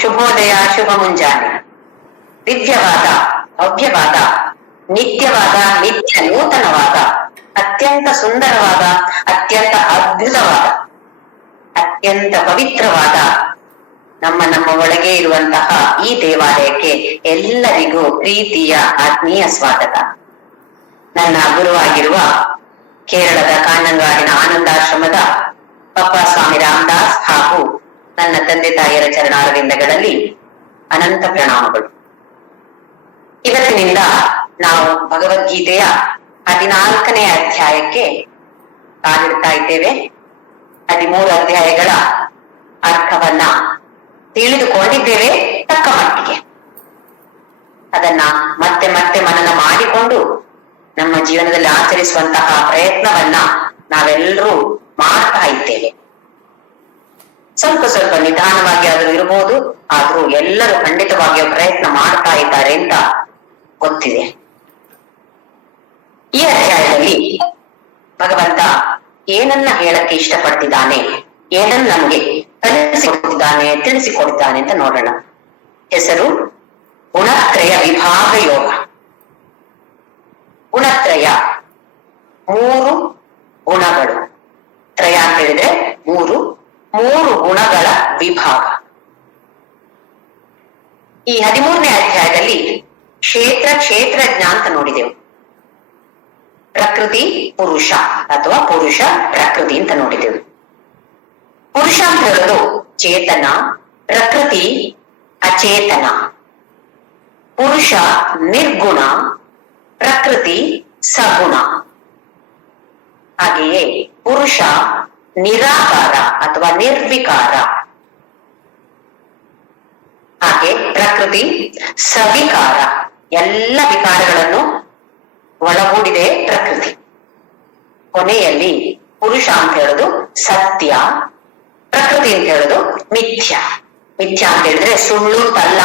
ಶುಭೋದಯ, ಶುಭ ಮುಂಜಾನೆ. ದಿವ್ಯವಾದ, ಭವ್ಯವಾದ, ನಿತ್ಯವಾದ, ನಿತ್ಯ ನೂತನವಾದ, ಅತ್ಯಂತ ಸುಂದರವಾದ, ಅತ್ಯಂತ ಅದ್ಭುತವಾದ, ಅತ್ಯಂತ ಪವಿತ್ರವಾದ ನಮ್ಮ ಒಳಗೆ ಇರುವಂತಹ ಈ ದೇವಾಲಯಕ್ಕೆ ಎಲ್ಲರಿಗೂ ಪ್ರೀತಿಯ ಆತ್ಮೀಯ ಸ್ವಾಗತ. ನನ್ನ ಗುರುವಾಗಿರುವ ಕೇರಳದ ಕಾನಂಗಾಡಿನ ಆನಂದಾಶ್ರಮದ ಪಪ್ಪಾ ಸ್ವಾಮಿ ರಾಮದಾಸ್ ಹಾಗೂ ನನ್ನ ತಂದೆ ತಾಯಿಯರ ಚರಣಾರವಿಂದಗಳಲ್ಲಿ ಅನಂತ ಪ್ರಣಾಮಗಳು. ಇವತ್ತಿನಿಂದ ನಾವು ಭಗವದ್ಗೀತೆಯ 14ನೇ ಅಧ್ಯಾಯಕ್ಕೆ ಕಾಲಿಡ್ತಾ ಇದ್ದೇವೆ. 13 ಅಧ್ಯಾಯಗಳ ಅರ್ಥವನ್ನ ತಿಳಿದುಕೊಂಡಿದ್ದೇವೆ ತಕ್ಕ ಮಟ್ಟಿಗೆ. ಅದನ್ನ ಮತ್ತೆ ಮತ್ತೆ ಮನನ ಮಾಡಿಕೊಂಡು ನಮ್ಮ ಜೀವನದಲ್ಲಿ ಆಚರಿಸುವಂತಹ ಪ್ರಯತ್ನವನ್ನ ನಾವೆಲ್ಲರೂ ಮಾಡ್ತಾ ಇದ್ದೇವೆ. ಸ್ವಲ್ಪ ಸ್ವಲ್ಪ ನಿಧಾನವಾಗಿ ಆದರೂ ಇರಬಹುದು, ಆದ್ರೂ ಎಲ್ಲರೂ ಖಂಡಿತವಾಗಿಯೂ ಪ್ರಯತ್ನ ಮಾಡ್ತಾ ಇದ್ದಾರೆ ಅಂತ ಗೊತ್ತಿದೆ. ಈ ಅಧ್ಯಾಯದಲ್ಲಿ ಭಗವಂತ ಏನನ್ನ ಹೇಳಕ್ಕೆ ಇಷ್ಟಪಡ್ತಿದ್ದಾನೆ, ಏನನ್ನ ನಮ್ಗೆ ತಿಳಿಸಿಕೊಡ್ತಿದ್ದಾನೆ ಅಂತ ನೋಡೋಣ. ಹೆಸರು ಗುಣತ್ರಯ ವಿಭಾಗ ಯೋಗ. ಗುಣತ್ರಯ, 3 ಗುಣಗಳು. ತ್ರಯ ಅಂತ ಹೇಳಿದ್ರೆ 3 ಗುಣಗಳ ವಿಭಾಗ. ಈ 13ನೇ ಅಧ್ಯಾಯದಲ್ಲಿ ಕ್ಷೇತ್ರಜ್ಞ ಅಂತ ನೋಡಿದೆವು. ಪ್ರಕೃತಿ ಪುರುಷ ಅಥವಾ ಪುರುಷ ಪ್ರಕೃತಿ ಅಂತ ನೋಡಿದೆವು. ಪುರುಷ ಅಂತ ಹೇಳೋದು ಚೇತನ, ಪ್ರಕೃತಿ ಅಚೇತನ. ಪುರುಷ ನಿರ್ಗುಣ, ಪ್ರಕೃತಿ ಸಗುಣ. ಹಾಗೆಯೇ ಪುರುಷ ನಿರಾಕಾರ ಅಥವಾ ನಿರ್ವಿಕಾರ, ಹಾಗೆ ಪ್ರಕೃತಿ ಸವಿಕಾರ. ಎಲ್ಲ ವಿಕಾರಗಳನ್ನು ಒಳಗೂಡಿದೆ ಪ್ರಕೃತಿ. ಕೊನೆಯಲ್ಲಿ ಪುರುಷ ಅಂತ ಹೇಳೋದು ಸತ್ಯ, ಪ್ರಕೃತಿ ಅಂತ ಹೇಳೋದು ಮಿಥ್ಯ. ಮಿಥ್ಯ ಅಂತ ಹೇಳಿದ್ರೆ ಸುಳ್ಳು ಅಂತಲ್ಲ,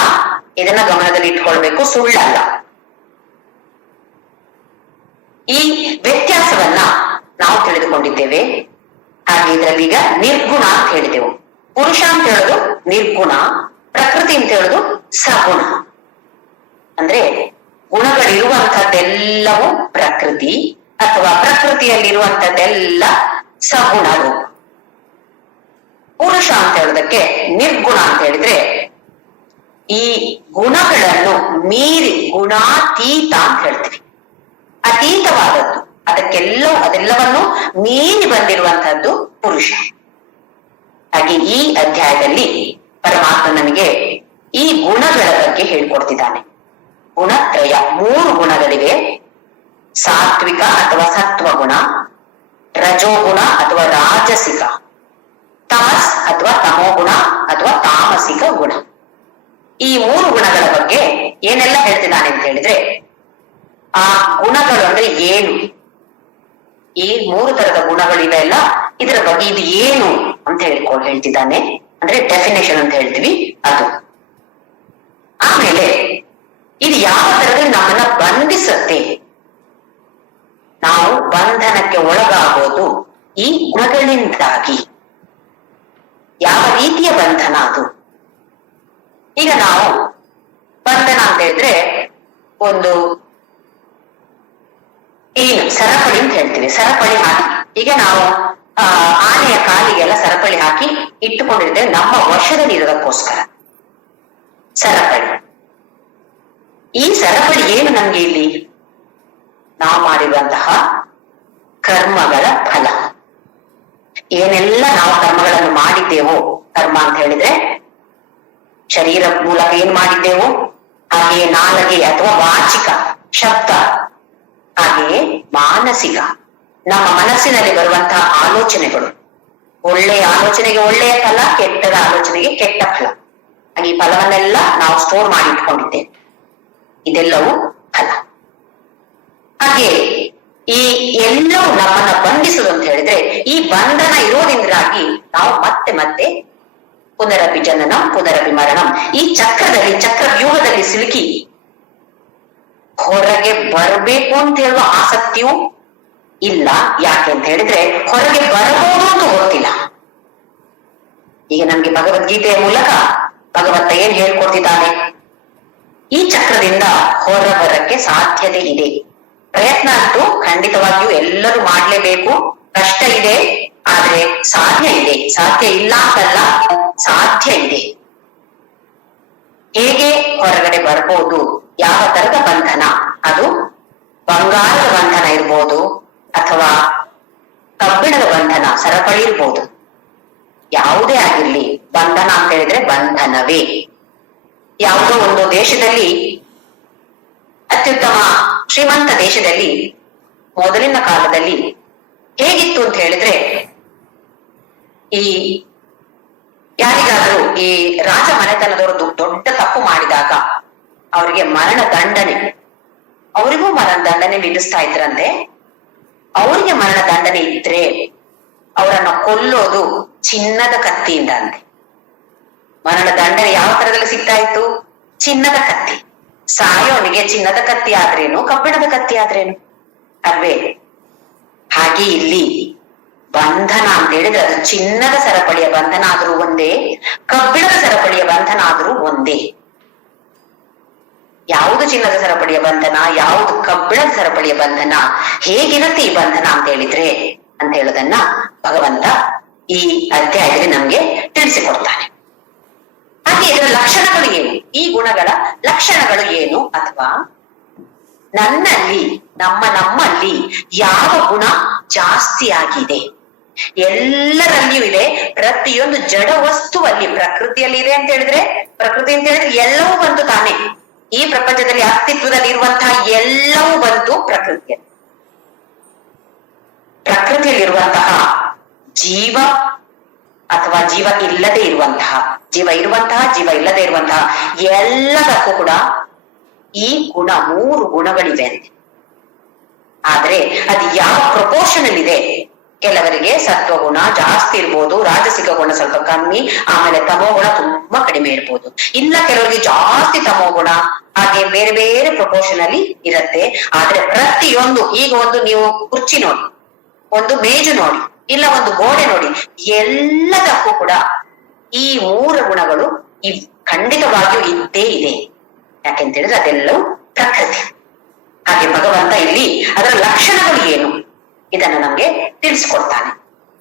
ಇದನ್ನ ಗಮನದಲ್ಲಿ ಇಟ್ಕೊಳ್ಬೇಕು, ಸುಳ್ಳಲ್ಲ. ಈ ವ್ಯತ್ಯಾಸವನ್ನ ನಾವು ತಿಳಿದುಕೊಂಡಿದ್ದೇವೆ. ಹಾಗೆ ಇದರಲ್ಲಿ ಈಗ ನಿರ್ಗುಣ ಅಂತ ಹೇಳಿದೆವು. ಪುರುಷ ಅಂತ ಹೇಳೋದು ನಿರ್ಗುಣ, ಪ್ರಕೃತಿ ಅಂತ ಹೇಳೋದು ಸಗುಣ. ಅಂದ್ರೆ ಗುಣಗಳಿರುವಂತದ್ದೆಲ್ಲವೂ ಪ್ರಕೃತಿ ಅಥವಾ ಪ್ರಕೃತಿಯಲ್ಲಿರುವಂತದ್ದೆಲ್ಲ ಸಗುಣರು. ಪುರುಷ ಅಂತ ಹೇಳೋದಕ್ಕೆ ನಿರ್ಗುಣ ಅಂತ ಹೇಳಿದ್ರೆ ಈ ಗುಣಗಳನ್ನು ಮೀರಿ ಗುಣಾತೀತ ಅಂತ ಹೇಳ್ತೀವಿ. ಅತೀತವಾದದ್ದು, ಅದೆಲ್ಲವನ್ನು ಮೀರಿ ಬಂದಿರುವಂತಹದ್ದು ಪುರುಷ. ಹಾಗೆ ಈ ಅಧ್ಯಾಯದಲ್ಲಿ ಪರಮಾತ್ಮ ನಮಗೆ ಈ ಗುಣಗಳ ಬಗ್ಗೆ ಹೇಳ್ಕೊಡ್ತಿದ್ದಾನೆ. ಗುಣತ್ರಯ, 3 ಗುಣಗಳಿವೆ. ಸಾತ್ವಿಕ ಅಥವಾ ಸತ್ವ ಗುಣ, ರಜೋಗುಣ ಅಥವಾ ರಾಜಸಿಕ, ತಮಸ್ ಅಥವಾ ತಮೋಗುಣ ಅಥವಾ ತಾಮಸಿಕ ಗುಣ. ಈ 3 ಗುಣಗಳ ಬಗ್ಗೆ ಏನೆಲ್ಲ ಹೇಳ್ತಿದ್ದಾನೆ ಅಂತ ಹೇಳಿದ್ರೆ, ಆ ಗುಣಗಳು ಅಂದ್ರೆ ಏನು, ಈ 3 ತರದ ಗುಣಗಳಿವೆ ಅಲ್ಲ, ಇದರ ಬಗ್ಗೆ ಇದು ಏನು ಅಂತ ಹೇಳ್ತಿದ್ದಾನೆ. ಅಂದ್ರೆ ಡೆಫಿನೇಷನ್ ಅಂತ ಹೇಳ್ತೀವಿ ಅದು. ಆಮೇಲೆ ಇದು ಯಾವ ತರದಲ್ಲಿ ನಮ್ಮನ್ನ ಬಂಧಿಸುತ್ತೆ, ನಾವು ಬಂಧನಕ್ಕೆ ಒಳಗಾಗೋದು ಈ ಗುಣಗಳಿಂದಾಗಿ. ಯಾವ ರೀತಿಯ ಬಂಧನ ಅದು? ಈಗ ನಾವು ಬಂಧನ ಅಂತ ಹೇಳಿದ್ರೆ ಒಂದು ಏನು ಸರಪಳಿ ಅಂತ ಹೇಳ್ತೀವಿ. ಸರಪಳಿ ಹಾಕಿ, ಈಗ ನಾವು ಆನೆಯ ಕಾಲಿಗೆಲ್ಲ ಸರಪಳಿ ಹಾಕಿ ಇಟ್ಟುಕೊಂಡಿರ್ತೇವೆ ನಮ್ಮ ವಶದಲ್ಲಿ ಇರೋದಕ್ಕೋಸ್ಕರ. ಸರಪಳಿ, ಈ ಸರಪಳಿ ಏನು ನಮ್ಗೆ ಇಲ್ಲಿ? ನಾವು ಮಾಡಿರುವಂತಹ ಕರ್ಮಗಳ ಫಲ. ಏನೆಲ್ಲ ನಾವು ಕರ್ಮಗಳನ್ನು ಮಾಡಿದ್ದೇವೋ, ಕರ್ಮ ಅಂತ ಹೇಳಿದ್ರೆ ಶರೀರ ಮೂಲಕ ಏನ್ ಮಾಡಿದ್ದೇವೋ, ಹಾಗೆಯೇ ನಾಲಿಗೆ ಅಥವಾ ವಾಚಿಕ ಶಬ್ದ, ಹಾಗೆಯೇ ಮಾನಸಿಕ ನಮ್ಮ ಮನಸ್ಸಿನಲ್ಲಿ ಬರುವಂತಹ ಆಲೋಚನೆಗಳು. ಒಳ್ಳೆಯ ಆಲೋಚನೆಗೆ ಒಳ್ಳೆಯ ಫಲ, ಕೆಟ್ಟದ ಆಲೋಚನೆಗೆ ಕೆಟ್ಟ ಫಲ. ಹಾಗೆ ಈ ಫಲವನ್ನೆಲ್ಲ ನಾವು ಸ್ಟೋರ್ ಮಾಡಿ ಇಟ್ಕೊಂಡಿದ್ದೇವೆ. ಇದೆಲ್ಲವೂ ಫಲ. ಹಾಗೆ ಈ ಎಲ್ಲವೂ ನಮ್ಮನ್ನ ಬಂಧಿಸುವುದು ಅಂತ ಹೇಳಿದ್ರೆ, ಈ ಬಂಧನ ಇರೋದ್ರಿಂದಾಗಿ ನಾವು ಮತ್ತೆ ಮತ್ತೆ ಪುನರಪಿ ಜನನಂ ಪುನರಪಿ ಮರಣಂ, ಈ ಚಕ್ರವ್ಯೂಹದಲ್ಲಿ ಸಿಲುಕಿ ಹೊರಗೆ ಬರಬೇಕು ಅಂತ ಹೇಳುವ ಆಸಕ್ತಿಯೂ ಇಲ್ಲ. ಯಾಕೆ ಅಂತ ಹೇಳಿದ್ರೆ ಹೊರಗೆ ಬರಬಹುದು ಅಂತ ಗೊತ್ತಿಲ್ಲ. ಈಗ ನಮ್ಗೆ ಭಗವದ್ಗೀತೆಯ ಮೂಲಕ ಭಗವಂತ ಏನ್ ಹೇಳ್ಕೊಡ್ತಿದ್ದಾನೆ? ಈ ಚಕ್ರದಿಂದ ಹೊರಬರಕ್ಕೆ ಸಾಧ್ಯತೆ ಇದೆ. ಪ್ರಯತ್ನ ಅಂತೂ ಖಂಡಿತವಾಗಿಯೂ ಎಲ್ಲರೂ ಮಾಡ್ಲೇಬೇಕು. ಕಷ್ಟ ಇದೆ, ಆದ್ರೆ ಸಾಧ್ಯ ಇದೆ. ಸಾಧ್ಯ ಇಲ್ಲ ಅಂತಲ್ಲ, ಸಾಧ್ಯ ಇದೆ. ಹೇಗೆ ಹೊರಗಡೆ ಬರ್ಬೋದು? ಯಾವ ತರದ ಬಂಧನ? ಅದು ಬಂಗಾರದ ಬಂಧನ ಇರ್ಬೋದು, ಅಥವಾ ಕಬ್ಬಿಣದ ಬಂಧನ, ಸರಪಳಿ ಇರ್ಬೋದು. ಯಾವುದೇ ಆಗಿರ್ಲಿ, ಬಂಧನ ಅಂತ ಹೇಳಿದ್ರೆ ಬಂಧನವೇ. ಯಾವುದೋ ಒಂದು ದೇಶದಲ್ಲಿ, ಅತ್ಯುತ್ತಮ ಶ್ರೀಮಂತ ದೇಶದಲ್ಲಿ ಮೊದಲಿನ ಕಾಲದಲ್ಲಿ ಹೇಗಿತ್ತು ಅಂತ ಹೇಳಿದ್ರೆ, ಈ ಯಾರಿಗಾದ್ರೂ ಈ ರಾಜ ಮನೆತನದವರು ದೊಡ್ಡ ತಪ್ಪು ಮಾಡಿದಾಗ ಅವರಿಗೆ ಮರಣ ದಂಡನೆ, ಅವರಿಗೂ ಮರಣ ದಂಡನೆ ವಿಧಿಸ್ತಾ ಇದ್ರಂತೆ. ಅವರಿಗೆ ಮರಣ ದಂಡನೆ ಇದ್ರೆ ಅವರನ್ನ ಕೊಲ್ಲೋದು ಚಿನ್ನದ ಕತ್ತಿಯಿಂದ ಅಂತೆ. ಮರಣ ದಂಡನೆ ಯಾವ ತರದಲ್ಲಿ ಸಿಗ್ತಾ ಇತ್ತು? ಚಿನ್ನದ ಕತ್ತಿ. ಸಾಯೋನಿಗೆ ಚಿನ್ನದ ಕತ್ತಿ ಆದ್ರೇನು, ಕಬ್ಬಿಣದ ಕತ್ತಿ ಆದ್ರೇನು ಅಲ್ವೇ? ಹಾಗೆ ಇಲ್ಲಿ ಬಂಧನ ಅಂತ ಹೇಳಿದ್ರೆ ಅದು ಚಿನ್ನದ ಸರಪಳಿಯ ಬಂಧನ ಆದ್ರೂ ಒಂದೇ, ಕಬ್ಬಿಣದ ಸರಪಳಿಯ ಬಂಧನ ಆದ್ರೂ ಒಂದೇ. ಯಾವುದು ಚಿನ್ನದ ಸರಪಳಿಯ ಬಂಧನ, ಯಾವುದು ಕಬ್ಬಿಣದ ಸರಪಳಿಯ ಬಂಧನ, ಹೇಗಿರುತ್ತೆ ಈ ಬಂಧನ ಅಂತ ಹೇಳೋದನ್ನ ಭಗವಂತ ಈ ಅಧ್ಯಾಯದಲ್ಲಿ ನಮ್ಗೆ ತಿಳಿಸಿಕೊಡ್ತಾನೆ. ಹಾಗೆ ಇದರ ಲಕ್ಷಣಗಳು ಏನು, ಈ ಗುಣಗಳ ಲಕ್ಷಣಗಳು ಏನು, ಅಥವಾ ನಮ್ಮಲ್ಲಿ ಯಾವ ಗುಣ ಜಾಸ್ತಿ ಆಗಿದೆ? ಎಲ್ಲರಲ್ಲಿಯೂ ಇದೆ. ಪ್ರತಿಯೊಂದು ಜಡ ವಸ್ತುವಲ್ಲಿ, ಪ್ರಕೃತಿಯಲ್ಲಿ ಇದೆ ಅಂತ ಹೇಳಿದ್ರೆ, ಪ್ರಕೃತಿ ಅಂತ ಹೇಳಿದ್ರೆ ಎಲ್ಲವೂ ಬಂತು ತಾನೆ. ಈ ಪ್ರಪಂಚದಲ್ಲಿ ಅಸ್ತಿತ್ವದಲ್ಲಿ ಇರುವಂತಹ ಎಲ್ಲವೂ ಬಂತು ಪ್ರಕೃತಿಯಲ್ಲಿ. ಪ್ರಕೃತಿಯಲ್ಲಿರುವಂತಹ ಜೀವ ಅಥವಾ ಜೀವ ಇಲ್ಲದೆ ಇರುವಂತಹ, ಜೀವ ಇರುವಂತಹ, ಜೀವ ಇಲ್ಲದೆ ಇರುವಂತಹ ಎಲ್ಲದಕ್ಕೂ ಕೂಡ ಈ ಗುಣ, 3 ಗುಣಗಳಿವೆ ಅಂತೆ. ಆದ್ರೆ ಅದು ಯಾವ ಪ್ರಪೋರ್ಷನ್ ಅಲ್ಲಿ ಇದೆ? ಕೆಲವರಿಗೆ ಸತ್ವಗುಣ ಜಾಸ್ತಿ ಇರ್ಬೋದು, ರಾಜಸಿಕ ಗುಣ ಸ್ವಲ್ಪ ಕಮ್ಮಿ, ಆಮೇಲೆ ತಮೋಗುಣ ತುಂಬಾ ಕಡಿಮೆ ಇರ್ಬೋದು. ಇಲ್ಲ ಕೆಲವರಿಗೆ ಜಾಸ್ತಿ ತಮೋಗುಣ, ಹಾಗೆ ಬೇರೆ ಬೇರೆ ಪ್ರಪೋರ್ಷನ್ ಅಲ್ಲಿ ಇರತ್ತೆ. ಆದ್ರೆ ಪ್ರತಿಯೊಂದು, ಈಗ ಒಂದು ನೀವು ಕುರ್ಚಿ ನೋಡಿ, ಒಂದು ಮೇಜು ನೋಡಿ, ಇಲ್ಲ ಒಂದು ಗೋಡೆ ನೋಡಿ, ಎಲ್ಲದಕ್ಕೂ ಕೂಡ ಈ 3 ಗುಣಗಳು ಖಂಡಿತವಾಗಿಯೂ ಇದ್ದೇ ಇದೆ. ಯಾಕೆಂತ ಹೇಳಿದ್ರೆ ಅದೆಲ್ಲವೂ ಪ್ರಕೃತಿ. ಹಾಗೆ ಭಗವಂತ ಇಲ್ಲಿ ಅದರ ಲಕ್ಷಣಗಳು ಏನು ಇದನ್ನ ನಮ್ಗೆ ತಿಳಿಸ್ಕೊಡ್ತಾನೆ.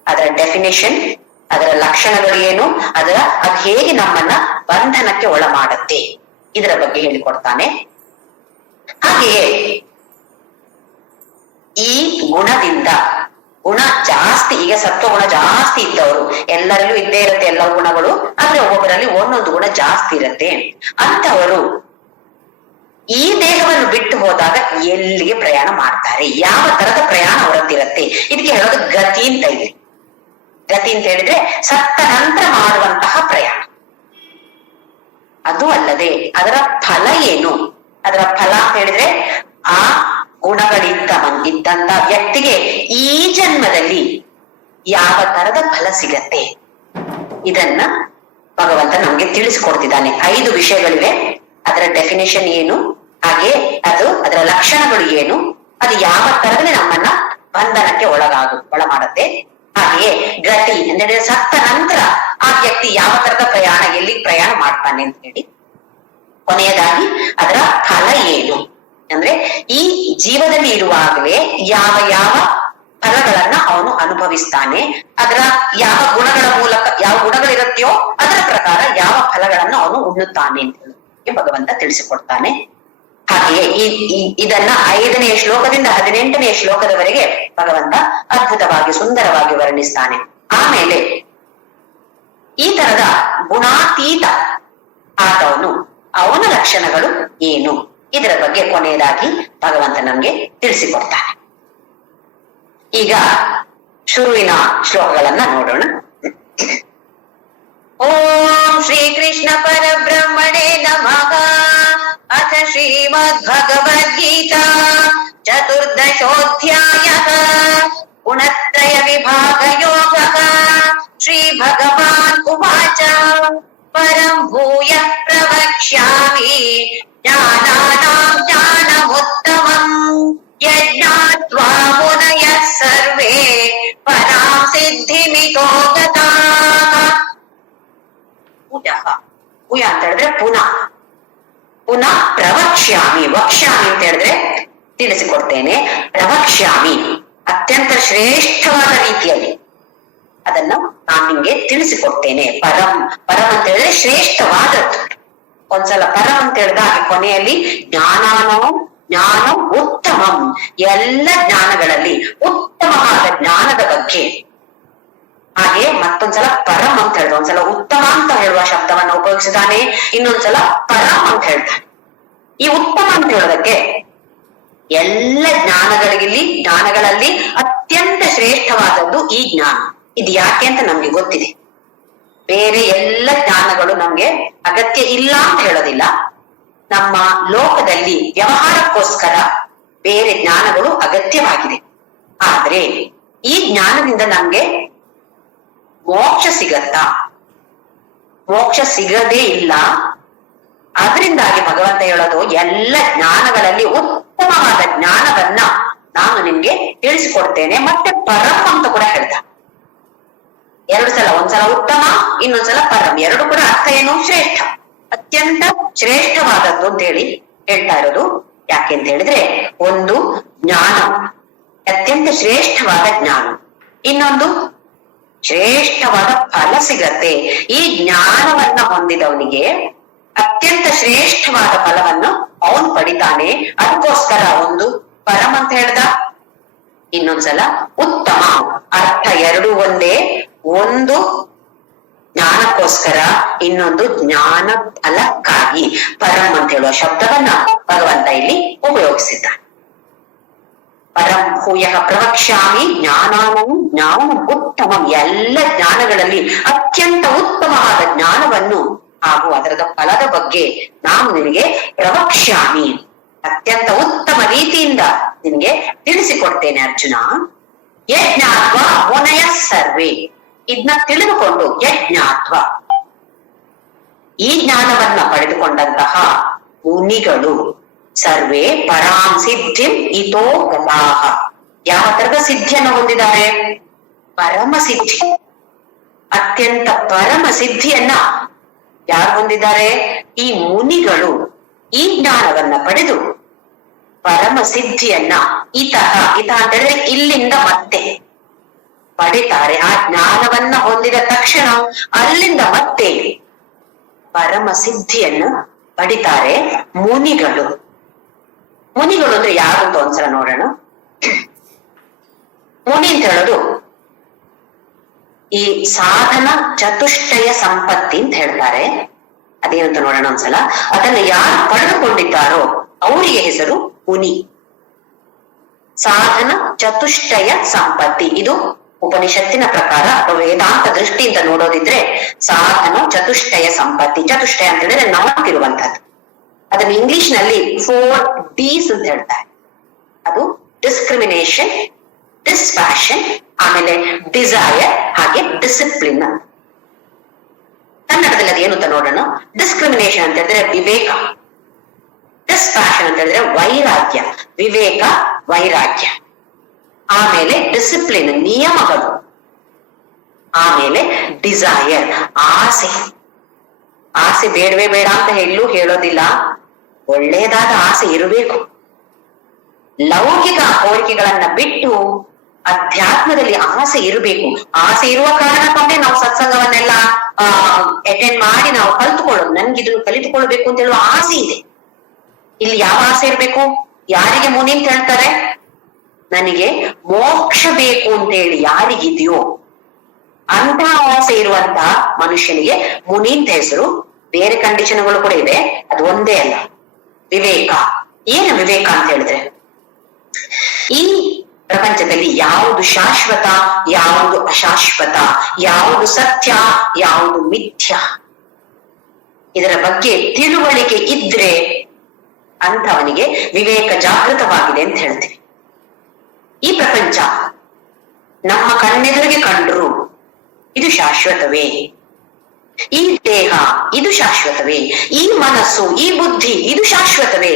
ಅದರ ಡೆಫಿನೇಷನ್, ಅದರ ಲಕ್ಷಣಗಳು ಏನು, ಅದು ಹೇಗೆ ನಮ್ಮನ್ನ ಬಂಧನಕ್ಕೆ ಒಳ ಮಾಡುತ್ತೆ, ಇದರ ಬಗ್ಗೆ ಹೇಳಿಕೊಡ್ತಾನೆ. ಹಾಗೆಯೇ ಈ ಗುಣದಿಂದ, ಗುಣ ಜಾಸ್ತಿ, ಈಗ ಸತ್ವಗುಣ ಜಾಸ್ತಿ ಇದ್ದವರು, ಎಲ್ಲರಲ್ಲೂ ಇದ್ದೇ ಇರುತ್ತೆ ಎಲ್ಲ ಗುಣಗಳು, ಆದ್ರೆ ಒಬ್ಬೊಬ್ಬರಲ್ಲಿ ಒಂದೊಂದು ಗುಣ ಜಾಸ್ತಿ ಇರುತ್ತೆ. ಅಂತವರು ಈ ದೇಹವನ್ನು ಬಿಟ್ಟು ಹೋದಾಗ ಎಲ್ಲಿಗೆ ಪ್ರಯಾಣ ಮಾಡ್ತಾರೆ, ಯಾವ ತರದ ಪ್ರಯಾಣ ಅವರದ್ದಿರತ್ತೆ? ಇದಕ್ಕೆ ಹೇಳೋದು ಗತಿ ಅಂತ ಇದೆ. ಗತಿ ಅಂತ ಹೇಳಿದ್ರೆ ಸತ್ತ ನಂತರ ಮಾಡುವಂತಹ ಪ್ರಯಾಣ. ಅದು ಅಲ್ಲದೆ ಅದರ ಫಲ ಏನು? ಅದರ ಫಲ ಅಂತ ಹೇಳಿದ್ರೆ ಆ ಗುಣಗಳಿದ್ದಂತ ವ್ಯಕ್ತಿಗೆ ಈ ಜನ್ಮದಲ್ಲಿ ಯಾವ ತರದ ಫಲ ಸಿಗತ್ತೆ, ಇದನ್ನ ಭಗವಂತ ನಮ್ಗೆ ತಿಳಿಸ್ಕೊಡ್ತಿದ್ದಾನೆ. 5 ವಿಷಯಗಳಿವೆ. ಅದರ ಡೆಫಿನೇಷನ್ ಏನು, ಹಾಗೆ ಅದರ ಲಕ್ಷಣಗಳು ಏನು, ಅದು ಯಾವ ತರದಲ್ಲಿ ನಮ್ಮನ್ನ ಬಂಧನಕ್ಕೆ ಒಳ ಮಾಡುತ್ತೆ. ಹಾಗೆಯೇ ಗತಿ ಅಂದ್ರೆ ಸತ್ತ ನಂತರ ಆ ವ್ಯಕ್ತಿ ಯಾವ ತರದ ಪ್ರಯಾಣ, ಎಲ್ಲಿ ಪ್ರಯಾಣ ಮಾಡ್ತಾನೆ ಅಂತ ಹೇಳಿ. ಕೊನೆಯದಾಗಿ ಅದರ ಫಲ ಏನು ಅಂದ್ರೆ ಈ ಜೀವದಲ್ಲಿ ಇರುವಾಗಲೇ ಯಾವ ಯಾವ ಫಲಗಳನ್ನ ಅವನು ಅನುಭವಿಸ್ತಾನೆ, ಅದರ ಯಾವ ಗುಣಗಳ ಮೂಲಕ, ಯಾವ ಗುಣಗಳಿರುತ್ತೆಯೋ ಅದರ ಪ್ರಕಾರ ಯಾವ ಫಲಗಳನ್ನ ಅವನು ಉಣ್ಣುತ್ತಾನೆ ಅಂತ ಹೇಳಿ ಭಗವಂತ ತಿಳಿಸಿಕೊಡ್ತಾನೆ. ಹಾಗೆಯೇ ಇದನ್ನ 5ನೇ ಶ್ಲೋಕದಿಂದ 18ನೇ ಶ್ಲೋಕದವರೆಗೆ ಭಗವಂತ ಅದ್ಭುತವಾಗಿ ಸುಂದರವಾಗಿ ವರ್ಣಿಸ್ತಾನೆ. ಆಮೇಲೆ ಈ ತರದ ಗುಣಾತೀತ ಆದವನು, ಅವನ ಲಕ್ಷಣಗಳು ಏನು, ಇದರ ಬಗ್ಗೆ ಕೊನೆಯದಾಗಿ ಭಗವಂತ ನಮ್ಗೆ ತಿಳಿಸಿಕೊಡ್ತಾನೆ. ಈಗ ಶುರುವಿನ ಶ್ಲೋಕಗಳನ್ನ ನೋಡೋಣ. ಓಂ ಶ್ರೀ ಕೃಷ್ಣ ಪರಬ್ರಹ್ಮಣೇ ನಮಃ. ಅಥ ಶ್ರೀಮದ್ ಭಗವದ್ಗೀತಾ ಚತುರ್ದಶೋಧ್ಯಾಯಃ ಗುಣತ್ರಯ ವಿಭಾಗ ಯೋಗಃ. ಶ್ರೀ ಭಗವಾನ್ ಉವಾಚ ಪರಂ ಭೂಯ ಪ್ರವಕ್ಷ್ಯಾಮಿ ಜ್ಞಾನಾನಾಂ ಜ್ಞಾನಮುತ್ತಮಂ ಯಜ್ಞಾತ್ವಾ ಮುನಯಃ ಸರ್ವೇ ಪರಾಂ ಸಿದ್ಧಿಮಿತೋ ಗತಾಃ. ಭೂಯ ಅಂತ ಹೇಳಿದ್ರೆ ಪುನಃ, ಪುನಃ ಪ್ರವಕ್ಷ್ಯಾಮಿ, ವಕ್ಷ್ಯಾಮಿ ಅಂತ ಹೇಳಿದ್ರೆ ತಿಳಿಸಿಕೊಡ್ತೇನೆ, ಪ್ರವಕ್ಷ್ಯಾಮಿ ಅತ್ಯಂತ ಶ್ರೇಷ್ಠವಾದ ರೀತಿಯಲ್ಲಿ ಅದನ್ನ ನಾನು ನಿಮ್ಗೆ ತಿಳಿಸಿಕೊಡ್ತೇನೆ. ಪರಂ, ಪರಂ ಅಂತ ಹೇಳಿದ್ರೆ ಶ್ರೇಷ್ಠವಾದದ್ದು. ಒಂದ್ಸಲ ಪರಂ ಅಂತ ಹೇಳಿದಾಗ ಕೊನೆಯಲ್ಲಿ ಜ್ಞಾನ ಉತ್ತಮಂ, ಎಲ್ಲ ಜ್ಞಾನಗಳಲ್ಲಿ ಉತ್ತಮವಾದ ಜ್ಞಾನದ ಬಗ್ಗೆ. ಹಾಗೆ ಮತ್ತೊಂದ್ಸಲ ಪರಂ ಅಂತ ಹೇಳಿದ, ಒಂದ್ಸಲ ಉತ್ತಮ ಅಂತ ಹೇಳುವ ಶಬ್ದವನ್ನ ಉಪಯೋಗಿಸಿದಾನೆ, ಇನ್ನೊಂದ್ಸಲ ಪರಂ ಅಂತ ಹೇಳ್ತಾನೆ. ಈ ಉತ್ತಮ ಅಂತ ಹೇಳೋದಕ್ಕೆ ಎಲ್ಲ ಜ್ಞಾನಗಳಲ್ಲಿ ಅತ್ಯಂತ ಶ್ರೇಷ್ಠವಾದದ್ದು ಈ ಜ್ಞಾನ. ಇದು ಯಾಕೆ ಅಂತ ನಮ್ಗೆ ಗೊತ್ತಿದೆ. ಬೇರೆ ಎಲ್ಲ ಜ್ಞಾನಗಳು ನಮ್ಗೆ ಅಗತ್ಯ ಇಲ್ಲ ಅಂತ ಹೇಳೋದಿಲ್ಲ. ನಮ್ಮ ಲೋಕದಲ್ಲಿ ವ್ಯವಹಾರಕ್ಕೋಸ್ಕರ ಬೇರೆ ಜ್ಞಾನಗಳು ಅಗತ್ಯವಾಗಿದೆ. ಆದ್ರೆ ಈ ಜ್ಞಾನದಿಂದ ನಮ್ಗೆ ಮೋಕ್ಷ ಸಿಗತ್ತಾ? ಮೋಕ್ಷ ಸಿಗದೇ ಇಲ್ಲ. ಅದರಿಂದಾಗಿ ಭಗವಂತ ಹೇಳೋದು ಎಲ್ಲ ಜ್ಞಾನಗಳಲ್ಲಿ ಉತ್ತಮವಾದ ಜ್ಞಾನವನ್ನ ನಾನು ನಿಮ್ಗೆ ತಿಳಿಸಿಕೊಡ್ತೇನೆ. ಮತ್ತೆ ಪರಂ ಅಂತ ಕೂಡ ಹೇಳ್ದ. ಎರಡು ಸಲ, ಒಂದ್ಸಲ ಉತ್ತಮ, ಇನ್ನೊಂದ್ಸಲ ಪರಂ. ಎರಡು ಕೂಡ ಅರ್ಥ ಏನು? ಶ್ರೇಷ್ಠ, ಅತ್ಯಂತ ಶ್ರೇಷ್ಠವಾದದ್ದು ಅಂತ ಹೇಳಿ ಹೇಳ್ತಾ ಇರೋದು. ಯಾಕೆ ಅಂತ ಹೇಳಿದ್ರೆ, ಒಂದು ಜ್ಞಾನ, ಅತ್ಯಂತ ಶ್ರೇಷ್ಠವಾದ ಜ್ಞಾನ, ಇನ್ನೊಂದು ಶ್ರೇಷ್ಠವಾದ ಫಲ ಸಿಗತ್ತೆ. ಈ ಜ್ಞಾನವನ್ನ ಹೊಂದಿದವನಿಗೆ ಅತ್ಯಂತ ಶ್ರೇಷ್ಠವಾದ ಫಲವನ್ನು ಅವನು ಪಡಿತಾನೆ. ಅದಕ್ಕೋಸ್ಕರ ಒಂದು ಪರಂ ಅಂತ ಹೇಳ್ದ, ಇನ್ನೊಂದ್ಸಲ ಉತ್ತಮ. ಅರ್ಥ ಎರಡು ಒಂದೇ. ಒಂದು ಜ್ಞಾನಕ್ಕೋಸ್ಕರ, ಇನ್ನೊಂದು ಜ್ಞಾನ ಫಲಕ್ಕಾಗಿ ಪರಂ ಅಂತ ಹೇಳುವ ಶಬ್ದವನ್ನ ಭಗವಂತ ಇಲ್ಲಿ ಉಪಯೋಗಿಸಿದ್ದ. ಪರಂ ಭೂಯ ಪ್ರವಕ್ಷ್ಯಾಮಿ ಜ್ಞಾನಂ ಉತ್ತಮಂ, ಎಲ್ಲ ಜ್ಞಾನಗಳಲ್ಲಿ ಅತ್ಯಂತ ಉತ್ತಮವಾದ ಜ್ಞಾನವನ್ನು ಹಾಗೂ ಅದರದ ಫಲದ ಬಗ್ಗೆ ನಾನು ನಿನಗೆ ಪ್ರವಕ್ಷ್ಯಾಮಿ, ಅತ್ಯಂತ ಉತ್ತಮ ರೀತಿಯಿಂದ ನಿನಗೆ ತಿಳಿಸಿಕೊಡ್ತೇನೆ ಅರ್ಜುನ. ಯಜ್ಞಾತ್ವ ಮುನಯ ಸರ್ವೇ, ಇದನ್ನ ತಿಳಿದುಕೊಂಡು ಯಜ್ಞಾತ್ವ, ಈ ಜ್ಞಾನವನ್ನ ಪಡೆದುಕೊಂಡಂತಹ ಮುನಿಗಳು ಸರ್ವೇ ಪರಾಂ ಸಿದ್ಧಿಂ ಇತೋ ಗತಾಃ, ಯಾವ ತರದ ಸಿದ್ಧಿಯನ್ನು ಹೊಂದಿದ್ದಾರೆ? ಪರಮ ಸಿದ್ಧಿ, ಅತ್ಯಂತ ಪರಮ ಸಿದ್ಧಿಯನ್ನ ಯಾರು ಹೊಂದಿದ್ದಾರೆ? ಈ ಮುನಿಗಳು ಈ ಜ್ಞಾನವನ್ನ ಪಡೆದು ಪರಮ ಸಿದ್ಧಿಯನ್ನ ಇತ ಅಂತ ಹೇಳಿದ್ರೆ ಇಲ್ಲಿಂದ ಮತ್ತೆ ಪಡಿತಾರೆ. ಆ ಜ್ಞಾನವನ್ನ ಹೊಂದಿದ ತಕ್ಷಣ ಅಲ್ಲಿಂದ ಮತ್ತೆ ಪರಮ ಸಿದ್ಧಿಯನ್ನು ಪಡಿತಾರೆ ಮುನಿಗಳು. ಮುನಿಗಳು ಅಂದ್ರೆ ಯಾರು ಅಂತ ಒಂದ್ಸಲ ನೋಡೋಣ. ಮುನಿ ಅಂತ ಹೇಳೋದು ಈ ಸಾಧನ ಚತುಷ್ಟಯ ಸಂಪತ್ತಿ ಅಂತ ಹೇಳ್ತಾರೆ. ಅದೇನಂತ ನೋಡೋಣ ಒಂದ್ಸಲ. ಅದನ್ನ ಯಾರು ಪಡೆದುಕೊಂಡಿದ್ದಾರೋ ಅವರಿಗೆ ಹೆಸರು ಮುನಿ. ಸಾಧನ ಚತುಷ್ಟಯ ಸಂಪತ್ತಿ, ಇದು ಉಪನಿಷತ್ತಿನ ಪ್ರಕಾರ ಅಥವಾ ವೇದಾಂತ ದೃಷ್ಟಿಯಿಂದ ನೋಡೋದಿದ್ರೆ ಸಾಧನ ಚತುಷ್ಟಯ ಸಂಪತ್ತಿ. ಚತುಷ್ಟಯ ಅಂತ ಹೇಳಿದ್ರೆ ನಾಲ್ಕಿರುವಂತಹದ್ದು. ಅದನ್ನ ಇಂಗ್ಲಿಷ್ ನಲ್ಲಿ 4 Ds ಅಂತ ಹೇಳ್ತಾರೆ. ಅದು ಡಿಸ್ಕ್ರಿಮಿನೇಷನ್, ಡಿಸ್ಪ್ಯಾಷನ್, ಆಮೇಲೆ ಡಿಸೈರ್, ಹಾಗೆ ಡಿಸಿಪ್ಲಿನ್. ಕನ್ನಡದಲ್ಲಿ ಅದು ಏನು ಅಂತ ನೋಡೋಣ. ಡಿಸ್ಕ್ರಿಮಿನೇಷನ್ ಅಂತ ಹೇಳಿದ್ರೆ ವಿವೇಕ, ಡಿಸ್ಪ್ಯಾಷನ್ ಅಂತ ಹೇಳಿದ್ರೆ ವೈರಾಗ್ಯ, ವಿವೇಕ ವೈರಾಗ್ಯ, ಆಮೇಲೆ ಡಿಸಿಪ್ಲಿನ್ ನಿಯಮಗಳು, ಆಮೇಲೆ ಡಿಸೈರ್ ಆಸೆ. ಆಸೆ ಬೇಡವೇ ಬೇಡ ಅಂತ ಹೇಳೋದಿಲ್ಲ, ಒಳ್ಳೇದಾದ ಆಸೆ ಇರಬೇಕು. ಲೌಕಿಕ ಕೋರಿಕೆಗಳನ್ನ ಬಿಟ್ಟು ಅಧ್ಯಾತ್ಮದಲ್ಲಿ ಆಸೆ ಇರಬೇಕು. ಆಸೆ ಇರುವ ಕಾರಣಕ್ಕೊಂದೇ ನಾವು ಸತ್ಸಂಗವನ್ನೆಲ್ಲ ಅಟೆಂಡ್ ಮಾಡಿ ನಾವು ಕಲಿತುಕೊಳ್ಳೋದು. ನನ್ಗೆ ಇದನ್ನು ಕಲಿತುಕೊಳ್ಬೇಕು ಅಂತ ಹೇಳುವ ಆಸೆ ಇದೆ. ಇಲ್ಲಿ ಯಾವ ಆಸೆ ಇರ್ಬೇಕು? ಯಾರಿಗೆ ಮುನಿ ಅಂತ ಹೇಳ್ತಾರೆ? ನನಗೆ ಮೋಕ್ಷ ಬೇಕು ಅಂತ ಹೇಳಿ ಯಾರಿಗಿದೆಯೋ ಅಂತಹ ಆಸೆ ಇರುವಂತ ಮನುಷ್ಯನಿಗೆ ಮುನಿ ಅಂತ ಹೆಸರು. ಬೇರೆ ಕಂಡೀಷನ್ಗಳು ಕೂಡ ಇದೆ, ಅದು ಒಂದೇ ಅಲ್ಲ. ವಿವೇಕ, ಏನು ವಿವೇಕ ಅಂತ ಹೇಳಿದ್ರೆ, ಈ ಪ್ರಪಂಚದಲ್ಲಿ ಯಾವುದು ಶಾಶ್ವತ, ಯಾವುದು ಅಶಾಶ್ವತ, ಯಾವುದು ಸತ್ಯ, ಯಾವುದು ಮಿಥ್ಯ, ಇದರ ಬಗ್ಗೆ ತಿಳುವಳಿಕೆ ಇದ್ರೆ ಅಂಥವನಿಗೆ ವಿವೇಕ ಜಾಗೃತವಾಗಿದೆ ಅಂತ ಹೇಳ್ತೀವಿ. ಈ ಪ್ರಪಂಚ ನಮ್ಮ ಕಣ್ಣೆದುರಿಗೆ ಕಂಡ್ರು ಇದು ಶಾಶ್ವತವೇ? ಈ ದೇಹ ಇದು ಶಾಶ್ವತವೇ? ಈ ಮನಸ್ಸು, ಈ ಬುದ್ಧಿ ಇದು ಶಾಶ್ವತವೇ?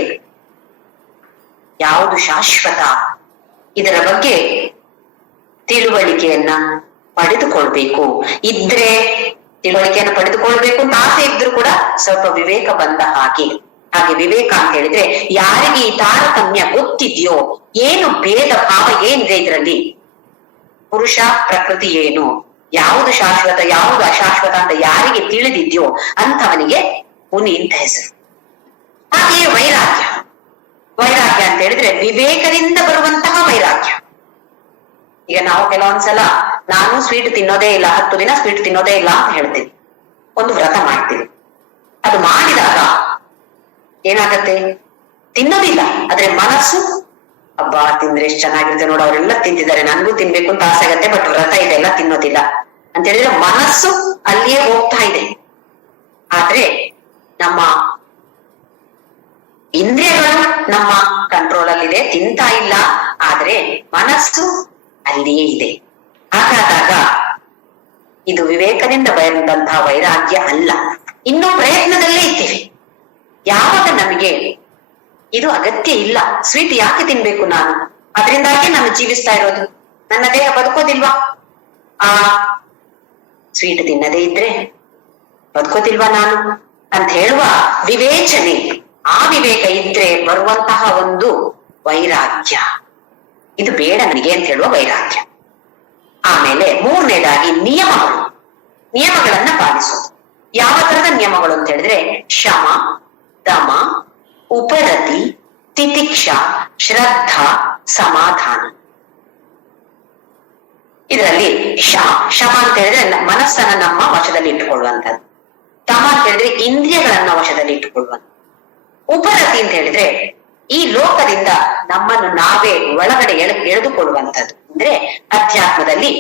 ಯಾವುದು ಶಾಶ್ವತ? ಇದರ ಬಗ್ಗೆ ತಿಳುವಳಿಕೆಯನ್ನ ಪಡೆದುಕೊಳ್ಬೇಕು. ಇದ್ರೆ ತಿಳುವಳಿಕೆಯನ್ನು ಪಡೆದುಕೊಳ್ಬೇಕು ಅಂತ ಆಸೆ ಇದ್ರು ಕೂಡ ಸ್ವಲ್ಪ ವಿವೇಕ ಬಂದ ಹಾಗೆ. ವಿವೇಕ ಅಂತ ಹೇಳಿದ್ರೆ ಯಾರಿಗೆ ಈ ತಾರತಮ್ಯ ಗೊತ್ತಿದ್ಯೋ, ಏನು ಭೇದ ಭಾವ ಏನಿದೆ ಇದರಲ್ಲಿ, ಪುರುಷ ಪ್ರಕೃತಿ ಏನು, ಯಾವುದು ಶಾಶ್ವತ ಯಾವುದು ಅಶಾಶ್ವತ ಅಂತ ಯಾರಿಗೆ ತಿಳಿದಿದ್ಯೋ ಅಂಥವನಿಗೆ ಮುನಿ ಅಂತ ಹೆಸರು. ಹಾಗೆಯೇ ವೈರಾಗ್ಯ ಅಂತ ಹೇಳಿದ್ರೆ ವಿವೇಕದಿಂದ ಬರುವಂತಹ ವೈರಾಗ್ಯ. ಈಗ ನಾವು ಕೆಲವೊಂದ್ಸಲ ನಾನು ಸ್ವೀಟ್ ತಿನ್ನೋದೇ ಇಲ್ಲ, 10 ದಿನ ಸ್ವೀಟ್ ತಿನ್ನೋದೇ ಇಲ್ಲ ಅಂತ ಹೇಳ್ತೀವಿ, ಒಂದು ವ್ರತ ಮಾಡ್ತೀವಿ. ಅದು ಮಾಡಿದಾಗ ಏನಾಗತ್ತೆ, ತಿನ್ನೋದಿಲ್ಲ, ಆದ್ರೆ ಮನಸ್ಸು ಹಬ್ಬ ತಿಂದ್ರೆ ಎಷ್ಟು ಚೆನ್ನಾಗಿರುತ್ತೆ ನೋಡು, ಅವರೆಲ್ಲ ತಿಂತಿದ್ದಾರೆ ನನ್ಗೂ ತಿನ್ಬೇಕು ಅಂತ ಆಸೆ ಆಗತ್ತೆ, ಬಟ್ ವ್ರತ ಇದೆಲ್ಲ ತಿನ್ನೋದಿಲ್ಲ ಅಂತ ಹೇಳಿದ್ರೆ ಮನಸ್ಸು ಅಲ್ಲಿಯೇ ಹೋಗ್ತಾ ಇದೆ. ಆದ್ರೆ ನಮ್ಮ ಇಂದ್ರಿಯಗಳು ನಮ್ಮ ಕಂಟ್ರೋಲ್ ಅಲ್ಲಿದೆ, ತಿಂತಾ ಇಲ್ಲ, ಆದ್ರೆ ಮನಸ್ಸು ಅಲ್ಲಿಯೇ ಇದೆ. ಹಾಗಾದಾಗ ಇದು ವಿವೇಕದಿಂದ ಬಂದಂತಹ ವೈರಾಗ್ಯ ಅಲ್ಲ, ಇನ್ನೂ ಪ್ರಯತ್ನದಲ್ಲೇ ಇದ್ದೀವಿ. ಯಾವಾಗ ನಮಗೆ ಇದು ಅಗತ್ಯ ಇಲ್ಲ, ಸ್ವೀಟ್ ಯಾಕೆ ತಿನ್ಬೇಕು ನಾನು, ಅದರಿಂದಾಗಿ ನಾನು ಜೀವಿಸ್ತಾ ಇರೋದು, ನನ್ನ ದೇಹ ಬದುಕೋದಿಲ್ವಾ, ಆ ಸ್ವೀಟ್ ತಿನ್ನದೇ ಇದ್ರೆ ಬದುಕೋದಿಲ್ವಾ ನಾನು ಅಂತ ಹೇಳುವ ವಿವೇಚನೆ, ಆ ವಿವೇಕ ಇದ್ರೆ ಬರುವಂತಹ ಒಂದು ವೈರಾಗ್ಯ, ಇದು ಬೇಡ ನನಗೆ ಅಂತ ಹೇಳುವ ವೈರಾಗ್ಯ. ಆಮೇಲೆ ಮೂರನೇದಾಗಿ ನಿಯಮಗಳನ್ನ ಪಾಲಿಸೋದು. ಯಾವ ತರದ ನಿಯಮಗಳು ಅಂತ ಹೇಳಿದ್ರೆ ಶಮ, ದಮ, ಉಪರತಿ, ತಿತಿಕ್ಷ, ಶ್ರದ್ಧಾ, ಸಮಾಧಾನ. ಇದರಲ್ಲಿ ಶಮ ಅಂತ ಹೇಳಿದ್ರೆ ಮನಸ್ಸನ್ನ ನಮ್ಮ ವಶದಲ್ಲಿ ಇಟ್ಟುಕೊಳ್ಳುವಂಥದ್ದು. ದಮ ಅಂತ ಹೇಳಿದ್ರೆ ಇಂದ್ರಿಯಗಳನ್ನ ವಶದಲ್ಲಿ ಇಟ್ಟುಕೊಳ್ಳುವಂಥದ್ದು. ಉಪರತಿ ಅಂತ ಹೇಳಿದ್ರೆ ಈ ಲೋಕದಿಂದ ನಮ್ಮನ್ನು ನಾವೇ ಒಳಗಡೆ ಎಳೆದುಕೊಳ್ಳುವಂಥದ್ದು, ಅಂದ್ರೆ ಅಧ್ಯಾತ್ಮದಲ್ಲಿ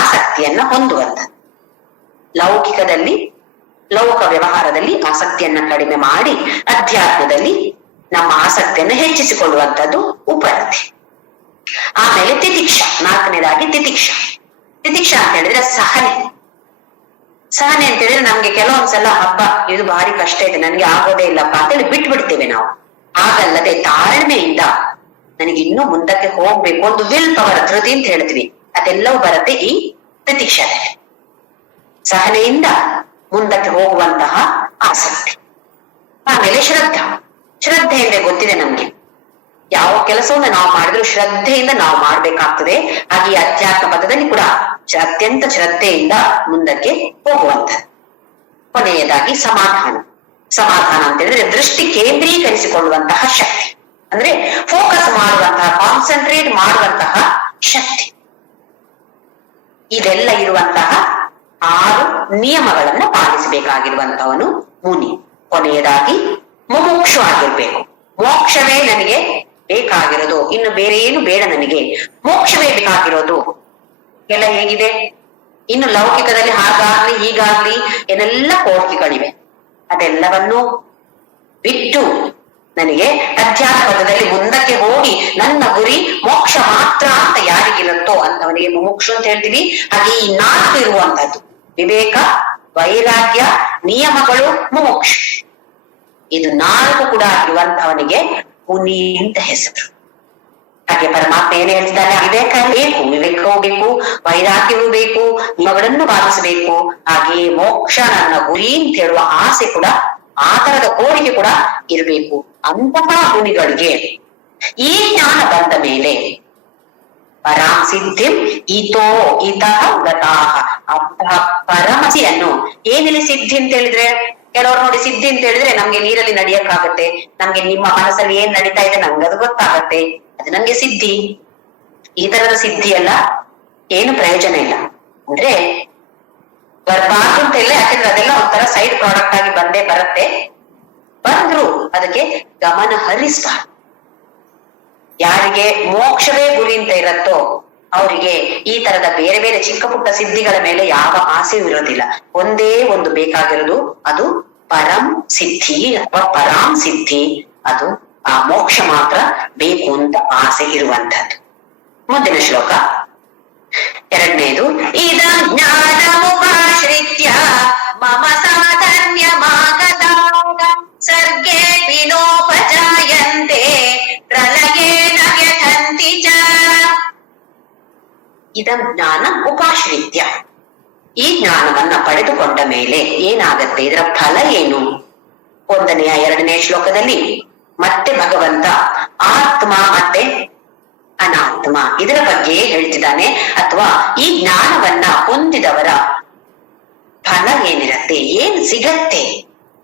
ಆಸಕ್ತಿಯನ್ನ ಹೊಂದುವಂಥದ್ದು. ಲೌಕಿಕ ವ್ಯವಹಾರದಲ್ಲಿ ಆಸಕ್ತಿಯನ್ನ ಕಡಿಮೆ ಮಾಡಿ ಅಧ್ಯಾತ್ಮದಲ್ಲಿ ನಮ್ಮ ಆಸಕ್ತಿಯನ್ನು ಹೆಚ್ಚಿಸಿಕೊಳ್ಳುವಂಥದ್ದು ಉಪರತಿ. ಆಮೇಲೆ ತಿತಿಕ್ಷ, ನಾಲ್ಕನೇದಾಗಿ ತಿತಿಕ್ಷ ಅಂತ ಹೇಳಿದ್ರೆ ಸಹನೆ ಅಂತ ಹೇಳಿದ್ರೆ ನಮ್ಗೆ ಕೆಲವೊಂದ್ಸಲ ಹಬ್ಬ ಇದು ಭಾರಿ ಕಷ್ಟ ಇದೆ, ನನಗೆ ಆಗೋದೇ ಇಲ್ಲಪ್ಪ ಅಂತೇಳಿ ಬಿಟ್ಬಿಡ್ತೇವೆ ನಾವು. ಹಾಗಲ್ಲದೆ ತಾಳ್ಮೆಯಿಂದ ನನಗೆ ಇನ್ನೂ ಮುಂದಕ್ಕೆ ಹೋಗ್ಬೇಕು, ಒಂದು ವಿಲ್ ಪವರ್, ಧೃತಿ ಅಂತ ಹೇಳ್ತೀವಿ, ಅದೆಲ್ಲವೂ ಬರುತ್ತೆ ಈ ತಿತಿಕ್ಷದಲ್ಲಿ. ಸಹನೆಯಿಂದ ಮುಂದಕ್ಕೆ ಹೋಗುವಂತಹ ಆಸಕ್ತಿ. ಆಮೇಲೆ ಶ್ರದ್ಧೆ ಅಂದ್ರೆ ಗೊತ್ತಿದೆ ನಮ್ಗೆ, ಯಾವ ಕೆಲಸವನ್ನು ನಾವು ಮಾಡಿದ್ರು ಶ್ರದ್ಧೆಯಿಂದ ನಾವು ಮಾಡ್ಬೇಕಾಗ್ತದೆ. ಹಾಗೆ ಈ ಅಧ್ಯಾತ್ಮ ಪದದಲ್ಲಿ ಕೂಡ ಅತ್ಯಂತ ಶ್ರದ್ಧೆಯಿಂದ ಮುಂದಕ್ಕೆ ಹೋಗುವಂಥದ್ದು. ಕೊನೆಯದಾಗಿ ಸಮಾಧಾನ ಅಂತ ಹೇಳಿದ್ರೆ ದೃಷ್ಟಿ ಕೇಂದ್ರೀಕರಿಸಿಕೊಳ್ಳುವಂತಹ ಶಕ್ತಿ, ಅಂದ್ರೆ ಫೋಕಸ್ ಮಾಡುವಂತಹ, ಕಾನ್ಸಂಟ್ರೇಟ್ ಮಾಡುವಂತಹ ಶಕ್ತಿ. ಇದೆಲ್ಲ ಇರುವಂತಹ 6 ನಿಯಮಗಳನ್ನ ಪಾಲಿಸಬೇಕಾಗಿರುವಂತವನು ಮುನಿ. ಕೊನೆಯದಾಗಿ ಮುಮುಕ್ಷು ಆಗಿರ್ಬೇಕು. ಮೋಕ್ಷವೇ ನನಗೆ ಬೇಕಾಗಿರೋದು, ಇನ್ನು ಬೇರೆ ಏನು ಬೇಡ ನನಗೆ, ಮೋಕ್ಷವೇ ಬೇಕಾಗಿರೋದು. ಎಲ್ಲ ಹೇಗಿದೆ, ಇನ್ನು ಲೌಕಿಕದಲ್ಲಿ ಹಾಗಾಗ್ಲಿ ಹೀಗಾಗ್ಲಿ ಏನೆಲ್ಲ ಕೋರಿಕೆಗಳಿವೆ, ಅದೆಲ್ಲವನ್ನೂ ಬಿಟ್ಟು ನನಗೆ ಅಧ್ಯಾತ್ಮದಲ್ಲಿ ಮುಂದಕ್ಕೆ ಹೋಗಿ ನನ್ನ ಗುರಿ ಮೋಕ್ಷ ಮಾತ್ರ ಅಂತ ಯಾರಿಗಿರುತ್ತೋ ಅಂತವನಿಗೆ ಮುಮುಕ್ಷು ಅಂತ ಹೇಳ್ತೀವಿ. ಹಾಗೆ ಈ 4 ಇರುವಂತದ್ದು ವಿವೇಕ, ವೈರಾಗ್ಯ, ನಿಯಮಗಳು, ಮುಮುಕ್ಷು, ಇದು 4 ಕೂಡ ಇರುವಂತವನಿಗೆ ಮುನಿ ಅಂತ ಹೆಸರು. ಹಾಗೆ ಪರಮಾತ್ಮ ಏನ್ ಹೇಳ್ತಾನೆ, ವಿವೇಕವೂ ಬೇಕು, ವೈರಾಗ್ಯವೂ ಬೇಕು, ನಿಯಮಗಳನ್ನು ಪಾಲಿಸಬೇಕು, ಹಾಗೆಯೇ ಮೋಕ್ಷ ನನ್ನ ಗುರಿ ಅಂತ ಹೇಳುವ ಆಸೆ ಕೂಡ, ಆ ತರದ ಕೋರಿಕೆ ಕೂಡ ಇರಬೇಕು. ಅಂತಹ ಮುನಿಗಳಿಗೆ ಈ ಜ್ಞಾನ ಬಂದ ಮೇಲೆ ಪರಾಂ ಸಿದ್ಧಿಂ ಇತಃ ಗತಾಃ, ಅಂತಹ ಪರಮಸಿಯನ್ನು ಏನಿಲ್ಲಿ ಸಿದ್ಧಿ ಅಂತ ಹೇಳಿದ್ರೆ, ಕೆಲವರು ನೋಡಿ ಸಿದ್ಧಿ ಅಂತ ಹೇಳಿದ್ರೆ ನಮ್ಗೆ ನೀರಲ್ಲಿ ನಡಿಯಕ್ಕಾಗತ್ತೆ, ನಮ್ಗೆ ನಿಮ್ಮ ಮನಸ್ಸಲ್ಲಿ ಏನ್ ನಡೀತಾ ಇದೆ ನಂಗದು ಗೊತ್ತಾಗತ್ತೆ, ಅದು ನಮ್ಗೆ ಸಿದ್ಧಿ. ಈ ತರದ ಸಿದ್ಧಿ ಎಲ್ಲ ಏನು ಪ್ರಯೋಜನ ಇಲ್ಲ. ಅಂದ್ರೆ ಬರ್ಬಾರ್ದು ಅಂತ ಇಲ್ಲ, ಯಾಕಂದ್ರೆ ಅದೆಲ್ಲ ಒಂಥರ ಸೈಡ್ ಪ್ರಾಡಕ್ಟ್ ಆಗಿ ಬಂದೇ ಬಂದ್ರು ಅದಕ್ಕೆ ಗಮನ ಹರಿಸ್ಬಾರ್ದು. ಯಾರಿಗೆ ಮೋಕ್ಷವೇ ಗುರಿ ಅಂತ ಇರತ್ತೋ ಅವರಿಗೆ ಈ ತರದ ಬೇರೆ ಬೇರೆ ಚಿಕ್ಕ ಪುಟ್ಟ ಸಿದ್ಧಿಗಳ ಮೇಲೆ ಯಾವ ಆಸೆಯೂ ಇರೋದಿಲ್ಲ. ಒಂದೇ ಒಂದು ಬೇಕಾಗಿರೋದು, ಅದು ಪರಂ ಸಿದ್ಧಿ ಅಥವಾ ಪರಾಂ ಸಿದ್ಧಿ, ಅದು ಆ ಮೋಕ್ಷ ಮಾತ್ರ ಬೇಕು ಅಂತ ಆಸೆ ಇರುವಂತದ್ದು. ಮುಂದಿನ ಶ್ಲೋಕ 2ನೇದು. ಇದಂ ಜ್ಞಾನಮುಪಾಶ್ರಿತ್ಯ ಮಮ ಸಾಧನ್ಯಮಾಗತಾಃ ಸರ್ಗೇಪಿ ನೋಪಜಾಯಂತೆ ಪ್ರಲಯೇನ ವ್ಯಥಂತಿ ಚ. ಇದಂ ಜ್ಞಾನ ಉಪಾಶ್ರಿತ್ಯ, ಈ ಜ್ಞಾನವನ್ನ ಪಡೆದುಕೊಂಡ ಮೇಲೆ ಏನಾಗತ್ತೆ, ಇದರ ಫಲ ಏನು? 1ನೇ 2ನೇ ಶ್ಲೋಕದಲ್ಲಿ ಮತ್ತೆ ಭಗವಂತ ಆತ್ಮ ಮತ್ತೆ ಅನಾತ್ಮ ಇದರ ಬಗ್ಗೆ ಹೇಳ್ತಿದ್ದಾನೆ. ಅಥವಾ ಈ ಜ್ಞಾನವನ್ನ ಹೊಂದಿದವರ ಫಲ ಏನಿರತ್ತೆ, ಏನ್ ಸಿಗತ್ತೆ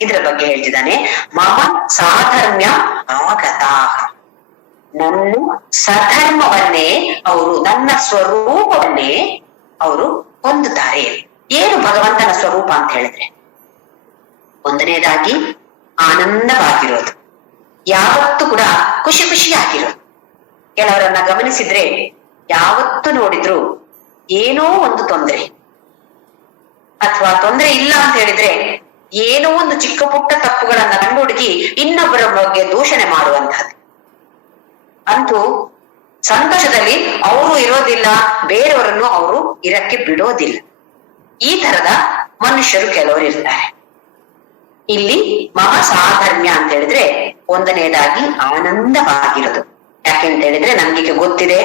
ಇದರ ಬಗ್ಗೆ ಹೇಳ್ತಿದ್ದಾನೆ. ಮಮ ಸಾಧರ್ಮ್ಯ ಆಗತ, ನನ್ನ ಸಧರ್ಮವನ್ನೇ ಅವರು, ನನ್ನ ಸ್ವರೂಪವನ್ನೇ ಅವರು ಹೊಂದುತ್ತಾರೆ. ಏನು ಭಗವಂತನ ಸ್ವರೂಪ ಅಂತ ಹೇಳಿದ್ರೆ, 1ನೇದಾಗಿ ಆನಂದವಾಗಿರೋದು, ಯಾವತ್ತೂ ಕೂಡ ಖುಷಿ ಖುಷಿಯಾಗಿರೋದು. ಕೆಲವರನ್ನ ಗಮನಿಸಿದ್ರೆ ಯಾವತ್ತು ನೋಡಿದ್ರು ಏನೋ ಒಂದು ತೊಂದರೆ, ಅಥವಾ ತೊಂದರೆ ಇಲ್ಲ ಅಂತ ಹೇಳಿದ್ರೆ ಏನೋ ಒಂದು ಚಿಕ್ಕ ಪುಟ್ಟ ತಪ್ಪುಗಳನ್ನ ಕಂಡುಹುಡುಕಿ ಇನ್ನೊಬ್ಬರ ಬಗ್ಗೆ ದೂಷಣೆ ಮಾಡುವಂತಹದ್ದು. ಅಂತೂ ಸಂತೋಷದಲ್ಲಿ ಅವರು ಇರೋದಿಲ್ಲ, ಬೇರೆಯವರನ್ನು ಅವರು ಇರಕ್ಕೆ ಬಿಡೋದಿಲ್ಲ. ಈ ತರದ ಮನುಷ್ಯರು ಕೆಲವರು ಇರ್ತಾರೆ. ಇಲ್ಲಿ ಮಹಾ ಸಾಧರ್ಮ್ಯ ಅಂತ ಹೇಳಿದ್ರೆ 1ನೇದಾಗಿ ಆನಂದವಾಗಿರೋದು. ಯಾಕೆಂತ ಹೇಳಿದ್ರೆ ನಮ್ಗೆ ಗೊತ್ತಿದೆ,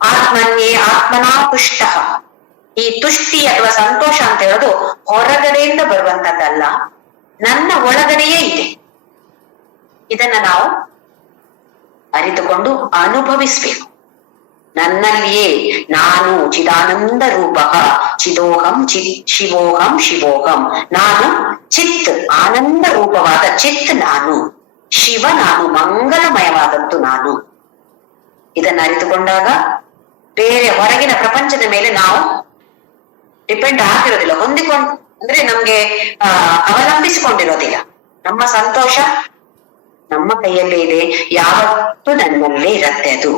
ಆತ್ಮನ್ಯೇ ಆತ್ಮನಾ ತುಷ್ಟ. ಈ ತುಷ್ಟಿ ಅಥವಾ ಸಂತೋಷ ಅಂತ ಹೇಳೋದು ಹೊರಗಡೆಯಿಂದ ಬರುವಂತದ್ದಲ್ಲ, ನನ್ನ ಒಳಗಡೆಯೇ ಇದೆ. ಇದನ್ನ ನಾವು ಅರಿತುಕೊಂಡು ಅನುಭವಿಸ್ಬೇಕು. ನನ್ನಲ್ಲಿಯೇ ನಾನು ಚಿದಾನಂದ ರೂಪ, ಚಿದೋಹಂ ಶಿವೋಹಂ ಶಿವೋಹಂ. ನಾನು ಚಿತ್, ಆನಂದ ರೂಪವಾದ ಚಿತ್ ನಾನು, ಶಿವ ನಾನು, ಮಂಗಲಮಯವಾದದ್ದು ನಾನು. ಇದನ್ನ ಅರಿತುಕೊಂಡಾಗ ಬೇರೆ ಹೊರಗಿನ ಪ್ರಪಂಚದ ಮೇಲೆ ನಾವು ಡಿಪೆಂಡ್ ಆಗಿರೋದಿಲ್ಲ, ಅಂದ್ರೆ ನಮ್ಗೆ ಅವಲಂಬಿಸಿಕೊಂಡಿರೋದಿಲ್ಲ. ನಮ್ಮ ಸಂತೋಷ ನಮ್ಮ ಕೈಯಲ್ಲೇ ಇದೆ, ಯಾವತ್ತೂ ನನ್ನಲ್ಲೇ ಇರತ್ತೆ. ಅದು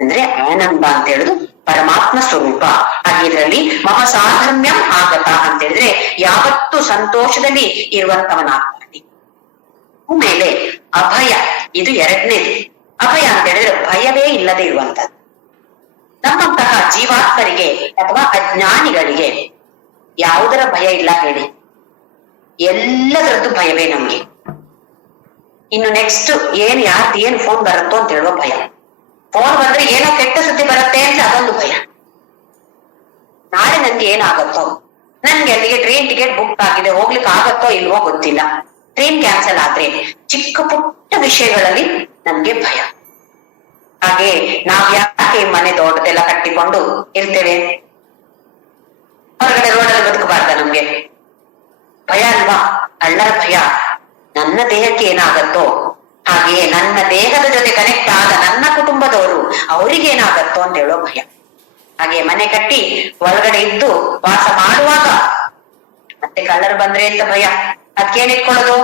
ಅಂದ್ರೆ ಆನಂದ ಅಂತ ಹೇಳುದು ಪರಮಾತ್ಮ ಸ್ವರೂಪ. ಹಾಗೆ ಇದರಲ್ಲಿ ಮಮ ಸಾಧರ್ಮ್ಯಂ ಆಗತ ಅಂತ ಹೇಳಿದ್ರೆ ಯಾವತ್ತೂ ಸಂತೋಷದಲ್ಲಿ ಇರುವಂತವನಾಗ್ತಾನೆ. ಆಮೇಲೆ ಅಭಯ, ಇದು 2ನೇದು. ಅಭಯ ಅಂತ ಹೇಳಿದ್ರೆ ಭಯವೇ ಇಲ್ಲದೆ ಇರುವಂತದ್ದು. ನಮ್ಮಂತಹ ಜೀವಾತ್ಮರಿಗೆ ಅಥವಾ ಅಜ್ಞಾನಿಗಳಿಗೆ ಯಾವುದರ ಭಯ ಇಲ್ಲ ಹೇಳಿ? ಎಲ್ಲದರದ್ದು ಭಯವೇ ನಮ್ಗೆ. ಇನ್ನು ನೆಕ್ಸ್ಟ್ ಏನ್ ಫೋನ್ ಬರುತ್ತೋ ಅಂತ ಹೇಳುವ ಭಯ. ಫೋನ್ ಬಂದ್ರೆ ಏನೋ ಕೆಟ್ಟ ಸುದ್ದಿ ಬರುತ್ತೆ ಅಂತ ಅದೊಂದು ಭಯ. ನಾಳೆ ನನ್ಗೆ ಏನಾಗತ್ತೋ, ನನ್ಗೆ ಅಲ್ಲಿಗೆ ಟ್ರೈನ್ ಟಿಕೆಟ್ ಬುಕ್ ಆಗಿದೆ, ಹೋಗ್ಲಿಕ್ಕೆ ಆಗತ್ತೋ ಇಲ್ವೋ ಗೊತ್ತಿಲ್ಲ, ಟ್ರೈನ್ ಕ್ಯಾನ್ಸಲ್ ಆದ್ರೆ, ಚಿಕ್ಕ ಪುಟ್ಟ ವಿಷಯಗಳಲ್ಲಿ ನಮ್ಗೆ ಭಯ. ಹಾಗೆ ನಾವ್ ಯಾಕೆ ಮನೆ ದೊಡ್ಡದೆಲ್ಲ ಕಟ್ಟಿಕೊಂಡು ಇರ್ತೇವೆ? ಹೊರಗಡೆ ರೋಡಲ್ಲಿ ಬದುಕಬಾರ್ದ ನಮ್ಗೆ? ಭಯ ಅಲ್ವಾ? ಕಳ್ಳರ ಭಯ. ನನ್ನ ದೇಹಕ್ಕೆ ಏನಾಗತ್ತೋ, ಹಾಗೆಯೇ ನನ್ನ ದೇಹದ ಜೊತೆ ಕನೆಕ್ಟ್ ಆದ ನನ್ನ ಕುಟುಂಬದವರು ಅವರಿಗೇನಾಗತ್ತೋ ಅಂತ ಹೇಳೋ ಭಯ. ಹಾಗೆ ಮನೆ ಕಟ್ಟಿ ಒಳಗಡೆ ಇದ್ದು ವಾಸ ಮಾಡುವಾಗ ಮತ್ತೆ ಕಳ್ಳರು ಬಂದ್ರೆ ಅಂತ ಭಯ. ಅದಕ್ಕೇನ್ ಇಟ್ಕೊಳ್ಳೋದು?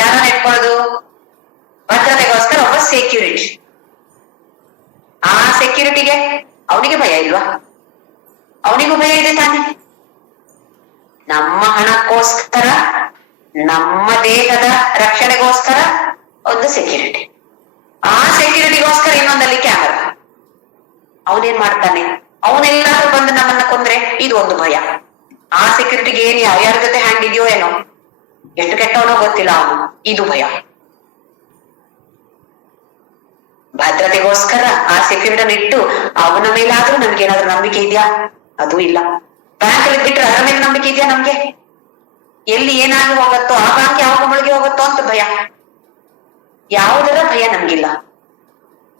ಯಾರನ್ನ ಇಟ್ಕೊಳ್ಳೋದು? ಭದ್ರತೆಗೋಸ್ಕರ ಒಬ್ಬ ಸೆಕ್ಯೂರಿಟಿ. ಆ ಸೆಕ್ಯೂರಿಟಿಗೆ ಅವನಿಗೆ ಭಯ ಇಲ್ವಾ? ಅವನಿಗೂ ಭಯ ಇದೆ ತಾನೆ. ನಮ್ಮ ಹಣಕ್ಕೋಸ್ಕರ, ನಮ್ಮ ದೇಹದ ರಕ್ಷಣೆಗೋಸ್ಕರ ಒಂದು ಸೆಕ್ಯೂರಿಟಿ, ಆ ಸೆಕ್ಯೂರಿಟಿಗೋಸ್ಕರ ಇನ್ನೊಂದಲ್ಲಿ ಕ್ಯಾಮರಾ. ಅವನೇನ್ ಮಾಡ್ತಾನೆ? ಅವನೆಲ್ಲಾದ್ರೂ ಬಂದು ನಮ್ಮನ್ನ ಕೊಂದ್ರೆ ಇದು ಒಂದು ಭಯ. ಆ ಸೆಕ್ಯೂರಿಟಿಗೆ ಏನ್ ಯಾರ್ಯಾರ ಜೊತೆ ಹ್ಯಾಂಡ್ ಇದೆಯೋ ಏನೋ, ಎಷ್ಟು ಕೆಟ್ಟವನೋ ಗೊತ್ತಿಲ್ಲ ಅವನು, ಇದು ಭಯ. ಭದ್ರತೆಗೋಸ್ಕರ ಆ ಸೆಕ್ಯೂರಿಟಿನ ಇಟ್ಟು ಅವನ ಮೇಲಾದ್ರೂ ನಮ್ಗೆ ಏನಾದ್ರೂ ನಂಬಿಕೆ ಇದೆಯಾ? ಅದು ಇಲ್ಲ. ಬ್ಯಾಂಕಲ್ಲಿ ಬಿಟ್ರೆ ಅದರ ಮೇಲೆ ನಂಬಿಕೆ ಇದೆಯಾ ನಮ್ಗೆ? ಎಲ್ಲಿ ಏನಾಗಿ ಹೋಗತ್ತೋ, ಆ ಬ್ಯಾಂಕ್ ಯಾವಾಗ ಮುಳುಗಿ ಹೋಗುತ್ತೋ ಅಂತ ಭಯ. ಯಾವುದರ ಭಯ ನಮ್ಗಿಲ್ಲ,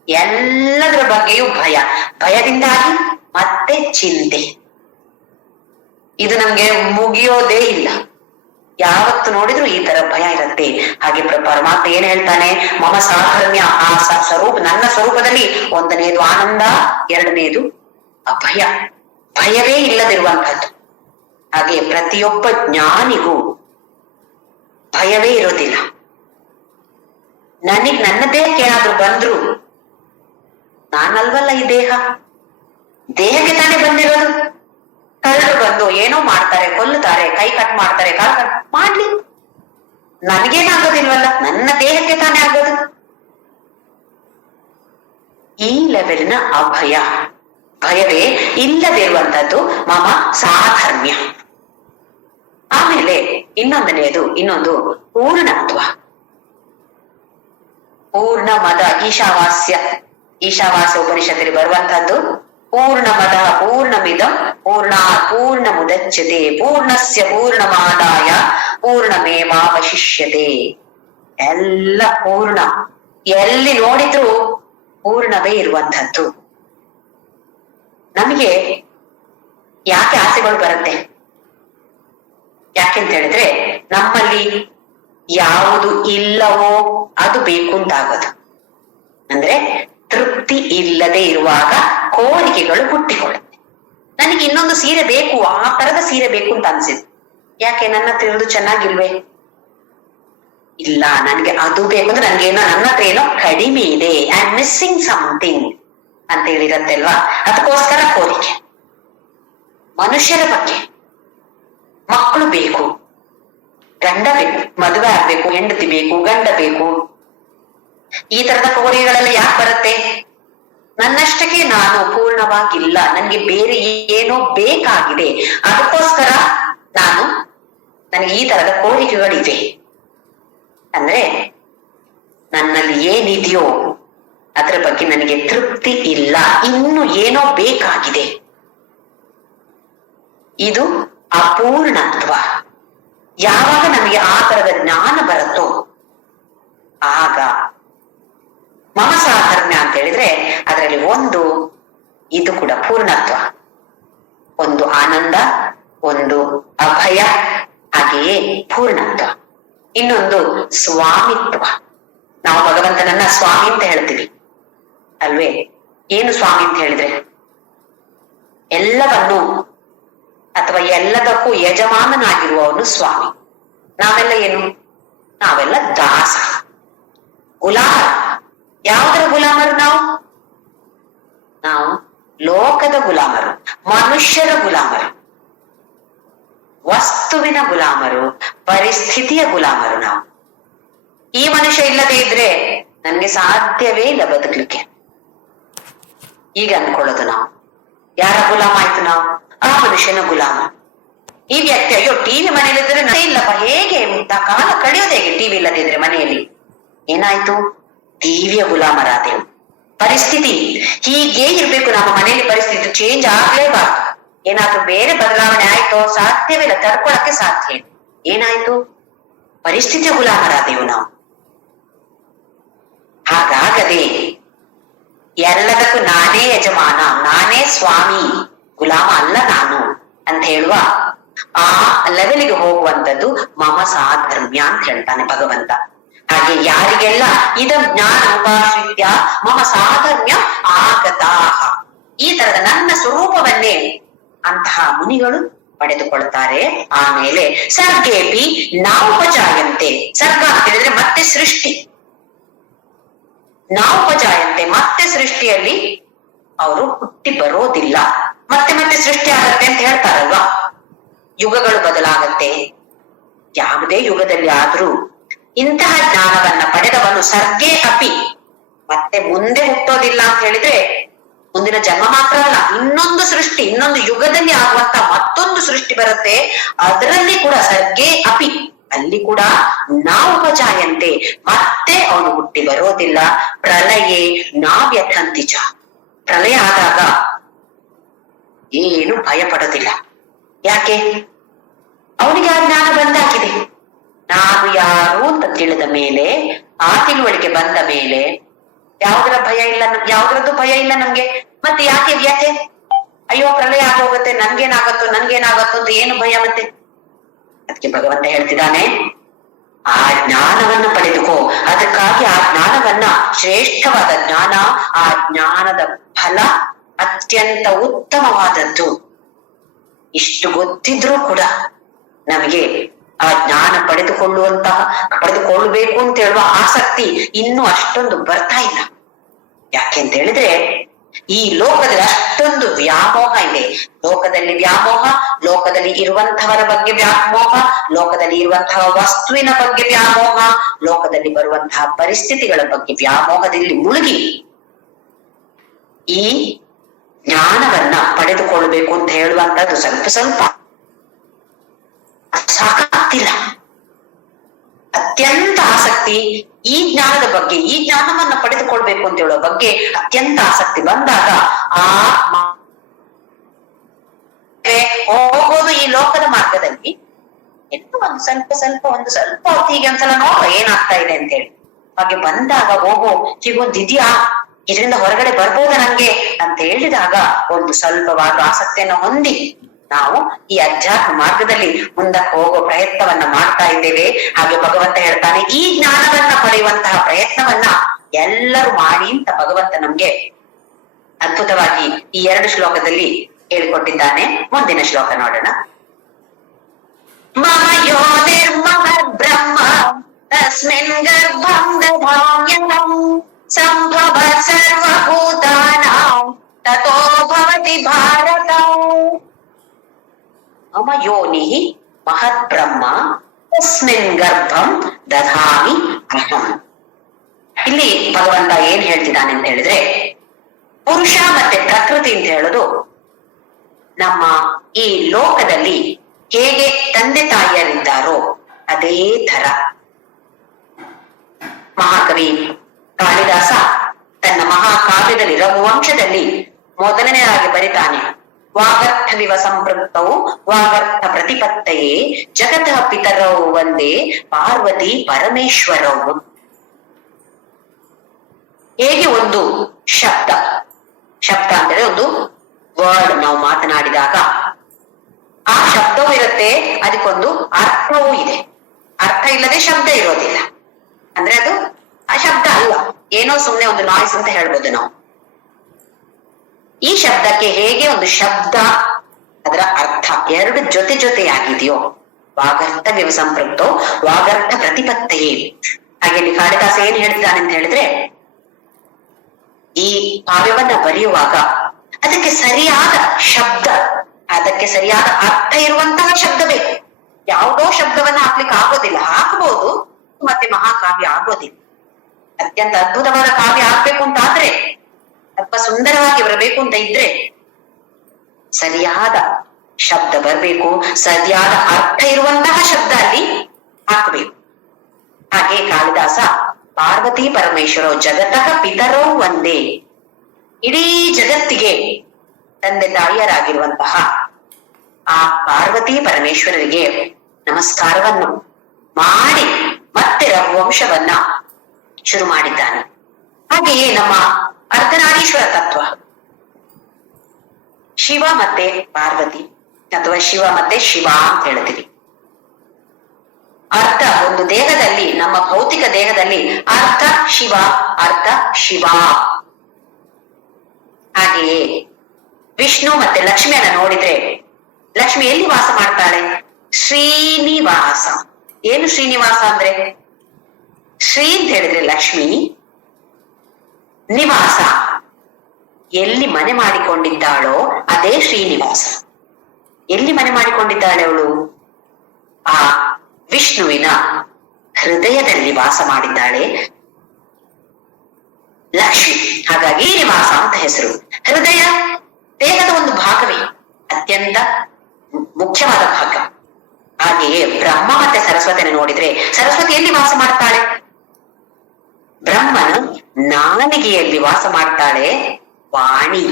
ಎಲ್ಲದರ ಬಗ್ಗೆಯೂ ಭಯ. ಭಯದಿಂದಾಗಿ ಮತ್ತೆ ಚಿಂತೆ. ಇದು ನಮ್ಗೆ ಮುಗಿಯೋದೇ ಇಲ್ಲ. ಯಾವತ್ತು ನೋಡಿದ್ರು ಈ ತರ ಭಯ ಇರುತ್ತೆ. ಹಾಗೆ ಪರಮಾತ್ಮ ಏನ್ ಹೇಳ್ತಾನೆ? ಮಮ ಸಾಧರ್ಮ್ಯ, ಆ ಸ್ವರೂಪ, ನನ್ನ ಸ್ವರೂಪದಲ್ಲಿ 1ನೇದು ಆನಂದ, 2ನೇದು ಅಭಯ, ಭಯವೇ ಇಲ್ಲದಿರುವಂತಹದ್ದು. ಹಾಗೆ ಪ್ರತಿಯೊಬ್ಬ ಜ್ಞಾನಿಗೂ ಭಯವೇ ಇರೋದಿಲ್ಲ. ನನ್ನ ದೇಹಕ್ಕೆ ಏನಾದ್ರೂ ಬಂದ್ರು, ನಾನಲ್ವಲ್ಲ ಈ ದೇಹಕ್ಕೆ ತಾನೇ ಬಂದಿರೋದು. ಕಳ್ಳರು ಬಂದು ಏನೋ ಮಾಡ್ತಾರೆ, ಕೊಲ್ಲುತ್ತಾರೆ, ಕೈ ಕಟ್ ಮಾಡ್ತಾರೆ, ಕಾಲು ಕಟ್ ಮಾಡ್ಲಿ, ನನಗೇನಾಗೋದಿಲ್ವಲ್ಲ, ನನ್ನ ದೇಹಕ್ಕೆ ತಾನೇ ಆಗೋದು. ಈ ಲೆವೆಲಿನ ಅಭಯ, ಭಯವೇ ಇಲ್ಲದಿರುವಂತದ್ದು ಮಮ ಸಾಧರ್ಮ್ಯ. ಆಮೇಲೆ ಇನ್ನೊಂದು ಪೂರ್ಣತ್ವ. ಪೂರ್ಣ ಮದ ಈಶಾವಾಸ್ಯ ಉಪನಿಷತ್ತಲ್ಲಿ ಬರುವಂತಹದ್ದು ಪೂರ್ಣಮದ ಪೂರ್ಣಮಿದಂ ಪೂರ್ಣಮುದಚ್ಯತೆ ಪೂರ್ಣಸ್ಯ ಪೂರ್ಣಮಾದಾಯ ಪೂರ್ಣಮೇವಾವಶಿಷ್ಯತೆ. ಎಲ್ಲ ಪೂರ್ಣ, ಎಲ್ಲಿ ನೋಡಿದ್ರು ಪೂರ್ಣವೇ ಇರುವಂತದ್ದು. ನಮಗೆ ಯಾಕೆ ಆಸೆಗಳು ಬರುತ್ತೆ? ಯಾಕೆಂತ ಹೇಳಿದ್ರೆ ನಮ್ಮಲ್ಲಿ ಯಾವುದು ಇಲ್ಲವೋ ಅದು ಬೇಕು ಅಂತಾಗೋದು. ಅಂದ್ರೆ ತೃಪ್ತಿ ಇಲ್ಲದೆ ಇರುವಾಗ ಕೋರಿಕೆಗಳು ಹುಟ್ಟಿಕೊಳ್ಳುತ್ತೆ. ನನಗೆ ಇನ್ನೊಂದು ಸೀರೆ ಬೇಕು, ಆ ತರದ ಸೀರೆ ಬೇಕು ಅಂತ ಅನ್ಸಿದೆ. ಯಾಕೆ ನನ್ನ ಹತ್ರ ಇರೋದು ಚೆನ್ನಾಗಿಲ್ವೇ? ಇಲ್ಲ, ನನ್ಗೆ ಅದು ಬೇಕು ಅಂದ್ರೆ ನನ್ಗೇನೋ ನನ್ನ ಹತ್ರ ಏನೋ ಕಡಿಮೆ ಇದೆ, ಐ ಆಮ್ ಮಿಸ್ಸಿಂಗ್ ಸಮಥಿಂಗ್ ಅಂತ ಹೇಳಿರತ್ತೆ ಅಲ್ವಾ. ಅದಕ್ಕೋಸ್ಕರ ಕೋರಿಕೆ. ಮನುಷ್ಯರ ಬಗ್ಗೆ ಮಕ್ಕಳು ಬೇಕು, ಗಂಡ ಬೇಕು, ಮದುವೆ ಆಗ್ಬೇಕು, ಹೆಂಡತಿ ಬೇಕು, ಗಂಡ ಬೇಕು, ಈ ತರದ ಕೋರಿಕೆಗಳೆಲ್ಲ ಯಾಕೆ ಬರುತ್ತೆ? ನನ್ನಷ್ಟಕ್ಕೆ ನಾನು ಪೂರ್ಣವಾಗಿಲ್ಲ, ನನ್ಗೆ ಬೇರೆ ಏನೋ ಬೇಕಾಗಿದೆ, ಅದಕ್ಕೋಸ್ಕರ ನನಗೆ ಈ ತರದ ಕೋರಿಕೆಗಳಿವೆ. ಅಂದ್ರೆ ನನ್ನಲ್ಲಿ ಏನಿದೆಯೋ ಅದ್ರ ಬಗ್ಗೆ ನನಗೆ ತೃಪ್ತಿ ಇಲ್ಲ, ಇನ್ನು ಏನೋ ಬೇಕಾಗಿದೆ. ಇದು ಅಪೂರ್ಣತ್ವ. ಯಾವಾಗ ನಮಗೆ ಆ ತರದ ಜ್ಞಾನ ಬರುತ್ತೋ ಆಗ ಮಮ ಸಾಧರ್ಮ್ಯ ಅಂತ ಹೇಳಿದ್ರೆ ಅದರಲ್ಲಿ ಒಂದು ಇದು ಕೂಡ ಪೂರ್ಣತ್ವ, ಒಂದು ಆನಂದ, ಒಂದು ಅಭಯ, ಹಾಗೆಯೇ ಪೂರ್ಣತ್ವ. ಇನ್ನೊಂದು ಸ್ವಾಮಿತ್ವ. ನಾವು ಭಗವಂತನನ್ನ ಸ್ವಾಮಿ ಅಂತ ಹೇಳ್ತೀವಿ ಅಲ್ವೇ? ಏನು ಸ್ವಾಮಿ ಅಂತ ಹೇಳಿದ್ರೆ ಎಲ್ಲವನ್ನು ಅಥವಾ ಎಲ್ಲದಕ್ಕೂ ಯಜಮಾನನಾಗಿರುವವನು ಸ್ವಾಮಿ. ನಾವೆಲ್ಲ ಏನು? ನಾವೆಲ್ಲ ದಾಸ, ಗುಲಾಮ. ಯಾವುದರ ಗುಲಾಮರು ನಾವು ಲೋಕದ ಗುಲಾಮರು, ಮನುಷ್ಯರ ಗುಲಾಮರು, ವಸ್ತುವಿನ ಗುಲಾಮರು, ಪರಿಸ್ಥಿತಿಯ ಗುಲಾಮರು ನಾವು. ಈ ಮನುಷ್ಯ ಇಲ್ಲದೆ ಇದ್ರೆ ನನ್ಗೆ ಸಾಧ್ಯವೇ ಇಲ್ಲ ಬದುಕಲಿಕ್ಕೆ, ಈಗ ಅನ್ಕೊಳ್ಳೋದು ನಾವು. ಯಾರ ಗುಲಾಮ ಆಯ್ತು ನಾವು? ಆ ಮನುಷ್ಯನ ಗುಲಾಮ. ಈ ವ್ಯಕ್ತಿ ಅಯ್ಯೋ ಟಿವಿ ಮನೆಯಲ್ಲಿದ್ರೆ ಇಲ್ಲಪ್ಪ, ಹೇಗೆ ಕಾಲ ಕಳೆಯೋದು ಹೇಗೆ ಟಿವಿ ಇಲ್ಲದಿದ್ರೆ ಮನೆಯಲ್ಲಿ? ಏನಾಯ್ತು? ಟಿವಿಯ ಗುಲಾಮರಾದೆವು. ಪರಿಸ್ಥಿತಿ ಹೀಗೆ ಇರ್ಬೇಕು ನಮ್ಮ ಮನೆಯಲ್ಲಿ, ಪರಿಸ್ಥಿತಿ ಚೇಂಜ್ ಆಗ್ಲೇಬಾರ್ದು. ಏನಾದ್ರೂ ಬೇರೆ ಬದಲಾವಣೆ ಆಯ್ತೋ ಸಾಧ್ಯವಿಲ್ಲ, ತಡ್ಕೊಳಕ್ಕೆ ಸಾಧ್ಯ ಇಲ್ಲ. ಏನಾಯ್ತು? ಪರಿಸ್ಥಿತಿಯ ಗುಲಾಮರಾದೆವು ನಾವು. ಹಾಗಾಗದೆ ಎಲ್ಲದಕ್ಕೂ ನಾನೇ ಯಜಮಾನ, ನಾನೇ ಸ್ವಾಮಿ, ಗುಲಾಮ ಅಲ್ಲ ನಾನು ಅಂತ ಹೇಳುವ ಆ ಲೆವೆಲ್ಗೆ ಹೋಗುವಂಥದ್ದು ಮಮ ಸಾಧರ್ಮ್ಯ ಅಂತ ಹೇಳ್ತಾನೆ ಭಗವಂತ. ಹಾಗೆ ಯಾರಿಗೆಲ್ಲ ಇದಂ ಜ್ಞಾನ ಉಪಾಶ್ರಿತ್ಯ ಮಮ ಸಾಧರ್ಮ್ಯ ಆಗತಾಹ, ಈ ತರದ ನನ್ನ ಸ್ವರೂಪವನ್ನೇ ಅಂತಹ ಮುನಿಗಳು ಪಡೆದುಕೊಳ್ತಾರೆ. ಆಮೇಲೆ ಸರ್ಗೇಪಿ ನಾವುಪಜಾಯಂತೆ. ಸರ್ಗ ಅಂತ ಹೇಳಿದ್ರೆ ಮತ್ತೆ ಸೃಷ್ಟಿ. ನಾವುಪಜಾಯಂತೆ, ಮತ್ತೆ ಸೃಷ್ಟಿಯಲ್ಲಿ ಅವರು ಹುಟ್ಟಿ ಬರೋದಿಲ್ಲ. ಮತ್ತೆ ಮತ್ತೆ ಸೃಷ್ಟಿ ಆಗತ್ತೆ ಅಂತ ಹೇಳ್ತಾರಲ್ವಾ. ಯುಗಗಳು ಬದಲಾಗತ್ತೆ. ಯಾವುದೇ ಯುಗದಲ್ಲಿ ಆದ್ರೂ ಇಂತಹ ಜ್ಞಾನವನ್ನ ಪಡೆದವನು ಸರ್ಗೇ ಅಪಿ, ಮತ್ತೆ ಮುಂದೆ ಹುಟ್ಟೋದಿಲ್ಲ ಅಂತ ಹೇಳಿದ್ರೆ ಮುಂದಿನ ಜನ್ಮ ಮಾತ್ರ ಅಲ್ಲ, ಇನ್ನೊಂದು ಸೃಷ್ಟಿ, ಇನ್ನೊಂದು ಯುಗದಲ್ಲಿ ಆಗುವಂತ ಮತ್ತೊಂದು ಸೃಷ್ಟಿ ಬರುತ್ತೆ. ಅದರಲ್ಲಿ ಕೂಡ ಸರ್ಗೇ ಅಪಿ, ಅಲ್ಲಿ ಕೂಡ ನಾವುಪಜಾಯಂತೆ, ಮತ್ತೆ ಅವನು ಹುಟ್ಟಿ ಬರೋದಿಲ್ಲ. ಪ್ರಳಯೇ ನಾವ್ಯಥಂತಿಚ, ಪ್ರಳಯ ಆದಾಗ ಏನು ಭಯ ಪಡೋದಿಲ್ಲ. ಯಾಕೆ? ಅವನಿಗೆ ಆ ಜ್ಞಾನ ಬಂದಾಗಿದೆ. ನಾನು ಯಾರು ಅಂತ ತಿಳಿದ ಮೇಲೆ, ಆ ತಿಳುವಳಿಕೆ ಬಂದ ಮೇಲೆ ಯಾವುದರದ್ದು ಭಯ ಇಲ್ಲ ನಮ್ಗೆ. ಮತ್ತೆ ಯಾಕೆ ವ್ಯಥೆ? ಅಯ್ಯೋ ಪ್ರಳಯ ಆಗೋಗುತ್ತೆ, ನನ್ಗೇನಾಗತ್ತೋ ಅಂತ ಏನು ಭಯ ಮತ್ತೆ? ಅದಕ್ಕೆ ಭಗವಂತ ಹೇಳ್ತಿದ್ದಾನೆ, ಆ ಜ್ಞಾನವನ್ನ ಪಡೆದುಕೋ. ಅದಕ್ಕಾಗಿ ಆ ಜ್ಞಾನವನ್ನ, ಶ್ರೇಷ್ಠವಾದ ಜ್ಞಾನ, ಆ ಜ್ಞಾನದ ಫಲ ಅತ್ಯಂತ ಉತ್ತಮವಾದದ್ದು. ಇಷ್ಟು ಗೊತ್ತಿದ್ರೂ ಕೂಡ ನಮಗೆ ಆ ಜ್ಞಾನ ಪಡೆದುಕೊಳ್ಳಬೇಕು ಅಂತ ಹೇಳುವ ಆಸಕ್ತಿ ಇನ್ನೂ ಅಷ್ಟೊಂದು ಬರ್ತಾ ಇಲ್ಲ. ಯಾಕೆ ಅಂತ ಹೇಳಿದ್ರೆ ಈ ಲೋಕದಲ್ಲಿ ಅಷ್ಟೊಂದು ವ್ಯಾಮೋಹ ಇದೆ. ಲೋಕದಲ್ಲಿ ವ್ಯಾಮೋಹ, ಲೋಕದಲ್ಲಿ ಇರುವಂತಹವರ ಬಗ್ಗೆ ವ್ಯಾಮೋಹ, ಲೋಕದಲ್ಲಿ ಇರುವಂತಹ ವಸ್ತುವಿನ ಬಗ್ಗೆ ವ್ಯಾಮೋಹ, ಲೋಕದಲ್ಲಿ ಬರುವಂತಹ ಪರಿಸ್ಥಿತಿಗಳ ಬಗ್ಗೆ ವ್ಯಾಮೋಹದಲ್ಲಿ ಮುಳುಗಿ ಈ ಜ್ಞಾನವನ್ನ ಪಡೆದುಕೊಳ್ಬೇಕು ಅಂತ ಹೇಳುವಂತದ್ದು ಸ್ವಲ್ಪ ಸಾಕಾಗ್ತಿಲ್ಲ. ಅತ್ಯಂತ ಆಸಕ್ತಿ ಈ ಜ್ಞಾನದ ಬಗ್ಗೆ, ಈ ಜ್ಞಾನವನ್ನ ಪಡೆದುಕೊಳ್ಬೇಕು ಅಂತ ಹೇಳುವ ಬಗ್ಗೆ ಅತ್ಯಂತ ಆಸಕ್ತಿ ಬಂದಾಗ ಆ ಹೋಗೋದು ಈ ಲೋಕದ ಮಾರ್ಗದಲ್ಲಿ ಇನ್ನೂ ಒಂದು ಸ್ವಲ್ಪ ಹೊತ್ತಿಗೆ ಒಂದ್ಸಲ ನೋಡುವ ಏನಾಗ್ತಾ ಇದೆ ಅಂತ ಹೇಳಿ ಹಾಗೆ ಬಂದಾಗ ಹೋಗೋ ಹೀಗೊಂದು ಇದ್ಯಾ, ಇದರಿಂದ ಹೊರಗಡೆ ಬರ್ಬೋದ ನಂಗೆ ಅಂತ ಹೇಳಿದಾಗ ಒಂದು ಸ್ವಲ್ಪವಾದ ಆಸಕ್ತಿಯನ್ನು ಹೊಂದಿ ನಾವು ಈ ಅಧ್ಯಾತ್ಮ ಮಾರ್ಗದಲ್ಲಿ ಮುಂದಕ್ಕೆ ಹೋಗೋ ಪ್ರಯತ್ನವನ್ನ ಮಾಡ್ತಾ ಇದ್ದೇವೆ. ಹಾಗೆ ಭಗವಂತ ಹೇಳ್ತಾನೆ, ಈ ಜ್ಞಾನವನ್ನ ಪಡೆಯುವಂತಹ ಪ್ರಯತ್ನವನ್ನ ಎಲ್ಲರೂ ಮಾಡಿ ಅಂತ ಭಗವಂತ ನಮ್ಗೆ ಅದ್ಭುತವಾಗಿ ಈ 2 ಶ್ಲೋಕದಲ್ಲಿ ಹೇಳಿಕೊಟ್ಟಿದ್ದಾನೆ. ಮುಂದಿನ ಶ್ಲೋಕ ನೋಡೋಣ. ಮಮ ಯೋ ನಿರ್ಮಹದ್ ಬ್ರಹ್ಮ ತಸ್ಮಿನ್ ಗರ್ಭಂ ದಧಾಮ್ಯಹಂ ಸಂಭವತ್ ಸರ್ವಭೂತಾನಾಂ ತತೋ ಭವತಿ ಭಾರತ. ಮಮ ಯೋನಿಃ ಮಹದ್ ಬ್ರಹ್ಮ ತಸ್ಮಿನ್ ಗರ್ಭಂ ದಧಾಮಿ ಅಹಂ. ಇಲ್ಲಿ ಭಗವಂತ ಏನ್ ಹೇಳ್ತಿದ್ದಾನೆ ಅಂತ ಹೇಳಿದ್ರೆ, ಪುರುಷ ಮತ್ತೆ ಪ್ರಕೃತಿ ಅಂತ ಹೇಳೋದು ನಮ್ಮ ಈ ಲೋಕದಲ್ಲಿ ಹೇಗೆ ತಂದೆ ತಾಯಿಯರಿದ್ದಾರೋ ಅದೇ ತರ ಮಹಾಕವಿ ಕಾಳಿದಾಸ ತನ್ನ ಮಹಾಕಾವ್ಯದಲ್ಲಿ ರಘುವಂಶದಲ್ಲಿ ಮೊದಲನೆಯದಾಗಿ ಬರಿತಾನೆ, ವಾಗರ್ಥವಿವ ಸಂಪೃಕ್ತೌ ವಾಗರ್ಥ ಪ್ರತಿಪತ್ತಯೇ ಜಗತಃ ಪಿತರೌ ಒಂದೇ ಪಾರ್ವತಿ ಪರಮೇಶ್ವರವು. ಹೇಗೆ ಒಂದು ಶಬ್ದ ಅಂದ್ರೆ ಒಂದು ವರ್ಡ್ ನಾವು ಮಾತನಾಡಿದಾಗ ಆ ಶಬ್ದವೂ ಇರುತ್ತೆ, ಅದಕ್ಕೊಂದು ಅರ್ಥವೂ ಇದೆ. ಅರ್ಥ ಇಲ್ಲದೆ ಶಬ್ದ ಇರೋದಿಲ್ಲ. ಅಂದ್ರೆ ಅದು ಆ ಶಬ್ದ ಅಲ್ಲ, ಏನೋ ಸುಮ್ನೆ ಒಂದು ನಾಯ್ಸ್ ಅಂತ ಹೇಳ್ಬೋದು ನಾವು. ಈ ಶಬ್ದಕ್ಕೆ ಹೇಗೆ ಒಂದು ಶಬ್ದ ಅದರ ಅರ್ಥ ಎರಡು ಜೊತೆಯಾಗಿದೆಯೋ, ವಾಗರ್ಥ ವಿವ ಸಂಪೃಕ್ತೋ ವಾಗರ್ಥ ಪ್ರತಿಪತ್ತೆಯೇ. ಹಾಗೆ ಕಾಳಿದಾಸ ಏನ್ ಹೇಳ್ತಿದ್ದಾನೆ ಅಂತ ಹೇಳಿದ್ರೆ, ಈ ಕಾವ್ಯವನ್ನ ಬರೆಯುವಾಗ ಅದಕ್ಕೆ ಸರಿಯಾದ ಶಬ್ದ, ಅದಕ್ಕೆ ಸರಿಯಾದ ಅರ್ಥ ಇರುವಂತಹ ಶಬ್ದ ಬೇಕು. ಯಾವುದೋ ಶಬ್ದವನ್ನ ಹಾಕ್ಲಿಕ್ಕೆ ಆಗೋದಿಲ್ಲ, ಹಾಕಬಹುದು ಮತ್ತೆ ಮಹಾಕಾವ್ಯ ಆಗೋದಿಲ್ಲ. ಅತ್ಯಂತ ಅದ್ಭುತವಾದ ಕಾವ್ಯ ಆಗ್ಬೇಕು ಅಂತ ಆದ್ರೆ, ಅಥವಾ ಸುಂದರವಾಗಿ ಬರಬೇಕು ಅಂತ ಇದ್ರೆ ಸರಿಯಾದ ಶಬ್ದ ಬರಬೇಕು, ಸರಿಯಾದ ಅರ್ಥ ಇರುವಂತಹ ಶಬ್ದ ಅಲ್ಲಿ ಹಾಕಬೇಕು. ಹಾಗೆ ಕಾಳಿದಾಸ ಪಾರ್ವತಿ ಪರಮೇಶ್ವರ ಜಗತಃ ಪಿತರೋ ಒಂದೇ, ಇಡೀ ಜಗತ್ತಿಗೆ ತಂದೆ ತಾಯಿಯರಾಗಿರುವಂತಹ ಆ ಪಾರ್ವತಿ ಪರಮೇಶ್ವರರಿಗೆ ನಮಸ್ಕಾರವನ್ನು ಮಾಡಿ ಮತ್ತೆ ರಘುವಂಶವನ್ನ ಶುರು ಮಾಡಿದ್ದಾನೆ. ಹಾಗೆಯೇ ನಮ್ಮ ಅರ್ಧನಾರೀಶ್ವರ ತತ್ವ, ಶಿವ ಮತ್ತೆ ಪಾರ್ವತಿ ಅಥವಾ ಶಿವ ಮತ್ತೆ ಶಿವ ಅಂತ ಹೇಳ್ತೀವಿ. ಅರ್ಧ ಒಂದು ದೇಹದಲ್ಲಿ, ನಮ್ಮ ಭೌತಿಕ ದೇಹದಲ್ಲಿ ಅರ್ಧ ಶಿವ ಅರ್ಧ ಶಿವ. ಹಾಗೆಯೇ ವಿಷ್ಣು ಮತ್ತೆ ಲಕ್ಷ್ಮಿಯನ್ನ ನೋಡಿದ್ರೆ, ಲಕ್ಷ್ಮಿ ಎಲ್ಲಿ ವಾಸ ಮಾಡ್ತಾಳೆ? ಶ್ರೀನಿವಾಸ. ಏನು ಶ್ರೀನಿವಾಸ ಅಂದ್ರೆ? ಶ್ರೀ ಅಂತ ಹೇಳಿದ್ರೆ ಲಕ್ಷ್ಮಿ, ನಿವಾಸ ಎಲ್ಲಿ ಮನೆ ಮಾಡಿಕೊಂಡಿದ್ದಾಳೋ ಅದೇ ಶ್ರೀನಿವಾಸ. ಎಲ್ಲಿ ಮನೆ ಮಾಡಿಕೊಂಡಿದ್ದಾಳೆ ಅವಳು? ಆ ವಿಷ್ಣುವಿನ ಹೃದಯದಲ್ಲಿ ವಾಸ ಮಾಡಿದ್ದಾಳೆ ಲಕ್ಷ್ಮಿ. ಹಾಗಾಗಿ ನಿವಾಸ ಅಂತ ಹೆಸರು. ಹೃದಯ ದೇಹದ ಒಂದು ಭಾಗವೇ, ಅತ್ಯಂತ ಮುಖ್ಯವಾದ ಭಾಗ. ಹಾಗೆಯೇ ಬ್ರಹ್ಮ ಮತ್ತೆ ಸರಸ್ವತಿಯನ್ನು ನೋಡಿದ್ರೆ, ಸರಸ್ವತಿ ಎಲ್ಲಿ ವಾಸ ಮಾಡ್ತಾಳೆ? ಬ್ರಹ್ಮನ ನಾಲಿಗೆಯಲ್ಲಿ ವಾಸ ಮಾಡ್ತಾಳೆ ವಾಣಿ.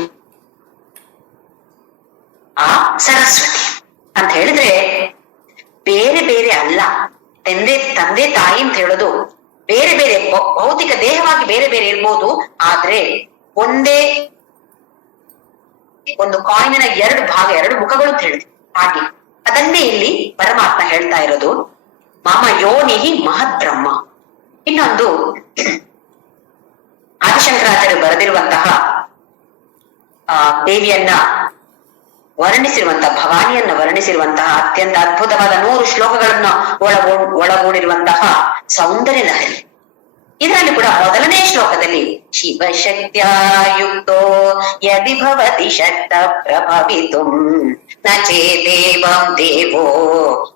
ಆ ಸರಸ್ವತಿ ಅಂತ ಹೇಳಿದ್ರೆ ಬೇರೆ ಬೇರೆ ಅಲ್ಲ, ತಂದೆ ತಾಯಿ ಅಂತ ಹೇಳೋದು ಬೇರೆ ಬೇರೆ, ಭೌತಿಕ ದೇಹವಾಗಿ ಬೇರೆ ಬೇರೆ ಇರ್ಬೋದು, ಆದ್ರೆ ಒಂದೇ ಒಂದು ಕಾಯಿನಿನ ಎರಡು ಭಾಗ, ಎರಡು ಮುಖಗಳು ಅಂತ ಹೇಳಿದ್ವಿ. ಹಾಗೆ ಅದನ್ನೇ ಇಲ್ಲಿ ಪರಮಾತ್ಮ ಹೇಳ್ತಾ ಇರೋದು, ಮಮ ಯೋನಿಹಿ ಮಹದ್ ಬ್ರಹ್ಮ. ಇನ್ನೊಂದು ಆದಿಶಂಕರಾಚಾರ್ಯರು ಬರೆದಿರುವಂತಹ ದೇವಿಯನ್ನ ವರ್ಣಿಸಿರುವಂತಹ, ಭವಾನಿಯನ್ನ ವರ್ಣಿಸಿರುವಂತಹ ಅತ್ಯಂತ ಅದ್ಭುತವಾದ 100 ಶ್ಲೋಕಗಳನ್ನ ಒಳಗೂಡಿರುವಂತಹ ಸೌಂದರ್ಯ ಲಹರಿ. ಇದರಲ್ಲಿ ಕೂಡ ಮೊದಲನೇ ಶ್ಲೋಕದಲ್ಲಿ ಶಿವಶಕ್ತ್ಯಾಯುಕ್ತೋ ಯದಿ ಭವತಿ ಶಕ್ತ ಪ್ರಭವಿತುಂ ನ ಚೇದೇವಂ ದೇವೋ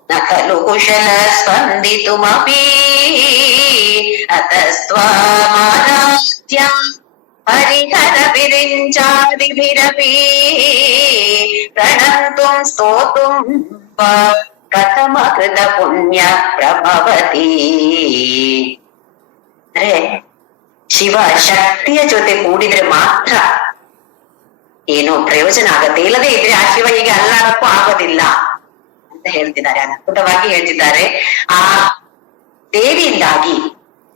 ನ ಖಲು ಕುಶಲ ಸ್ಪಂದಿತುಮಪಿ ಅತಸ್ತ್ವಾಮಾರಾಧ್ಯ ಹರಿಹರ ವಿರಿಂಚಾದಿಭಿರಪಿ ಪ್ರಣಂತುಂ ಸ್ತೋತುಂ ಕಥಮ ಕೃತ ಪುಣ್ಯ ಪ್ರಭವತಿ. ಅಂದ್ರೆ ಶಿವ ಶಕ್ತಿಯ ಜೊತೆ ಕೂಡಿದ್ರೆ ಮಾತ್ರ ಏನೋ ಪ್ರಯೋಜನ ಆಗತ್ತೆ, ಇಲ್ಲದೆ ಇದ್ರೆ ಆ ಶಿವ ಹೀಗೆ ಅಲ್ಲಾಡಕ್ಕೂ ಆಗೋದಿಲ್ಲ ಅಂತ ಹೇಳ್ತಿದ್ದಾರೆ, ಅದ್ಭುತವಾಗಿ ಹೇಳ್ತಿದ್ದಾರೆ. ಆ ದೇವಿಯಿಂದಾಗಿ,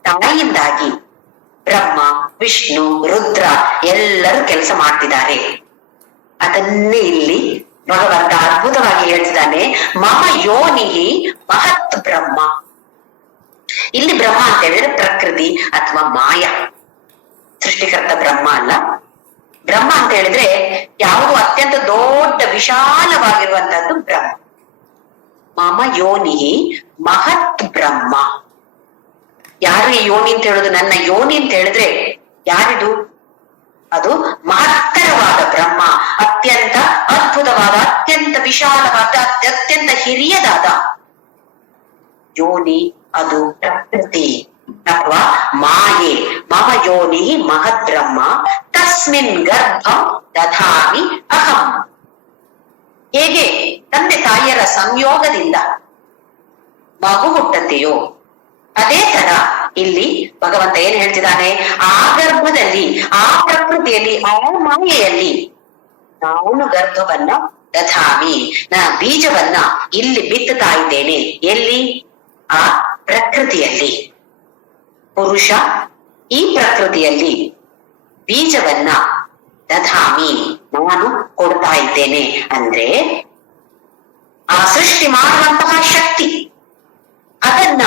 ತಾಯಿಯಿಂದಾಗಿ ಬ್ರಹ್ಮ, ವಿಷ್ಣು, ರುದ್ರ ಎಲ್ಲರೂ ಕೆಲಸ ಮಾಡ್ತಿದ್ದಾರೆ. ಅದನ್ನೇ ಇಲ್ಲಿ ಭಗವಂತ ಅದ್ಭುತವಾಗಿ ಹೇಳ್ತಿದ್ದಾನೆ. ಮಮ ಯೋನಿಹಿ ಮಹತ್ ಬ್ರಹ್ಮ. ಇಲ್ಲಿ ಬ್ರಹ್ಮ ಅಂತ ಹೇಳಿದ್ರೆ ಪ್ರಕೃತಿ ಅಥವಾ ಮಾಯ, ಸೃಷ್ಟಿಕರ್ತ ಬ್ರಹ್ಮ ಅಲ್ಲ. ಬ್ರಹ್ಮ ಅಂತ ಹೇಳಿದ್ರೆ ಯಾವುದು ಅತ್ಯಂತ ದೊಡ್ಡ ವಿಶಾಲವಾಗಿರುವಂತಹದ್ದು ಬ್ರಹ್ಮ. ಮಮ ಯೋನಿಹಿ ಮಹತ್ ಬ್ರಹ್ಮ. ಯಾರು ಈ ಯೋನಿ ಅಂತ ಹೇಳುದು? ನನ್ನ ಯೋನಿ ಅಂತ ಹೇಳಿದ್ರೆ ಯಾರಿದು? ಅದು ಮಹತ್ತರವಾದ ಬ್ರಹ್ಮ, ಅತ್ಯಂತ ಅದ್ಭುತವಾದ, ಅತ್ಯಂತ ವಿಶಾಲವಾದ, ಅತ್ಯಂತ ಹಿರಿಯದಾದ ಯೋನಿ. ಅದು ಪ್ರಕೃತಿ ಅಥವಾ ಮಾಯೆ. ಮಮ ಯೋನಿ ಮಹದ್ ಬ್ರಹ್ಮ ತಸ್ಮಿನ್ ಗರ್ಭಂ ದಧಾಮಿ ಅಹಂ. ಹೇಗೆ ತಂದೆ ತಾಯಿಯರ ಸಂಯೋಗದಿಂದ ಮಗು ಹುಟ್ಟುತ್ತೆಯೋ ಅದೇ ತರ ಇಲ್ಲಿ ಭಗವಂತ ಏನ್ ಹೇಳ್ತಿದ್ದಾನೆ? ಆ ಗರ್ಭದಲ್ಲಿ, ಆ ಪ್ರಕೃತಿಯಲ್ಲಿ, ಆ ಮಾಯೆಯಲ್ಲಿ ನಾನು ಗರ್ಭವನ್ನ ದಧಾಮಿ, ಬೀಜವನ್ನ ಇಲ್ಲಿ ಬಿತ್ತುತ್ತಾ ಇದ್ದೇನೆ. ಎಲ್ಲಿ? ಆ ಪ್ರಕೃತಿಯಲ್ಲಿ. ಪುರುಷ ಈ ಪ್ರಕೃತಿಯಲ್ಲಿ ಬೀಜವನ್ನ ದಧಾಮಿ, ನಾನು ಕೊಡ್ತಾ ಇದ್ದೇನೆ. ಅಂದ್ರೆ ಆ ಸೃಷ್ಟಿ ಮಾಡುವಂತಹ ಶಕ್ತಿ, ಅದನ್ನ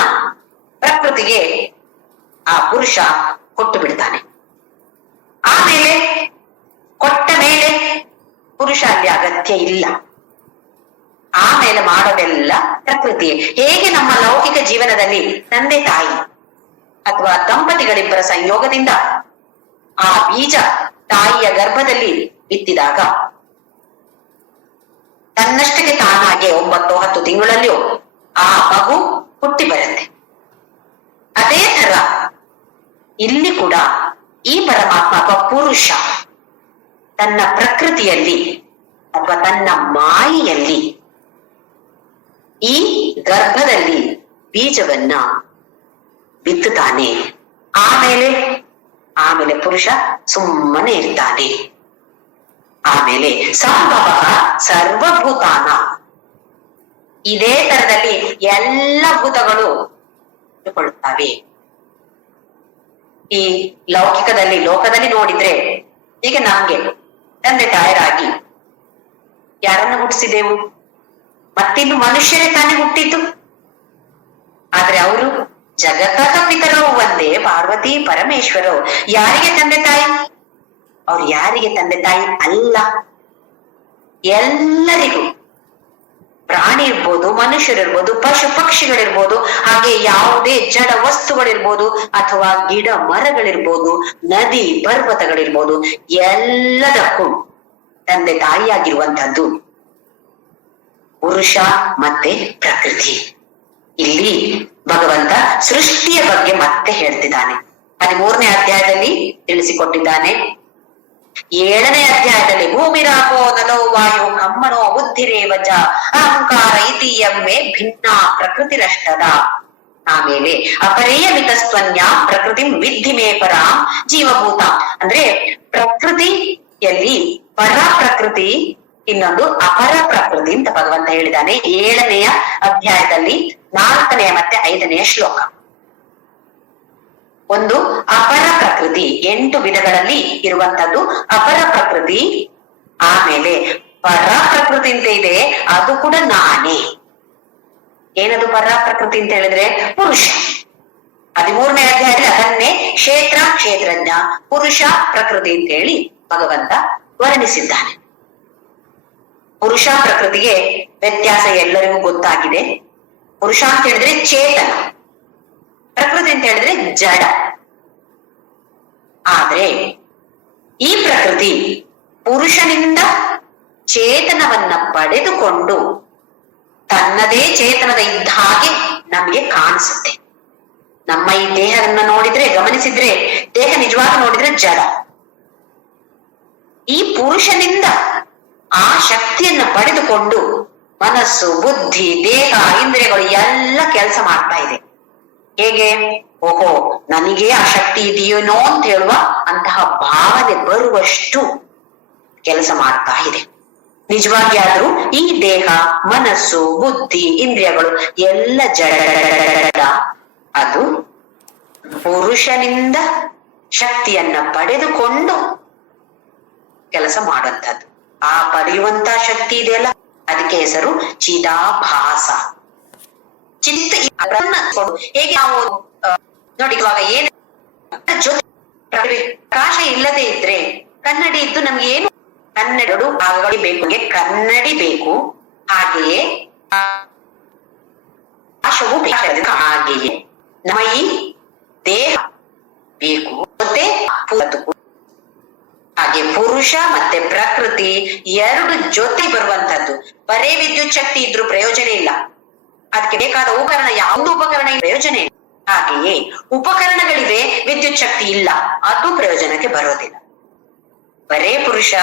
ಪ್ರಕೃತಿಗೆ ಆ ಪುರುಷ ಕೊಟ್ಟು ಬಿಡ್ತಾನೆ. ಆಮೇಲೆ ಕೊಟ್ಟ ಮೇಲೆ ಪುರುಷ ಅಲ್ಲಿ ಅಗತ್ಯ ಇಲ್ಲ. ಆಮೇಲೆ ಮಾಡೋದೆಲ್ಲ ಪ್ರಕೃತಿ. ಹೇಗೆ ನಮ್ಮ ಲೌಕಿಕ ಜೀವನದಲ್ಲಿ ತಂದೆ ತಾಯಿ ಅಥವಾ ದಂಪತಿಗಳಿಬ್ಬರ ಸಂಯೋಗದಿಂದ ಆ ಬೀಜ ತಾಯಿಯ ಗರ್ಭದಲ್ಲಿ ಬಿತ್ತಿದಾಗ ತನ್ನಷ್ಟಕ್ಕೆ ತಾನಾಗೆ 9-10 ತಿಂಗಳಲ್ಲಿಯೂ ಆ ಮಗು ಹುಟ್ಟಿ ಬರುತ್ತೆ. ಅದೇ ತರ ಇಲ್ಲಿ ಕೂಡ ಈ ಪರಮಾತ್ಮ ಅಥವಾ ಪುರುಷ ತನ್ನ ಪ್ರಕೃತಿಯಲ್ಲಿ ಅಥವಾ ತನ್ನ ಮಾಯೆಯಲ್ಲಿ ಈ ಗರ್ಭದಲ್ಲಿ ಬೀಜವನ್ನ ಬಿತ್ತುತ್ತಾನೆ. ಆಮೇಲೆ ಪುರುಷ ಸುಮ್ಮನೆ ಇರ್ತಾನೆ. ಆಮೇಲೆ ಸಂಭವ ಸರ್ವಭೂತಾನ, ಇದೇ ತರದಲ್ಲಿ ಎಲ್ಲ ಭೂತಗಳು ಕೊಳ್ಳುತ್ತವೆ. ಈ ಲೋಕದಲ್ಲಿ ನೋಡಿದ್ರೆ ಈಗ ನಮ್ಗೆ ತಂದೆ ತಾಯರಾಗಿ ಯಾರನ್ನ ಹುಟ್ಟಿಸಿದೆವು? ಮತ್ತಿನ್ನು ಮನುಷ್ಯರೇ ತಾನೇ ಹುಟ್ಟಿದ್ದು. ಆದ್ರೆ ಅವರು ಜಗತಃ ಪಿತರೋ ಒಂದೇ ಪಾರ್ವತಿ ಪರಮೇಶ್ವರೋ. ಯಾರಿಗೆ ತಂದೆ ತಾಯಿ? ಅವ್ರು ಯಾರಿಗೆ ತಂದೆ ತಾಯಿ ಅಲ್ಲ, ಎಲ್ಲರಿಗೂ. ಪ್ರಾಣಿ ಇರ್ಬೋದು, ಮನುಷ್ಯರಿರ್ಬೋದು, ಪಶು ಪಕ್ಷಿಗಳಿರ್ಬೋದು, ಹಾಗೆ ಯಾವುದೇ ಜಡ ವಸ್ತುಗಳಿರ್ಬೋದು, ಅಥವಾ ಗಿಡ ಮರಗಳಿರ್ಬೋದು, ನದಿ ಪರ್ವತಗಳಿರ್ಬೋದು, ಎಲ್ಲದಕ್ಕೂ ತಂದೆ ತಾಯಿಯಾಗಿರುವಂತಹದ್ದು ಪುರುಷ ಮತ್ತೆ ಪ್ರಕೃತಿ. ಇಲ್ಲಿ ಭಗವಂತ ಸೃಷ್ಟಿಯ ಬಗ್ಗೆ ಮತ್ತೆ ಹೇಳ್ತಿದ್ದಾನೆ. 13ನೇ ಅಧ್ಯಾಯದಲ್ಲಿ ತಿಳಿಸಿಕೊಟ್ಟಿದ್ದಾನೆ. 7ನೇ ಅಧ್ಯಾಯದಲ್ಲಿ ಭೂಮಿರಾಪೋ ನಲೋ ವಾಯು ಕಮ್ಮನೋ ಬುದ್ಧಿರೇವಚ ಅಹಂಕಾರ ಇತಿಯಮ್ಮೆ ಭಿನ್ನ ಪ್ರಕೃತಿರಷ್ಟದ. ಆಮೇಲೆ ಅಪರೇಯ ಮಿತಸ್ತ್ವನ್ಯ ಪ್ರಕೃತಿ ವಿದ್ಧಿ ಮೇ ಪರಾಂ ಜೀವಭೂತ. ಅಂದ್ರೆ ಪ್ರಕೃತಿಯಲ್ಲಿ ಪರ ಪ್ರಕೃತಿ, ಇನ್ನೊಂದು ಅಪರ ಪ್ರಕೃತಿ ಅಂತ ಭಗವಂತ ಹೇಳಿದ್ದಾನೆ. 7ನೇ ಅಧ್ಯಾಯದಲ್ಲಿ 4ನೇ ಮತ್ತೆ 5ನೇ ಶ್ಲೋಕ. ಒಂದು ಅಪರ ಪ್ರಕೃತಿ, 8 ವಿಧಗಳಲ್ಲಿ ಇರುವಂತದ್ದು ಅಪರ ಪ್ರಕೃತಿ. ಆಮೇಲೆ ಪರ ಪ್ರಕೃತಿ ಅಂತ ಇದೆ, ಅದು ಕೂಡ ನಾನೇ. ಏನದು ಪರ ಪ್ರಕೃತಿ ಅಂತ ಹೇಳಿದ್ರೆ ಪುರುಷ. 13ನೇ ಅಧ್ಯಾಯದಲ್ಲಿ ಅದನ್ನೇ ಕ್ಷೇತ್ರಜ್ಞ ಪುರುಷ ಪ್ರಕೃತಿ ಅಂತ ಹೇಳಿ ಭಗವಂತ ವರ್ಣಿಸಿದ್ದಾನೆ. ಪುರುಷ ಪ್ರಕೃತಿಗೆ ವ್ಯತ್ಯಾಸ ಎಲ್ಲರಿಗೂ ಗೊತ್ತಾಗಿದೆ. ಪುರುಷ ಅಂತ ಹೇಳಿದ್ರೆ ಚೇತನ, ಪ್ರಕೃತಿ ಅಂತ ಹೇಳಿದ್ರೆ ಜಡ. ಆದ್ರೆ ಈ ಪ್ರಕೃತಿ ಪುರುಷನಿಂದ ಚೇತನವನ್ನ ಪಡೆದುಕೊಂಡು ತನ್ನದೇ ಚೇತನದ ಇದ್ದ ಹಾಗೆ ನಮಗೆ ಕಾಣಿಸುತ್ತೆ. ನಮ್ಮ ಈ ದೇಹವನ್ನ ನೋಡಿದ್ರೆ, ಗಮನಿಸಿದ್ರೆ, ದೇಹ ನಿಜವಾಗ ನೋಡಿದ್ರೆ ಜಡ. ಈ ಪುರುಷನಿಂದ ಆ ಶಕ್ತಿಯನ್ನ ಪಡೆದುಕೊಂಡು ಮನಸ್ಸು, ಬುದ್ಧಿ, ದೇಹ, ಇಂದ್ರಿಯಗಳು ಎಲ್ಲ ಕೆಲಸ ಮಾಡ್ತಾ ಇದೆ. ಹೇಗೆ? ಓಹೋ, ನನಗೆ ಆ ಶಕ್ತಿ ಇದೆಯೇನೋ ಅಂತ ಹೇಳುವ ಅಂತಹ ಭಾವನೆ ಬರುವಷ್ಟು ಕೆಲಸ ಮಾಡ್ತಾ ಇದೆ. ನಿಜವಾಗಿ ಆದ್ರೂ ಈ ದೇಹ, ಮನಸ್ಸು, ಬುದ್ಧಿ, ಇಂದ್ರಿಯಗಳು ಎಲ್ಲ ಜಡ. ಅದು ಪುರುಷನಿಂದ ಶಕ್ತಿಯನ್ನ ಪಡೆದುಕೊಂಡು ಕೆಲಸ ಮಾಡುವಂಥದ್ದು. ಆ ಪಡೆಯುವಂತ ಶಕ್ತಿ ಇದೆಯಲ್ಲ, ಅದಕ್ಕೆ ಹೆಸರು ಚಿದಾಭಾಸ. ಚಿತ್ತ ಹೇಗೆ ನಾವು ನೋಡಿ, ಇವಾಗ ಏನ್ ಜೊತೆ ಪ್ರಕಾಶ ಇಲ್ಲದೆ ಇದ್ರೆ ಕನ್ನಡಿ ಇದ್ದು ನಮ್ಗೆ ಏನು, ಕನ್ನಡಗಳು ಭಾಗಗಳು ಬೇಕು, ಕನ್ನಡಿ ಬೇಕು. ಹಾಗೆಯೇ ಆಶವು ಬೇಕು. ಹಾಗೆಯೇ ನಮ್ಮ ಈ ದೇಹ ಬೇಕು, ಮತ್ತೆ ಹಾಗೆ ಪುರುಷ ಮತ್ತೆ ಪ್ರಕೃತಿ ಎರಡು ಜೊತೆ ಬರುವಂತದ್ದು. ಬರೇ ವಿದ್ಯುತ್ ಶಕ್ತಿ ಇದ್ರೂ ಪ್ರಯೋಜನ ಇಲ್ಲ, ಅದಕ್ಕೆ ಬೇಕಾದ ಉಪಕರಣ, ಯಾವುದು ಉಪಕರಣ ಪ್ರಯೋಜನ ಇಲ್ಲ. ಹಾಗೆಯೇ ಉಪಕರಣಗಳಿವೆ, ವಿದ್ಯುತ್ ಶಕ್ತಿ ಇಲ್ಲ, ಅದು ಪ್ರಯೋಜನಕ್ಕೆ ಬರೋದಿಲ್ಲ. ಬರೇ ಪುರುಷ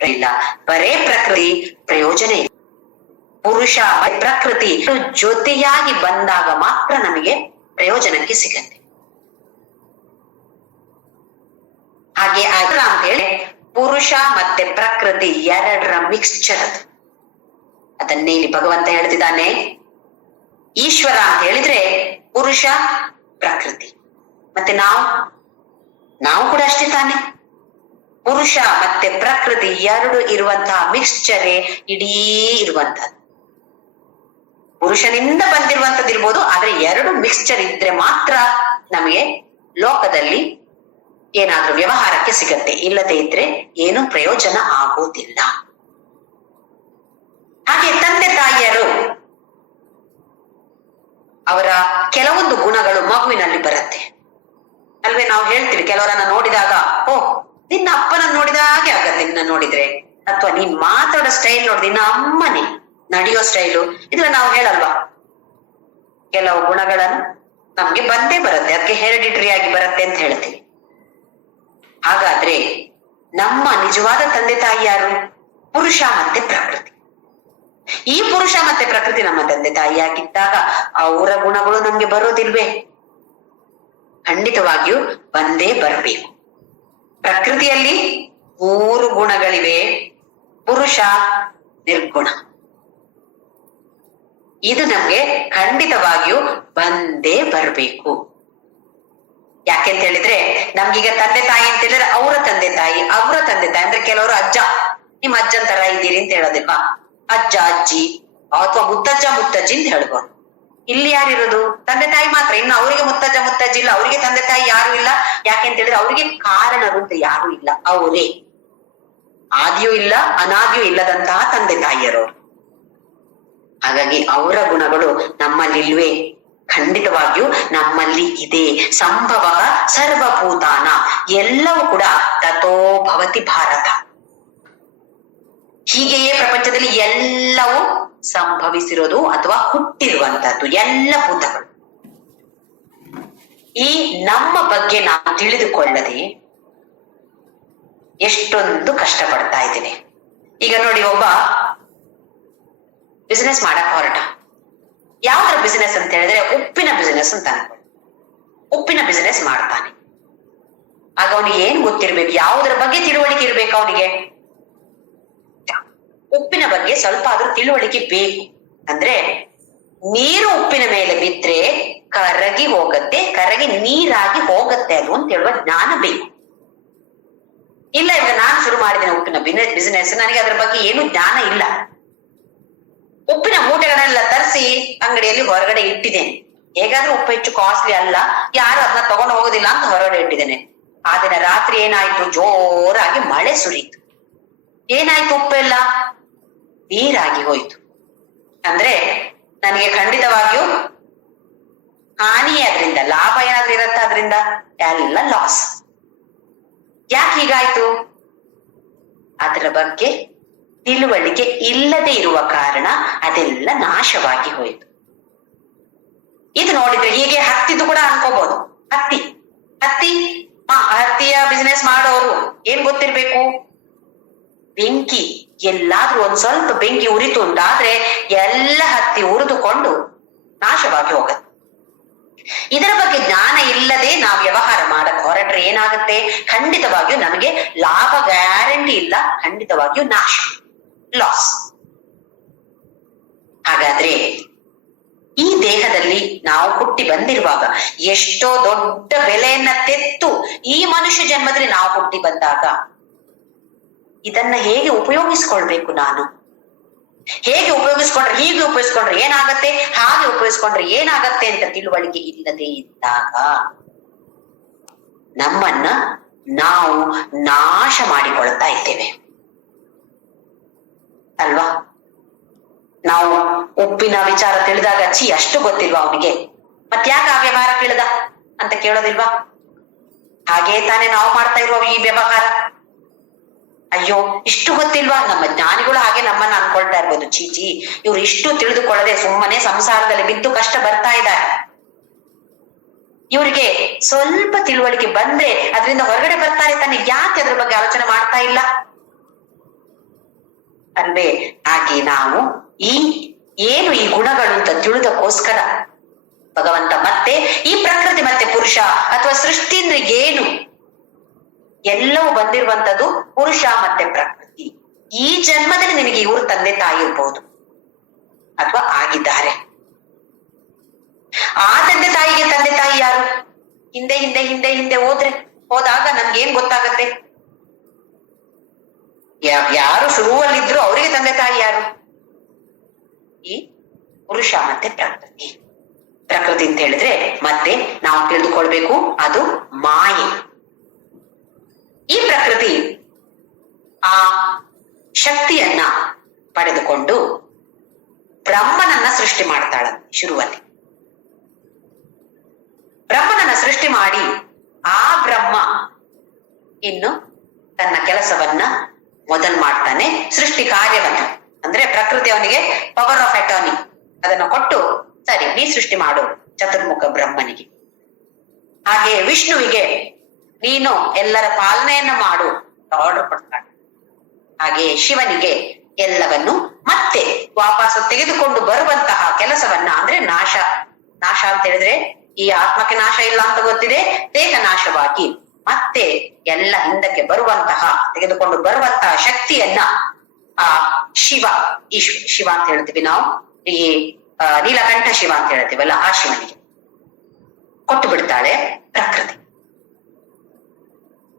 ಇಲ್ಲ, ಬರೇ ಪ್ರಕೃತಿ ಪ್ರಯೋಜನ ಇಲ್ಲ. ಪುರುಷ ಪ್ರಕೃತಿ ಜೊತೆಯಾಗಿ ಬಂದಾಗ ಮಾತ್ರ ನಮಗೆ ಪ್ರಯೋಜನಕ್ಕೆ ಸಿಗತ್ತೆ. ಹಾಗೆ ಅಂತ ಹೇಳಿ ಪುರುಷ ಮತ್ತೆ ಪ್ರಕೃತಿ ಎರಡರ ಮಿಕ್ಸ್ಚರ್ ಅದು. ಅದನ್ನೇ ಇಲ್ಲಿ ಭಗವಂತ ಹೇಳ್ತಿದ್ದಾನೆ. ಈಶ್ವರ ಅಂತ ಹೇಳಿದ್ರೆ ಪುರುಷ ಪ್ರಕೃತಿ, ಮತ್ತೆ ನಾವು ಕೂಡ ಅಷ್ಟೇ ತಾನೆ. ಪುರುಷ ಮತ್ತೆ ಪ್ರಕೃತಿ ಎರಡು ಇರುವಂತಹ ಮಿಕ್ಸ್ಚರೇ ಇಡೀ ಇರುವಂತಹದ್ದು. ಪುರುಷನಿಂದ ಬಂದಿರುವಂತದ್ದು ಇರ್ಬೋದು, ಆದ್ರೆ ಎರಡು ಮಿಕ್ಸ್ಚರ್ ಇದ್ರೆ ಮಾತ್ರ ನಮಗೆ ಲೋಕದಲ್ಲಿ ಏನಾದ್ರೂ ವ್ಯವಹಾರಕ್ಕೆ ಸಿಗತ್ತೆ. ಇಲ್ಲದೆ ಇದ್ರೆ ಏನು ಪ್ರಯೋಜನ ಆಗೋದಿಲ್ಲ. ಹಾಗೆ ತಂದೆ ತಾಯಿಯರು ಅವರ ಕೆಲವೊಂದು ಗುಣಗಳು ಮಗುವಿನಲ್ಲಿ ಬರುತ್ತೆ ಅಲ್ವೇ. ನಾವು ಹೇಳ್ತೀವಿ ಕೆಲವರನ್ನ ನೋಡಿದಾಗ, ಓ ನಿನ್ನ ಅಪ್ಪನ ನೋಡಿದ ಹಾಗೆ ಆಗತ್ತೆ ನಿನ್ನ ನೋಡಿದ್ರೆ, ಅಥವಾ ನೀನ್ ಮಾತಾಡೋ ಸ್ಟೈಲ್ ನೋಡಿದ್ರೆ ನಿನ್ನ ಅಮ್ಮನೇ ನಡೆಯೋ ಸ್ಟೈಲು. ಇದ್ರ ನಾವು ಹೇಳಲ್ವಾ, ಕೆಲವು ಗುಣಗಳನ್ನು ನಮ್ಗೆ ಬಂದೇ ಬರುತ್ತೆ, ಅದಕ್ಕೆ ಹೆರಿಡಿಟರಿ ಆಗಿ ಬರುತ್ತೆ ಅಂತ ಹೇಳ್ತೀವಿ. ಹಾಗಾದ್ರೆ ನಮ್ಮ ನಿಜವಾದ ತಂದೆ ತಾಯಿ ಯಾರು? ಪುರುಷ ಮತ್ತೆ ಪ್ರಕೃತಿ. ಈ ಪುರುಷ ಮತ್ತೆ ಪ್ರಕೃತಿ ನಮ್ಮ ತಂದೆ ತಾಯಿಯಾಗಿದ್ದಾಗ ಅವರ ಗುಣಗಳು ನಮ್ಗೆ ಬರೋದಿಲ್ವೇ? ಖಂಡಿತವಾಗಿಯೂ ಬಂದೇ ಬರಬೇಕು. ಪ್ರಕೃತಿಯಲ್ಲಿ 3 ಗುಣಗಳಿವೆ, ಪುರುಷ ನಿರ್ಗುಣ. ಇದು ನಮ್ಗೆ ಖಂಡಿತವಾಗಿಯೂ ಬಂದೇ ಬರಬೇಕು. ಯಾಕೆಂತ ಹೇಳಿದ್ರೆ ನಮ್ಗೀಗ ತಂದೆ ತಾಯಿ ಅಂತ ಹೇಳಿದ್ರೆ ಅವರ ತಂದೆ ತಾಯಿ ಅಂದ್ರೆ ಕೆಲವರು ಅಜ್ಜ, ನಿಮ್ ಅಜ್ಜನ್ ತರ ಇದ್ದೀರಿ ಅಂತ ಹೇಳೋದಿಲ್ವಾ? ಅಜ್ಜ ಅಜ್ಜಿ ಅಥವಾ ಮುತ್ತಜ್ಜ ಮುತ್ತಜ್ಜಿ ಅಂತ ಹೇಳ್ಬೋದು. ಇಲ್ಲಿ ಯಾರಿರೋದು? ತಂದೆ ತಾಯಿ ಮಾತ್ರ. ಇನ್ನು ಅವರಿಗೆ ಮುತ್ತಜ್ಜ ಮುತ್ತಜ್ಜಿ ಇಲ್ಲ, ಅವರಿಗೆ ತಂದೆ ತಾಯಿ ಯಾರು ಇಲ್ಲ. ಯಾಕೆಂತ ಹೇಳಿದ್ರೆ ಅವರಿಗೆ ಕಾರಣರು ಅಂತ ಯಾರು ಇಲ್ಲ, ಅವರೇ ಆದಿಯೂ ಇಲ್ಲ ಅನಾದಿಯೂ ಇಲ್ಲದಂತಹ ತಂದೆ ತಾಯಿಯರವರು. ಹಾಗಾಗಿ ಅವರ ಗುಣಗಳು ನಮ್ಮಲ್ಲಿಲ್ವೇ? ಖಂಡಿತವಾಗಿಯೂ ನಮ್ಮಲ್ಲಿ ಇದೆ. ಸಂಭವ ಸರ್ವಭೂತಾನ, ಎಲ್ಲವೂ ಕೂಡ ತಥೋ ಭವತಿ ಭಾರತ. ಹೀಗೆಯೇ ಪ್ರಪಂಚದಲ್ಲಿ ಎಲ್ಲವೂ ಸಂಭವಿಸಿರೋದು ಅಥವಾ ಹುಟ್ಟಿರುವಂತದ್ದು ಎಲ್ಲ ಭೂತಗಳು. ಈ ನಮ್ಮ ಬಗ್ಗೆ ನಾವು ತಿಳಿದುಕೊಳ್ಳದೆ ಎಷ್ಟೊಂದು ಕಷ್ಟಪಡ್ತಾ ಇದ್ದೇನೆ. ಈಗ ನೋಡಿ, ಒಬ್ಬ ಬಿಸಿನೆಸ್ ಮಾಡಕ್ ಹೊರಟ. ಯಾವ್ದ್ರ ಬಿಸಿನೆಸ್ ಅಂತ ಹೇಳಿದ್ರೆ ಉಪ್ಪಿನ ಬಿಸಿನೆಸ್ ಅಂತ ಅನ್ಕೊಳ್ಳಿ. ಉಪ್ಪಿನ ಬಿಸಿನೆಸ್ ಮಾಡ್ತಾನೆ. ಆಗ ಅವನಿಗೆ ಏನ್ ಗೊತ್ತಿರ್ಬೇಕು? ಯಾವುದರ ಬಗ್ಗೆ ತಿಳುವಳಿಕೆ ಇರ್ಬೇಕು ಅವನಿಗೆ? ಉಪ್ಪಿನ ಬಗ್ಗೆ ಸ್ವಲ್ಪ ಆದ್ರೂ ತಿಳುವಳಿಕೆ ಬೇಕು. ಅಂದ್ರೆ ನೀರು ಉಪ್ಪಿನ ಮೇಲೆ ಬಿದ್ರೆ ಕರಗಿ ಹೋಗತ್ತೆ, ಕರಗಿ ನೀರಾಗಿ ಹೋಗತ್ತೆ ಅದು ಅಂತ ಹೇಳುವ ಜ್ಞಾನ ಬೇಕು. ಇಲ್ಲ, ಈಗ ನಾನು ಶುರು ಮಾಡಿದ್ದೇನೆ ಉಪ್ಪಿನ ಬಿಸಿನೆಸ್, ನನಗೆ ಅದ್ರ ಬಗ್ಗೆ ಏನು ಜ್ಞಾನ ಇಲ್ಲ. ಉಪ್ಪಿನ ಮೂಟೆಗಳನ್ನೆಲ್ಲ ತರಿಸಿ ಅಂಗಡಿಯಲ್ಲಿ ಹೊರಗಡೆ ಇಟ್ಟಿದ್ದೇನೆ. ಹೇಗಾದ್ರೂ ಉಪ್ಪು ಹೆಚ್ಚು ಕಾಸ್ಟ್ಲಿ ಅಲ್ಲ, ಯಾರು ಅದನ್ನ ತಗೊಂಡು ಹೋಗೋದಿಲ್ಲ ಅಂತ ಹೊರಗಡೆ ಇಟ್ಟಿದ್ದೇನೆ. ಆ ದಿನ ರಾತ್ರಿ ಏನಾಯ್ತು? ಜೋರಾಗಿ ಮಳೆ ಸುರಿಯಿತು. ಏನಾಯ್ತು? ಉಪ್ಪೆಲ್ಲ ನೀರಾಗಿ ಹೋಯ್ತು. ಅಂದ್ರೆ ನನಗೆ ಖಂಡಿತವಾಗಿಯೂ ಹಾನಿ, ಅದರಿಂದ ಲಾಭ ಏನಾದ್ರೂ ಇರತ್ತ? ಅದರಿಂದ ಎಲ್ಲ ಲಾಸ್. ಯಾಕೆ ಹೀಗಾಯ್ತು? ಅದರ ಬಗ್ಗೆ ತಿಳುವಳಿಕೆ ಇಲ್ಲದೆ ಇರುವ ಕಾರಣ ಅದೆಲ್ಲ ನಾಶವಾಗಿ ಹೋಯಿತು. ಇದು ನೋಡಿದ್ರೆ ಹೀಗೆ ಹತ್ತಿದ್ದು ಕೂಡ ಅನ್ಕೋಬಹುದು. ಹತ್ತಿಯ ಬಿಸಿನೆಸ್ ಮಾಡೋರು ಏನ್ ಗೊತ್ತಿರ್ಬೇಕು? ಬೆಂಕಿ ಎಲ್ಲಾದ್ರೂ ಒಂದ್ ಸ್ವಲ್ಪ ಬೆಂಕಿ ಉರಿತು ಅಂತಾದ್ರೆ ಎಲ್ಲ ಹತ್ತಿ ಉರಿದುಕೊಂಡು ನಾಶವಾಗಿ ಹೋಗತ್ತೆ. ಇದರ ಬಗ್ಗೆ ಜ್ಞಾನ ಇಲ್ಲದೆ ನಾವು ವ್ಯವಹಾರ ಮಾಡಕ್ ಹೊರಟ್ರೆ ಏನಾಗುತ್ತೆ? ಖಂಡಿತವಾಗಿಯೂ ನಮಗೆ ಲಾಭ ಗ್ಯಾರಂಟಿ ಇಲ್ಲ, ಖಂಡಿತವಾಗಿಯೂ ನಾಶ, ಲಾಸ್. ಹಾಗಾದ್ರೆ ಈ ದೇಹದಲ್ಲಿ ನಾವು ಹುಟ್ಟಿ ಬಂದಿರುವಾಗ ಎಷ್ಟೋ ದೊಡ್ಡ ಬೆಲೆಯನ್ನ ತೆತ್ತು ಈ ಮನುಷ್ಯ ಜನ್ಮದಲ್ಲಿ ನಾವು ಹುಟ್ಟಿ ಬಂದಾಗ ಇದನ್ನ ಹೇಗೆ ಉಪಯೋಗಿಸ್ಕೊಳ್ಬೇಕು? ನಾನು ಹೇಗೆ ಉಪಯೋಗಿಸ್ಕೊಂಡ್ರೆ, ಹೀಗೆ ಉಪಯೋಗಿಸ್ಕೊಂಡ್ರೆ ಏನಾಗತ್ತೆ, ಹಾಗೆ ಉಪಯೋಗಿಸ್ಕೊಂಡ್ರೆ ಏನಾಗತ್ತೆ ಅಂತ ತಿಳುವಳಿಕೆ ಇಲ್ಲದೆ ಇದ್ದಾಗ ನಮ್ಮನ್ನ ನಾವು ನಾಶ ಮಾಡಿಕೊಳ್ತಾ ಇದ್ದೇವೆ ಅಲ್ವಾ? ನಾವು ಉಪ್ಪಿನ ವಿಚಾರ ತಿಳಿದಾಗ ಛೀ ಅಷ್ಟು ಗೊತ್ತಿಲ್ವಾ ಅವನಿಗೆ, ಮತ್ತ್ಯಾಕೆ ಆ ವ್ಯವಹಾರ ಕೇಳ್ದ ಅಂತ ಕೇಳೋದಿಲ್ವಾ? ಹಾಗೇ ತಾನೇ ನಾವು ಮಾಡ್ತಾ ಇರುವ ಈ ವ್ಯವಹಾರ. ಅಯ್ಯೋ ಇಷ್ಟು ಗೊತ್ತಿಲ್ವಾ? ನಮ್ಮ ಜ್ಞಾನಿಗಳು ಹಾಗೆ ನಮ್ಮನ್ನ ಅನ್ಕೊಳ್ತಾ ಇರ್ಬೋದು, ಚೀಚಿ ಇವ್ರು ಇಷ್ಟು ತಿಳಿದುಕೊಳ್ಳದೆ ಸುಮ್ಮನೆ ಸಂಸಾರದಲ್ಲಿ ಬಿದ್ದು ಕಷ್ಟ ಬರ್ತಾ ಇದ್ದಾರೆ, ಇವರಿಗೆ ಸ್ವಲ್ಪ ತಿಳುವಳಿಕೆ ಬಂದ್ರೆ ಅದರಿಂದ ಹೊರಗಡೆ ಬರ್ತಾರೆ ತಾನೆ, ಯಾಕೆ ಅದ್ರ ಬಗ್ಗೆ ಆಲೋಚನೆ ಮಾಡ್ತಾ ಇಲ್ಲ ಅಲ್ವೇ? ಹಾಗೆ ನಾವು ಏನು ಈ ಗುಣಗಳು ಅಂತ ತಿಳಿದಕ್ಕೋಸ್ಕರ ಭಗವಂತ ಮತ್ತೆ ಈ ಪ್ರಕೃತಿ ಮತ್ತೆ ಪುರುಷ ಅಥವಾ ಸೃಷ್ಟಿ ಅಂದ್ರೆ ಏನು ಎಲ್ಲವೂ ಬಂದಿರುವಂತದ್ದು ಪುರುಷ ಮತ್ತೆ ಪ್ರಕೃತಿ. ಈ ಜನ್ಮದಲ್ಲಿ ನಿನಗೆ ಇವರು ತಂದೆ ತಾಯಿ ಇರ್ಬೋದು ಅಥವಾ ಆಗಿದ್ದಾರೆ. ಆ ತಂದೆ ತಾಯಿಗೆ ತಂದೆ ತಾಯಿ ಯಾರು? ಹಿಂದೆ ಹಿಂದೆ ಹಿಂದೆ ಹಿಂದೆ ಹೋದಾಗ ನಮ್ಗೆ ಏನ್ ಗೊತ್ತಾಗತ್ತೆ? ಯಾರು ಶುರುವಲ್ಲಿದ್ರು ಅವರಿಗೆ ತಂದೆ ತಾಯಿ ಯಾರು? ಈ ಪುರುಷ ಮತ್ತೆ ಪ್ರಕೃತಿ. ಪ್ರಕೃತಿ ಅಂತ ಹೇಳಿದ್ರೆ ಮತ್ತೆ ನಾವು ತಿಳಿದುಕೊಳ್ಬೇಕು, ಅದು ಮಾಯೆ. ಈ ಪ್ರಕೃತಿ ಆ ಶಕ್ತಿಯನ್ನ ಪಡೆದುಕೊಂಡು ಬ್ರಹ್ಮನನ್ನ ಸೃಷ್ಟಿ ಮಾಡ್ತಾಳಂತೆ. ಶುರುವಲ್ಲಿ ಬ್ರಹ್ಮನನ್ನ ಸೃಷ್ಟಿ ಮಾಡಿ ಆ ಬ್ರಹ್ಮ ಇನ್ನು ತನ್ನ ಕೆಲಸವನ್ನ ಮೊದಲು ಮಾಡ್ತಾನೆ, ಸೃಷ್ಟಿ ಕಾರ್ಯವನ್ನ. ಅಂದ್ರೆ ಪ್ರಕೃತಿ ಅವನಿಗೆ ಪವರ್ ಆಫ್ ಅಟಾರ್ನಿ ಅದನ್ನ ಕೊಟ್ಟು, ಸರಿ ನೀ ಸೃಷ್ಟಿ ಮಾಡು ಚತುರ್ಮುಖ ಬ್ರಹ್ಮನಿಗೆ. ಹಾಗೆ ವಿಷ್ಣುವಿಗೆ ನೀನು ಎಲ್ಲರ ಪಾಲನೆಯನ್ನ ಮಾಡು ಆರ್ಡರ್ ಕೊಡ್ತಾನೆ. ಹಾಗೆ ಶಿವನಿಗೆ ಎಲ್ಲವನ್ನು ಮತ್ತೆ ವಾಪಸ್ ತೆಗೆದುಕೊಂಡು ಬರುವಂತಹ ಕೆಲಸವನ್ನ, ಅಂದ್ರೆ ನಾಶ ಅಂತ ಹೇಳಿದ್ರೆ ಈ ಆತ್ಮಕ್ಕೆ ನಾಶ ಇಲ್ಲ ಅಂತ ಗೊತ್ತಿದೆ, ದೇಹ ನಾಶವಾಗಿ ಮತ್ತೆ ಎಲ್ಲ ಹಿಂದಕ್ಕೆ ಬರುವಂತಹ, ತೆಗೆದುಕೊಂಡು ಬರುವಂತಹ ಶಕ್ತಿಯನ್ನ ಆ ಶಿವ ಅಂತ ಹೇಳ್ತೀವಿ ನಾವು, ಈ ನೀಲಕಂಠ ಶಿವ ಅಂತ ಹೇಳ್ತೀವಲ್ಲ, ಆ ಶಿವನಿಗೆ ಕೊಟ್ಟು ಬಿಡ್ತಾಳೆ ಪ್ರಕೃತಿ.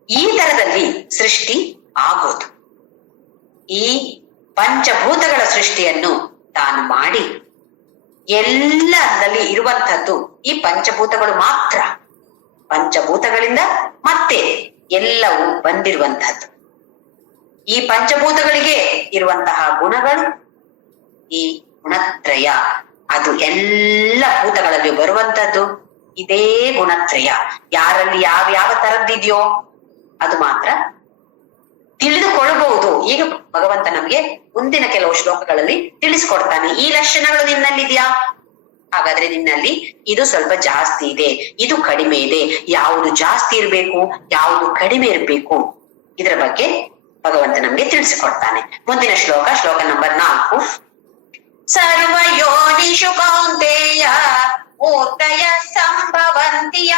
ಈ ತರದಲ್ಲಿ ಸೃಷ್ಟಿ ಆಗೋದು. ಈ ಪಂಚಭೂತಗಳ ಸೃಷ್ಟಿಯನ್ನು ತಾನು ಮಾಡಿ ಎಲ್ಲದಲ್ಲಿ ಇರುವಂತಹದ್ದು ಈ ಪಂಚಭೂತಗಳು ಮಾತ್ರ. ಪಂಚಭೂತಗಳಿಂದ ಮತ್ತೆ ಎಲ್ಲವೂ ಬಂದಿರುವಂತಹದ್ದು. ಈ ಪಂಚಭೂತಗಳಿಗೆ ಇರುವಂತಹ ಗುಣಗಳು ಈ ಗುಣತ್ರಯ, ಅದು ಎಲ್ಲ ಭೂತಗಳಲ್ಲಿ ಬರುವಂತದ್ದು ಇದೇ ಗುಣತ್ರಯ. ಯಾರಲ್ಲಿ ಯಾವ ತರದ್ದಿದೆಯೋ ಅದು ಮಾತ್ರ ತಿಳಿದುಕೊಳ್ಳಬಹುದು. ಈಗ ಭಗವಂತ ನಮ್ಗೆ ಮುಂದಿನ ಕೆಲವು ಶ್ಲೋಕಗಳಲ್ಲಿ ತಿಳಿಸ್ಕೊಡ್ತಾನೆ, ಈ ಲಕ್ಷಣಗಳು ನಿನ್ನಲ್ಲಿದ್ಯಾ, ಹಾಗಾದ್ರೆ ನಿನ್ನಲ್ಲಿ ಇದು ಸ್ವಲ್ಪ ಜಾಸ್ತಿ ಇದೆ, ಇದು ಕಡಿಮೆ ಇದೆ, ಯಾವುದು ಜಾಸ್ತಿ ಇರ್ಬೇಕು, ಯಾವುದು ಕಡಿಮೆ ಇರ್ಬೇಕು, ಇದರ ಬಗ್ಗೆ ಭಗವಂತ ನಮ್ಗೆ ತಿಳಿಸಿಕೊಡ್ತಾನೆ. ಮುಂದಿನ ಶ್ಲೋಕ ನಂಬರ್ 4. ಸರ್ವಯೋನಿಷು ಕೌಂತೆಯ ಮೂರ್ತಯ ಸಂಭವಂತಿಯ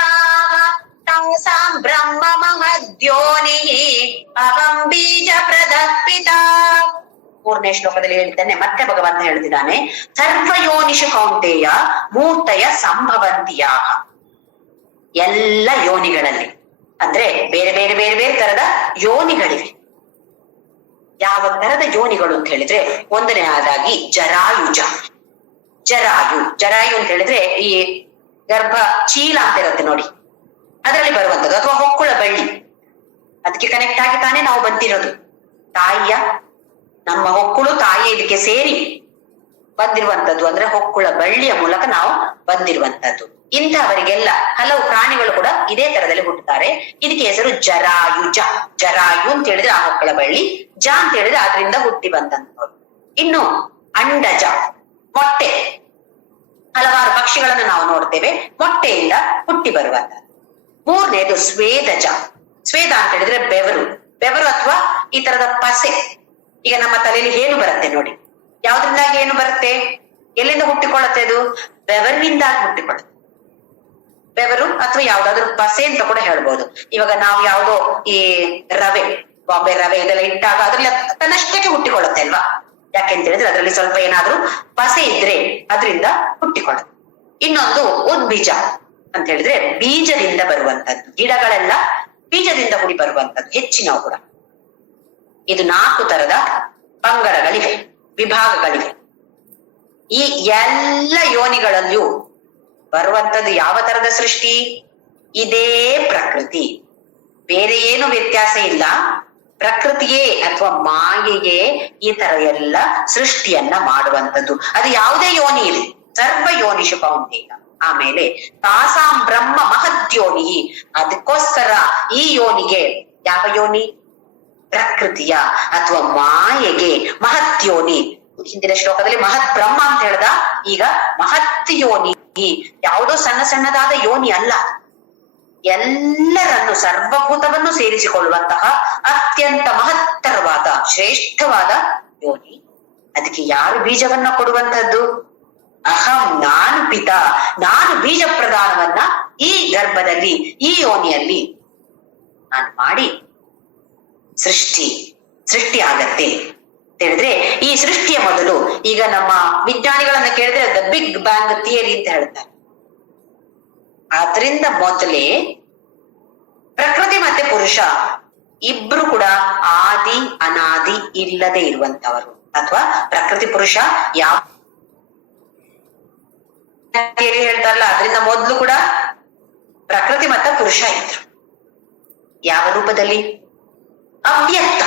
ತಂಸಾಂ ಬ್ರಹ್ಮ ಮಹದ್ಯೋನಿ ಅಹಂ ಬೀಜ ಪ್ರದಪಿತ. 3ನೇ ಶ್ಲೋಕದಲ್ಲಿ ಹೇಳಿದ್ದಾನೆ, ಮತ್ತೆ ಭಗವಂತ ಹೇಳ್ತಿದ್ದಾನೆ, ಸರ್ವಯೋನಿಷು ಕೌಂತೆಯ ಮೂರ್ತಯ ಸಂಭವಂತಿಯ. ಎಲ್ಲ ಯೋನಿಗಳಲ್ಲಿ, ಅಂದ್ರೆ ಬೇರೆ ಬೇರೆ ಬೇರೆ ಬೇರೆ ತರದ ಯೋನಿಗಳಿವೆ. ಯಾವ ತರದ ಯೋನಿಗಳು ಅಂತ ಹೇಳಿದ್ರೆ, ಒಂದನೆಯದಾಗಿ ಜರಾಯು ಅಂತ ಹೇಳಿದ್ರೆ ಈ ಗರ್ಭ ಚೀಲ ಅಂತ ಇರುತ್ತೆ ನೋಡಿ, ಅದರಲ್ಲಿ ಬರುವಂತದ್ದು, ಅಥವಾ ಹೊಕ್ಕುಳ ಬಳ್ಳಿ, ಅದಕ್ಕೆ ಕನೆಕ್ಟ್ ಆಗಿ ತಾನೇ ನಾವು ಬಂದಿರೋದು. ತಾಯಿಯ ನಮ್ಮ ಹೊಕ್ಕುಳು ತಾಯಿಯ ಇದಕ್ಕೆ ಸೇರಿ ಬಂದಿರುವಂತದ್ದು, ಅಂದ್ರೆ ಹೊಕ್ಕುಳ ಬಳ್ಳಿಯ ಮೂಲಕ ನಾವು ಬಂದಿರುವಂತದ್ದು. ಇಂಥವರಿಗೆಲ್ಲ ಹಲವು ಪ್ರಾಣಿಗಳು ಕೂಡ ಇದೇ ತರದಲ್ಲಿ ಹುಟ್ಟುತ್ತಾರೆ. ಇದಕ್ಕೆ ಹೆಸರು ಜರಾಯು ಅಂತ ಹೇಳಿದ್ರೆ ಆ ಹೊಕ್ಕಳ ಬಳ್ಳಿ, ಅಂತ ಹೇಳಿದ್ರೆ ಅದರಿಂದ ಹುಟ್ಟಿ ಬಂದಂತವ್ರು. ಇನ್ನು ಅಂಡಜ, ಮೊಟ್ಟೆ, ಹಲವಾರು ಪಕ್ಷಿಗಳನ್ನು ನಾವು ನೋಡ್ತೇವೆ, ಮೊಟ್ಟೆಯಿಂದ ಹುಟ್ಟಿ ಬರುವಂತದ್ದು. 3ನೇದು ಸ್ವೇದ ಅಂತ ಹೇಳಿದ್ರೆ ಬೆವರು ಅಥವಾ ಈ ತರದ ಪಸೆ. ಈಗ ನಮ್ಮ ತಲೆಯಲ್ಲಿ ಏನು ಬರುತ್ತೆ ನೋಡಿ, ಯಾವ್ದ್ರಿಂದಾಗಿ ಏನು ಬರುತ್ತೆ, ಎಲ್ಲಿಂದ ಹುಟ್ಟಿಕೊಳ್ಳುತ್ತೆ? ಅದು ಬೆವರಿನಿಂದಾಗಿ ಹುಟ್ಟಿಕೊಳ್ಳುತ್ತೆ. ಬೆವರು ಅಥವಾ ಯಾವ್ದಾದ್ರು ಪಸೆ ಅಂತ ಕೂಡ ಹೇಳ್ಬೋದು. ಇವಾಗ ನಾವು ಯಾವ್ದೋ ಈ ರವೆ, ಬಾಂಬೆ ರವೆ ಇದೆಲ್ಲ ಇಟ್ಟಾಗ ಅದ್ರಲ್ಲಿ ತನ್ನಷ್ಟಕ್ಕೆ ಹುಟ್ಟಿಕೊಳ್ಳುತ್ತೆ ಅಲ್ವಾ? ಯಾಕೆಂತ ಹೇಳಿದ್ರೆ ಅದ್ರಲ್ಲಿ ಸ್ವಲ್ಪ ಏನಾದ್ರೂ ಪಸೆ ಇದ್ರೆ ಅದರಿಂದ ಹುಟ್ಟಿಕೊಳ್ಳುತ್ತೆ. ಇನ್ನೊಂದು ಉದ್ಬೀಜ ಅಂತ ಹೇಳಿದ್ರೆ ಬೀಜದಿಂದ ಬರುವಂತದ್ದು. ಗಿಡಗಳೆಲ್ಲ ಬೀಜದಿಂದ ಹುಡಿ ಬರುವಂತದ್ದು ಹೆಚ್ಚಿನವು ಕೂಡ. ಇದು 4 ತರದ ಪಂಗಡಗಳಿವೆ, ವಿಭಾಗಗಳಿವೆ. ಈ ಎಲ್ಲ ಯೋನಿಗಳಲ್ಲಿಯೂ ಬರುವಂತದ್ದು ಯಾವ ತರದ ಸೃಷ್ಟಿ? ಇದೇ ಪ್ರಕೃತಿ, ಬೇರೆ ಏನು ವ್ಯತ್ಯಾಸ ಇಲ್ಲ. ಪ್ರಕೃತಿಯೇ ಅಥವಾ ಮಾಯೆಯೇ ಈ ತರ ಎಲ್ಲ ಸೃಷ್ಟಿಯನ್ನ ಮಾಡುವಂಥದ್ದು. ಅದು ಯಾವುದೇ ಯೋನಿ ಇದೆ, ಸರ್ವ ಯೋನಿಷು ಕೌಂತೆಯ. ಆಮೇಲೆ ತಾಸಾಂ ಬ್ರಹ್ಮ ಮಹದ್ಯೋನಿ, ಅದಕ್ಕೋಸ್ಕರ ಈ ಯೋನಿಗೆ, ಯಾವ ಯೋನಿ? ಪ್ರಕೃತಿಯ ಅಥವಾ ಮಾಯೆಗೆ ಮಹತ್ ಯೋನಿ. ಹಿಂದಿನ ಶ್ಲೋಕದಲ್ಲಿ ಮಹತ್ ಬ್ರಹ್ಮ ಅಂತ ಹೇಳ್ದ, ಈಗ ಮಹತ್ ಯೋನಿ. ಯಾವುದೋ ಸಣ್ಣ ಸಣ್ಣದಾದ ಯೋನಿ ಅಲ್ಲ, ಎಲ್ಲರನ್ನು ಸರ್ವಭೂತವನ್ನು ಸೇರಿಸಿಕೊಳ್ಳುವಂತಹ ಅತ್ಯಂತ ಮಹತ್ತರವಾದ ಶ್ರೇಷ್ಠವಾದ ಯೋನಿ. ಅದಕ್ಕೆ ಯಾರು ಬೀಜವನ್ನ ಕೊಡುವಂತದ್ದು? ಅಹಂ, ನಾನು ಪಿತ, ನಾನು ಬೀಜ ಪ್ರದಾನವನ್ನ ಈ ಗರ್ಭದಲ್ಲಿ, ಈ ಯೋನಿಯಲ್ಲಿ ನಾನು ಮಾಡಿ ಸೃಷ್ಟಿ ಆಗತ್ತೆ ಅಂತ ಹೇಳಿದ್ರೆ, ಈ ಸೃಷ್ಟಿಯ ಮೊದಲು ಈಗ ನಮ್ಮ ವಿಜ್ಞಾನಿಗಳನ್ನ ಕೇಳಿದ್ರೆ ದ ಬಿಗ್ ಬ್ಯಾಂಗ್ ಥಿಯರಿ ಅಂತ ಹೇಳ್ತಾರೆ. ಆದ್ರಿಂದ ಮೊದಲೇ ಪ್ರಕೃತಿ ಮತ್ತೆ ಪುರುಷ ಇಬ್ರು ಕೂಡ ಆದಿ ಅನಾದಿ ಇಲ್ಲದೆ ಇರುವಂತವರು. ಅಥವಾ ಪ್ರಕೃತಿ ಪುರುಷ ಯಾವ ಹೇಳ್ತಾರಲ್ಲ, ಅದರಿಂದ ಮೊದಲು ಕೂಡ ಪ್ರಕೃತಿ ಮತ್ತೆ ಪುರುಷ ಇದ್ರು. ಯಾವ ರೂಪದಲ್ಲಿ? ಅವ್ಯಕ್ತ,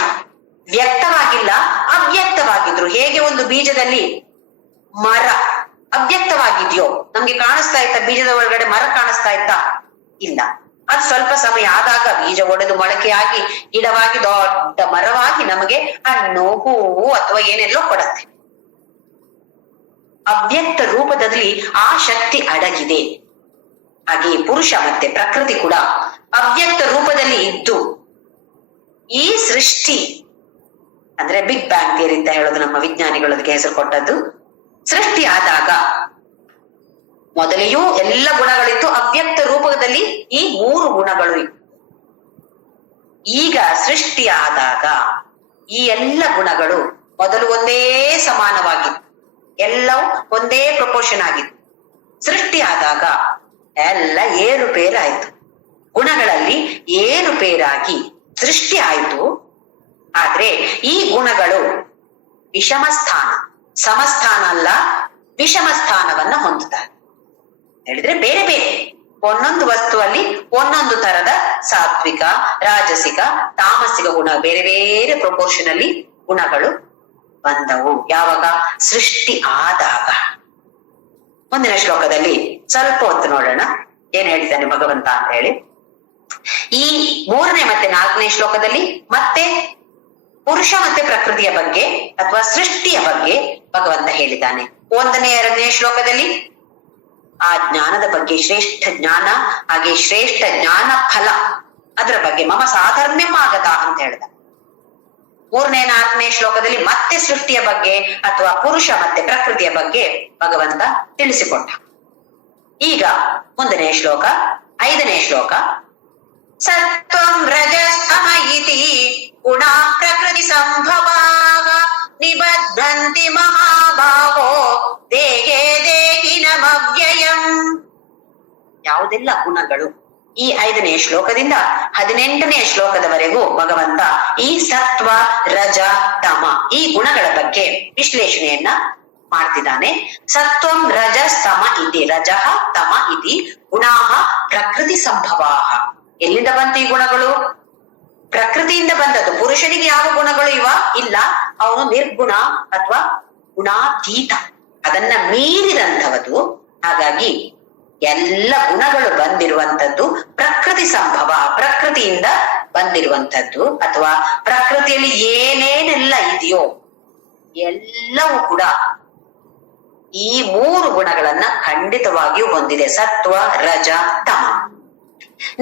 ವ್ಯಕ್ತವಾಗಿಲ್ಲ, ಅವ್ಯಕ್ತವಾಗಿದ್ರು. ಹೇಗೆ ಒಂದು ಬೀಜದಲ್ಲಿ ಮರ ಅವ್ಯಕ್ತವಾಗಿದ್ಯೋ, ನಮ್ಗೆ ಕಾಣಿಸ್ತಾ ಇತ್ತ ಬೀಜದ ಒಳಗಡೆ ಮರ ಕಾಣಿಸ್ತಾ ಇತ್ತಾ? ಇಲ್ಲ. ಅದು ಸ್ವಲ್ಪ ಸಮಯ ಆದಾಗ ಬೀಜ ಒಡೆದು ಮೊಳಕೆಯಾಗಿ ಗಿಡವಾಗಿ ದೊಡ್ಡ ಮರವಾಗಿ ನಮಗೆ ಹಣ್ಣು, ಹೂವು ಅಥವಾ ಏನೆಲ್ಲೋ ಕೊಡತ್ತೆ. ಅವ್ಯಕ್ತ ರೂಪದಲ್ಲಿ ಆ ಶಕ್ತಿ ಅಡಗಿದೆ. ಹಾಗೆ ಪುರುಷ ಮತ್ತೆ ಪ್ರಕೃತಿ ಕೂಡ ಅವ್ಯಕ್ತ ರೂಪದಲ್ಲಿ ಇದ್ದು ಈ ಸೃಷ್ಟಿ ಅಂದ್ರೆ ಬಿಗ್ ಬ್ಯಾಂಗ್ ಥಿಯರಿ ಅಂತ ಹೇಳೋದು ನಮ್ಮ ವಿಜ್ಞಾನಿಗಳು ಅದಕ್ಕೆ ಹೆಸರು ಕೊಟ್ಟದ್ದು. ಸೃಷ್ಟಿ ಆದಾಗ ಮೊದಲೆಯೂ ಎಲ್ಲ ಗುಣಗಳಿತ್ತು, ಅವ್ಯಕ್ತ ರೂಪದಲ್ಲಿ ಈ 3 ಗುಣಗಳು ಇತ್ತು. ಈಗ ಸೃಷ್ಟಿ ಆದಾಗ ಈ ಎಲ್ಲ ಗುಣಗಳು ಮೊದಲು ಒಂದೇ ಸಮಾನವಾಗಿತ್ತು, ಎಲ್ಲವೂ ಒಂದೇ ಪ್ರಪೋರ್ಷನ್ ಆಗಿತ್ತು. ಸೃಷ್ಟಿ ಆದಾಗ ಎಲ್ಲ ಏರುಪೇರಾಯ್ತು, ಗುಣಗಳಲ್ಲಿ ಏರುಪೇರಾಗಿ ಸೃಷ್ಟಿ ಆಯ್ತು. ಆದ್ರೆ ಈ ಗುಣಗಳು ವಿಷಮ ಸ್ಥಾನ, ಸಮಸ್ಥಾನ ಅಲ್ಲ, ವಿಷಮ ಸ್ಥಾನವನ್ನ ಹೊಂದುತ್ತಾರೆ. ಹೇಳಿದ್ರೆ ಬೇರೆ ಬೇರೆ ಒಂದೊಂದು ವಸ್ತುವಲ್ಲಿ ಒಂದೊಂದು ತರದ ಸಾತ್ವಿಕ, ರಾಜಸಿಕ, ತಾಮಸಿಕ ಗುಣ, ಬೇರೆ ಬೇರೆ ಪ್ರಪೋರ್ಷನ್ ಅಲ್ಲಿ ಗುಣಗಳು ಬಂದವು. ಯಾವಾಗ? ಸೃಷ್ಟಿ ಆದಾಗ. ಮುಂದಿನ ಶ್ಲೋಕದಲ್ಲಿ ಸ್ವಲ್ಪ ಹೊತ್ತು ನೋಡೋಣ ಏನ್ ಹೇಳ್ತಾನೆ ಭಗವಂತ ಅಂತ ಹೇಳಿ. ಈ 3ನೇ ಮತ್ತೆ 4ನೇ ಶ್ಲೋಕದಲ್ಲಿ ಮತ್ತೆ ಪುರುಷ ಮತ್ತೆ ಪ್ರಕೃತಿಯ ಬಗ್ಗೆ ಅಥವಾ ಸೃಷ್ಟಿಯ ಬಗ್ಗೆ ಭಗವಂತ ಹೇಳಿದ್ದಾನೆ. 1ನೇ 2ನೇ ಶ್ಲೋಕದಲ್ಲಿ ಆ ಜ್ಞಾನದ ಬಗ್ಗೆ, ಶ್ರೇಷ್ಠ ಜ್ಞಾನ, ಹಾಗೆ ಶ್ರೇಷ್ಠ ಜ್ಞಾನ ಫಲ, ಅದರ ಬಗ್ಗೆ ಮಮ ಸಾಧರ್ಮ್ಯಂ ಆಗತ ಅಂತ ಹೇಳ್ದ. 3ನೇ 4ನೇ ಶ್ಲೋಕದಲ್ಲಿ ಮತ್ತೆ ಸೃಷ್ಟಿಯ ಬಗ್ಗೆ ಅಥವಾ ಪುರುಷ ಮತ್ತೆ ಪ್ರಕೃತಿಯ ಬಗ್ಗೆ ಭಗವಂತ ತಿಳಿಸಿಕೊಟ್ಟ. ಈಗ ಮುಂದನೇ ಶ್ಲೋಕ, 5ನೇ ಶ್ಲೋಕ. ಸತ್ವಂ ರಜಸ್ತಮ ಇತಿ ಗುಣಾ ಪ್ರಕೃತಿ ಸಂಭವಾಃ ನಿಬಧ್ನಂತಿ ಮಹಾಭಾವೋ ದೇಹೇ ದೇಹಿನಮವ್ಯಯಂ. ಯಾವುದೆಲ್ಲ ಗುಣಗಳು ಈ 5ನೇ ಶ್ಲೋಕದಿಂದ 18ನೇ ಶ್ಲೋಕದವರೆಗೂ ಭಗವಂತ ಈ ಸತ್ವ, ರಜ, ತಮ ಈ ಗುಣಗಳ ಬಗ್ಗೆ ವಿಶ್ಲೇಷಣೆಯನ್ನ ಮಾಡ್ತಿದ್ದಾನೆ. ಸತ್ವಂ ರಜಸ್ತಮ ಇತಿ, ರಜಃ ತಮ ಇತಿ ಗುಣಾಃ ಪ್ರಕೃತಿ ಸಂಭವಾಃ. ಎಲ್ಲಿಂದ ಬಂತು ಈ ಗುಣಗಳು? ಪ್ರಕೃತಿಯಿಂದ ಬಂದದ್ದು. ಪುರುಷನಿಗೆ ಯಾವ ಗುಣಗಳು ಇಲ್ಲ, ಅವನು ನಿರ್ಗುಣ ಅಥವಾ ಗುಣಾತೀತ, ಅದನ್ನ ಮೀರಿದಂಥವದು. ಹಾಗಾಗಿ ಎಲ್ಲ ಗುಣಗಳು ಬಂದಿರುವಂತದ್ದು ಪ್ರಕೃತಿ ಸಂಭವ, ಪ್ರಕೃತಿಯಿಂದ ಬಂದಿರುವಂತದ್ದು. ಅಥವಾ ಪ್ರಕೃತಿಯಲ್ಲಿ ಏನೇನೆಲ್ಲ ಇದೆಯೋ ಎಲ್ಲವೂ ಕೂಡ ಈ 3 ಗುಣಗಳನ್ನ ಖಂಡಿತವಾಗಿಯೂ ಹೊಂದಿದೆ. ಸತ್ವ, ರಜ, ತಮ.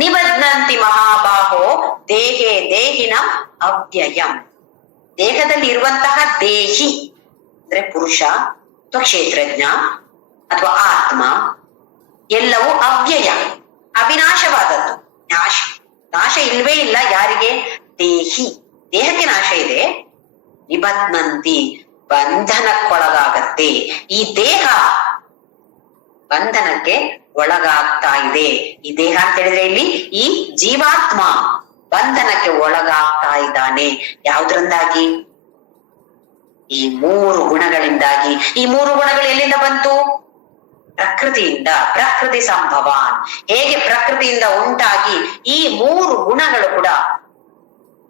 ನಿಬಧ್ನಂತಿ ಮಹಾಬಾಹೋ ದೇಹೇ ದೇಹಿನ ಅವ್ಯಯಂ. ದೇಹದಲ್ಲಿ ಇರುವಂತಹ ದೇಹಿ ಅಂದ್ರೆ ಪುರುಷ ಅಥವಾ ಕ್ಷೇತ್ರಜ್ಞ ಅಥವಾ ಆತ್ಮ ಎಲ್ಲವೂ ಅವ್ಯಯ, ಅವಿನಾಶವಾದದ್ದು. ನಾಶ ಇಲ್ವೇ ಇಲ್ಲ. ಯಾರಿಗೆ? ದೇಹಿ. ದೇಹಕ್ಕೆ ನಾಶ ಇದೆ. ನಿಬಧ್ನಂತಿ, ಬಂಧನಕ್ಕೊಳಗಾಗತ್ತೆ. ಈ ದೇಹ ಬಂಧನಕ್ಕೆ ಒಳಗಾಗ್ತಾ ಇದೆ. ಈ ದೇಹ ಅಂತ ಹೇಳಿದ್ರೆ ಇಲ್ಲಿ ಈ ಜೀವಾತ್ಮ ಬಂಧನಕ್ಕೆ ಒಳಗಾಗ್ತಾ ಇದ್ದಾನೆ. ಯಾವುದರಿಂದಾಗಿ? ಈ 3 ಗುಣಗಳಿಂದಾಗಿ. ಈ 3 ಗುಣಗಳು ಎಲ್ಲಿಂದ ಬಂತು? ಪ್ರಕೃತಿಯಿಂದ. ಪ್ರಕೃತಿ ಸಂಭವಾನ್. ಹೇಗೆ ಪ್ರಕೃತಿಯಿಂದ ಉಂಟಾಗಿ ಈ 3 ಗುಣಗಳು ಕೂಡ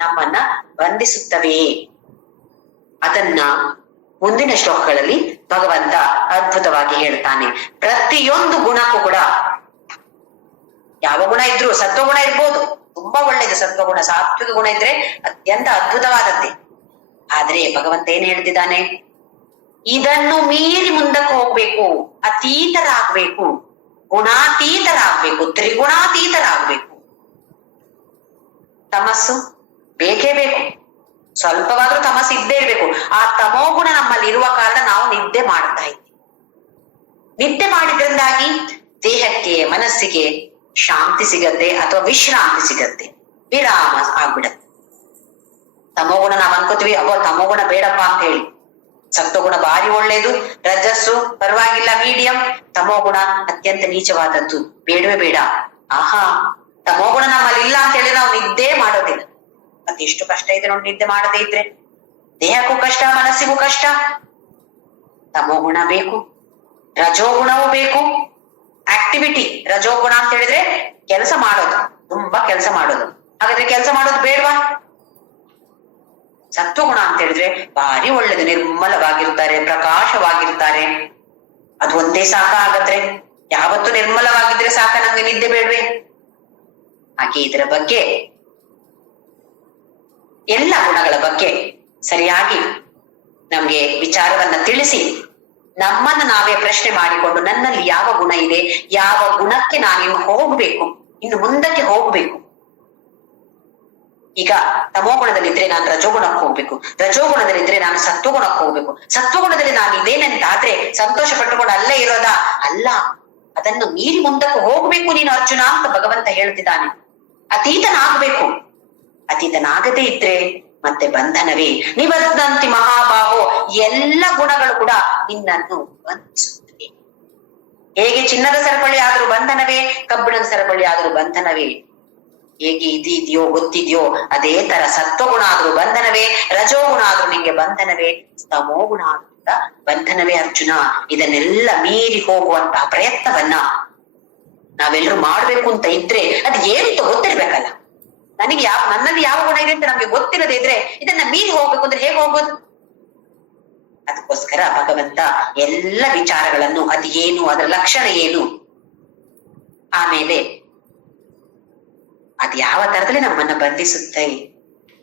ನಮ್ಮನ್ನ ಬಂಧಿಸುತ್ತವೆಯೇ, ಅದನ್ನ ಮುಂದಿನ ಶ್ಲೋಕಗಳಲ್ಲಿ ಭಗವಂತ ಅದ್ಭುತವಾಗಿ ಹೇಳ್ತಾನೆ. ಪ್ರತಿಯೊಂದು ಗುಣಕ್ಕೂ ಕೂಡ, ಯಾವ ಗುಣ ಇದ್ರು, ಸತ್ವಗುಣ ಇರ್ಬೋದು, ತುಂಬಾ ಒಳ್ಳೇದು ಸತ್ವಗುಣ, ಸಾತ್ವಿಕ ಗುಣ ಇದ್ರೆ ಅತ್ಯಂತ ಅದ್ಭುತವಾದದ್ದೇ. ಆದ್ರೆ ಭಗವಂತ ಏನ್ ಹೇಳ್ತಿದ್ದಾನೆ? ಇದನ್ನು ಮೀರಿ ಮುಂದಕ್ಕೆ ಹೋಗ್ಬೇಕು, ಅತೀತರಾಗ್ಬೇಕು, ಗುಣಾತೀತರಾಗ್ಬೇಕು, ತ್ರಿಗುಣಾತೀತರಾಗ್ಬೇಕು. ತಮಸ್ಸು ಬೇಕೇ ಬೇಕು, ಸ್ವಲ್ಪವಾದ್ರೂ ತಮಸ್ಸು ಇದ್ದೇ ಇರ್ಬೇಕು. ಆ ತಮೋಗುಣ ನಮ್ಮಲ್ಲಿ ಇರುವ ಕಾರಣ ನಾವು ನಿದ್ದೆ ಮಾಡ್ತಾ ಇದ್ದೀವಿ. ನಿದ್ದೆ ಮಾಡಿದ್ರಿಂದಾಗಿ ದೇಹಕ್ಕೆ, ಮನಸ್ಸಿಗೆ ಶಾಂತಿ ಸಿಗತ್ತೆ ಅಥವಾ ವಿಶ್ರಾಂತಿ ಸಿಗತ್ತೆ, ವಿರಾಮ ಆಗ್ಬಿಡತ್ತೆ. ತಮೋಗುಣ ನಾವ್ ಅನ್ಕೋತೀವಿ, ಅಬ್ಬೋ ತಮೋಗುಣ ಬೇಡಪ್ಪ ಅಂತ ಹೇಳಿ. ಸತ್ವಗುಣ ಭಾರಿ ಒಳ್ಳೇದು, ರಜಸ್ಸು ಪರವಾಗಿಲ್ಲ ಮೀಡಿಯಂ, ತಮೋಗುಣ ಅತ್ಯಂತ ನೀಚವಾದದ್ದು, ಬೇಡವೇ ಬೇಡ. ಆಹಾ, ತಮೋಗುಣ ನಮ್ಮಲ್ಲಿ ಇಲ್ಲ ಅಂತ ಹೇಳಿ ನಾವು ನಿದ್ದೆ ಮಾಡೋದಿಲ್ಲ. ಮತ್ತೆ ಎಷ್ಟು ಕಷ್ಟ ಇದೆ ನೋಡಿ ನಿದ್ದೆ ಮಾಡದೇ ಇದ್ರೆ. ದೇಹಕ್ಕೂ ಕಷ್ಟ, ಮನಸ್ಸಿಗೂ ಕಷ್ಟ. ತಮೋಗುಣ ಬೇಕು, ರಜೋಗುಣವೂ ಬೇಕು. ಆಕ್ಟಿವಿಟಿ. ರಜೋಗುಣ ಅಂತ ಹೇಳಿದ್ರೆ ಕೆಲಸ ಮಾಡೋದು, ತುಂಬಾ ಕೆಲಸ ಮಾಡೋದು. ಹಾಗಾದ್ರೆ ಕೆಲಸ ಮಾಡೋದು ಬೇಡವಾ? ಸತ್ವಗುಣ ಅಂತ ಹೇಳಿದ್ರೆ ಭಾರಿ ಒಳ್ಳೇದು, ನಿರ್ಮಲವಾಗಿರ್ತಾರೆ, ಪ್ರಕಾಶವಾಗಿರ್ತಾರೆ. ಅದು ಒಂದೇ ಸಾಕ? ಹಾಗಾದ್ರೆ ಯಾವತ್ತು ನಿರ್ಮಲವಾಗಿದ್ರೆ ಸಾಕ, ನಮ್ಗೆ ನಿದ್ದೆ ಬೇಡ್ವೆ? ಹಾಗೆ ಇದರ ಬಗ್ಗೆ, ಎಲ್ಲ ಗುಣಗಳ ಬಗ್ಗೆ ಸರಿಯಾಗಿ ನಮ್ಗೆ ವಿಚಾರವನ್ನ ತಿಳಿಸಿ, ನಮ್ಮನ್ನ ನಾವೇ ಪ್ರಶ್ನೆ ಮಾಡಿಕೊಂಡು, ನನ್ನಲ್ಲಿ ಯಾವ ಗುಣ ಇದೆ, ಯಾವ ಗುಣಕ್ಕೆ ನಾನಿನ್ನು ಹೋಗ್ಬೇಕು, ಇನ್ನು ಮುಂದಕ್ಕೆ ಹೋಗ್ಬೇಕು. ಈಗ ತಮೋಗುಣದಲ್ಲಿದ್ರೆ ನಾನು ರಜೋಗುಣಕ್ಕೆ ಹೋಗ್ಬೇಕು, ರಜೋಗುಣದಲ್ಲಿದ್ರೆ ನಾನು ಸತ್ವಗುಣಕ್ಕೆ ಹೋಗ್ಬೇಕು, ಸತ್ವಗುಣದಲ್ಲಿ ನಾನು ಇದೇನಂತಾದ್ರೆ ಸಂತೋಷ ಪಟ್ಟುಕೊಂಡು ಅಲ್ಲೇ ಇರೋದಾ? ಅಲ್ಲ, ಅದನ್ನು ಮೀರಿ ಮುಂದಕ್ಕೆ ಹೋಗ್ಬೇಕು ನೀನು ಅರ್ಜುನ ಅಂತ ಭಗವಂತ ಹೇಳ್ತಿದ್ದಾನೆ. ಅತೀತನಾಗ್ಬೇಕು. ಅತೀತನಾಗದೇ ಇದ್ರೆ ಮತ್ತೆ ಬಂಧನವೇ. ನಿಬದ್ಧಂತಿ ಮಹಾಬಾಹೋ, ಎಲ್ಲ ಗುಣಗಳು ಕೂಡ ನಿನ್ನನ್ನು ಬಂಧಿಸುತ್ತವೆ. ಹೇಗೆ ಚಿನ್ನದ ಸರಪಳಿ ಆದ್ರೂ ಬಂಧನವೇ, ಕಬ್ಬಿಣದ ಸರಪಳಿ ಆದ್ರೂ ಬಂಧನವೇ. ಹೇಗೆ ಇದೆಯೋ ಗೊತ್ತಿದೆಯೋ ಅದೇ ತರ ಸತ್ವಗುಣ ಆದ್ರೂ ಬಂಧನವೇ, ರಜೋಗುಣ ಆದ್ರೂ ನಿಂಗೆ ಬಂಧನವೇ, ತಮೋಗುಣ ಆದ್ರೂ ಬಂಧನವೇ. ಅರ್ಜುನ, ಇದನ್ನೆಲ್ಲ ಮೀರಿ ಹೋಗುವಂತಹ ಪ್ರಯತ್ನವನ್ನ ನಾವೆಲ್ಲರೂ ಮಾಡ್ಬೇಕು ಅಂತ ಇದ್ರೆ ಅದು ಏನು ಅಂತ ಗೊತ್ತಿರ್ಬೇಕಲ್ಲ. ನನ್ನಲ್ಲಿ ಯಾವ ಗುಣ ಇದೆ ಅಂತ ನಮ್ಗೆ ಗೊತ್ತಿರದೇ ಇದ್ರೆ ಇದನ್ನ ಮೀರಿ ಹೋಗ್ಬೇಕು ಅಂದ್ರೆ ಹೇಗೆ ಹೋಗೋದು? ಅದಕ್ಕೋಸ್ಕರ ಭಗವಂತ ಎಲ್ಲ ವಿಚಾರಗಳನ್ನು, ಅದು ಏನು, ಅದರ ಲಕ್ಷಣ ಏನು, ಆಮೇಲೆ ಅದು ಯಾವ ತರದಲ್ಲಿ ನಮ್ಮನ್ನ ಬಂಧಿಸುತ್ತೆ,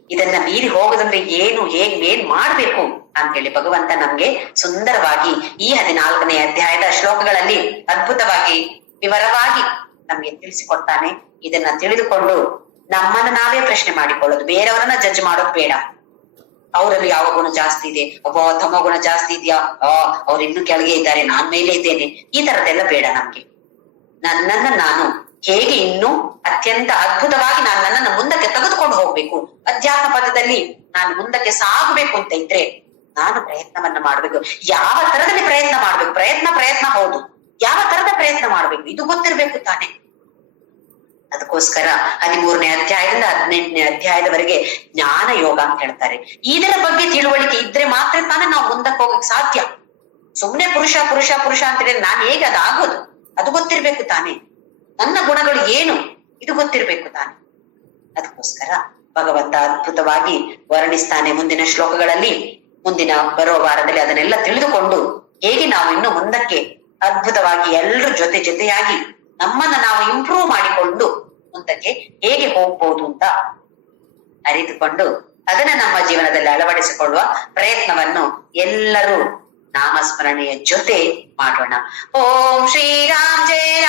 ಇದನ್ನ ಮೀರಿ ಹೋಗೋದಂದ್ರೆ ಏನು, ಏನ್ ಮಾಡ್ಬೇಕು ಅಂತೇಳಿ ಭಗವಂತ ನಮ್ಗೆ ಸುಂದರವಾಗಿ ಈ 14ನೇ ಅಧ್ಯಾಯದ ಶ್ಲೋಕಗಳಲ್ಲಿ ಅದ್ಭುತವಾಗಿ ವಿವರವಾಗಿ ನಮ್ಗೆ ತಿಳಿಸಿಕೊಡ್ತಾನೆ. ಇದನ್ನ ತಿಳಿದುಕೊಂಡು ನಮ್ಮನ್ನ ನಾವೇ ಪ್ರಶ್ನೆ ಮಾಡಿಕೊಳ್ಳೋದು, ಬೇರೆಯವರನ್ನ ಜಡ್ಜ್ ಮಾಡೋದು ಬೇಡ. ಅವರಲ್ಲಿ ಯಾವ ಗುಣ ಜಾಸ್ತಿ ಇದೆ, ಅಬ್ಬೋ ತಮ್ಮ ಗುಣ ಜಾಸ್ತಿ ಇದೆಯಾ, ಅವ್ರು ಇನ್ನೂ ಕೆಳಗೆ ಇದ್ದಾರೆ, ನಾನ್ ಮೇಲೆ ಇದ್ದೇನೆ, ಈ ತರದೆಲ್ಲ ಬೇಡ ನಮ್ಗೆ. ನನ್ನನ್ನ ನಾನು ಹೇಗೆ ಇನ್ನೂ ಅತ್ಯಂತ ಅದ್ಭುತವಾಗಿ ನಾನು ನನ್ನನ್ನು ಮುಂದಕ್ಕೆ ತೆಗೆದುಕೊಂಡು ಹೋಗ್ಬೇಕು, ಅಧ್ಯಾತ್ಮ ಪದದಲ್ಲಿ ನಾನು ಮುಂದಕ್ಕೆ ಸಾಗಬೇಕು ಅಂತ ಇದ್ರೆ ನಾನು ಪ್ರಯತ್ನವನ್ನ ಮಾಡ್ಬೇಕು. ಯಾವ ತರದಲ್ಲಿ ಪ್ರಯತ್ನ ಮಾಡ್ಬೇಕು? ಪ್ರಯತ್ನ ಹೌದು, ಯಾವ ತರದ ಪ್ರಯತ್ನ ಮಾಡ್ಬೇಕು ಇದು ಗೊತ್ತಿರ್ಬೇಕು ತಾನೆ. ಅದಕ್ಕೋಸ್ಕರ 13ನೇ ಅಧ್ಯಾಯದಿಂದ 18ನೇ ಅಧ್ಯಾಯದವರೆಗೆ ಜ್ಞಾನ ಯೋಗ ಅಂತ ಹೇಳ್ತಾರೆ. ಇದರ ಬಗ್ಗೆ ತಿಳುವಳಿಕೆ ಇದ್ರೆ ಮಾತ್ರ ತಾನೇ ನಾವು ಮುಂದಕ್ಕೆ ಹೋಗಕ್ ಸಾಧ್ಯ. ಸುಮ್ನೆ ಪುರುಷ ಅಂತ ಹೇಳಿದ್ರೆ ನಾನು ಹೇಗೆ ಅದಾಗೋದು? ಅದು ಗೊತ್ತಿರ್ಬೇಕು ತಾನೆ. ನನ್ನ ಗುಣಗಳು ಏನು ಇದು ಗೊತ್ತಿರ್ಬೇಕು ತಾನೆ. ಅದಕ್ಕೋಸ್ಕರ ಭಗವಂತ ಅದ್ಭುತವಾಗಿ ವರ್ಣಿಸ್ತಾನೆ ಮುಂದಿನ ಶ್ಲೋಕಗಳಲ್ಲಿ. ಮುಂದಿನ ಬರುವ ವಾರದಲ್ಲಿ ಅದನ್ನೆಲ್ಲ ತಿಳಿದುಕೊಂಡು ಹೇಗೆ ನಾವು ಇನ್ನು ಮುಂದಕ್ಕೆ ಅದ್ಭುತವಾಗಿ ಎಲ್ಲರೂ ಜೊತೆಯಾಗಿ ನಮ್ಮನ್ನ ನಾವು ಇಂಪ್ರೂವ್ ಮಾಡಿಕೊಂಡು ಮುಂದಕ್ಕೆ ಹೇಗೆ ಹೋಗ್ಬೋದು ಅಂತ ಅರಿತುಕೊಂಡು ಅದನ್ನ ನಮ್ಮ ಜೀವನದಲ್ಲಿ ಅಳವಡಿಸಿಕೊಳ್ಳುವ ಪ್ರಯತ್ನವನ್ನು ಎಲ್ಲರೂ ನಾಮಸ್ಮರಣೆಯ ಜೊತೆ ಮಾಡೋಣ. ಓಂ ಶ್ರೀರಾಮ್ ಜಯ ರಾಮ್.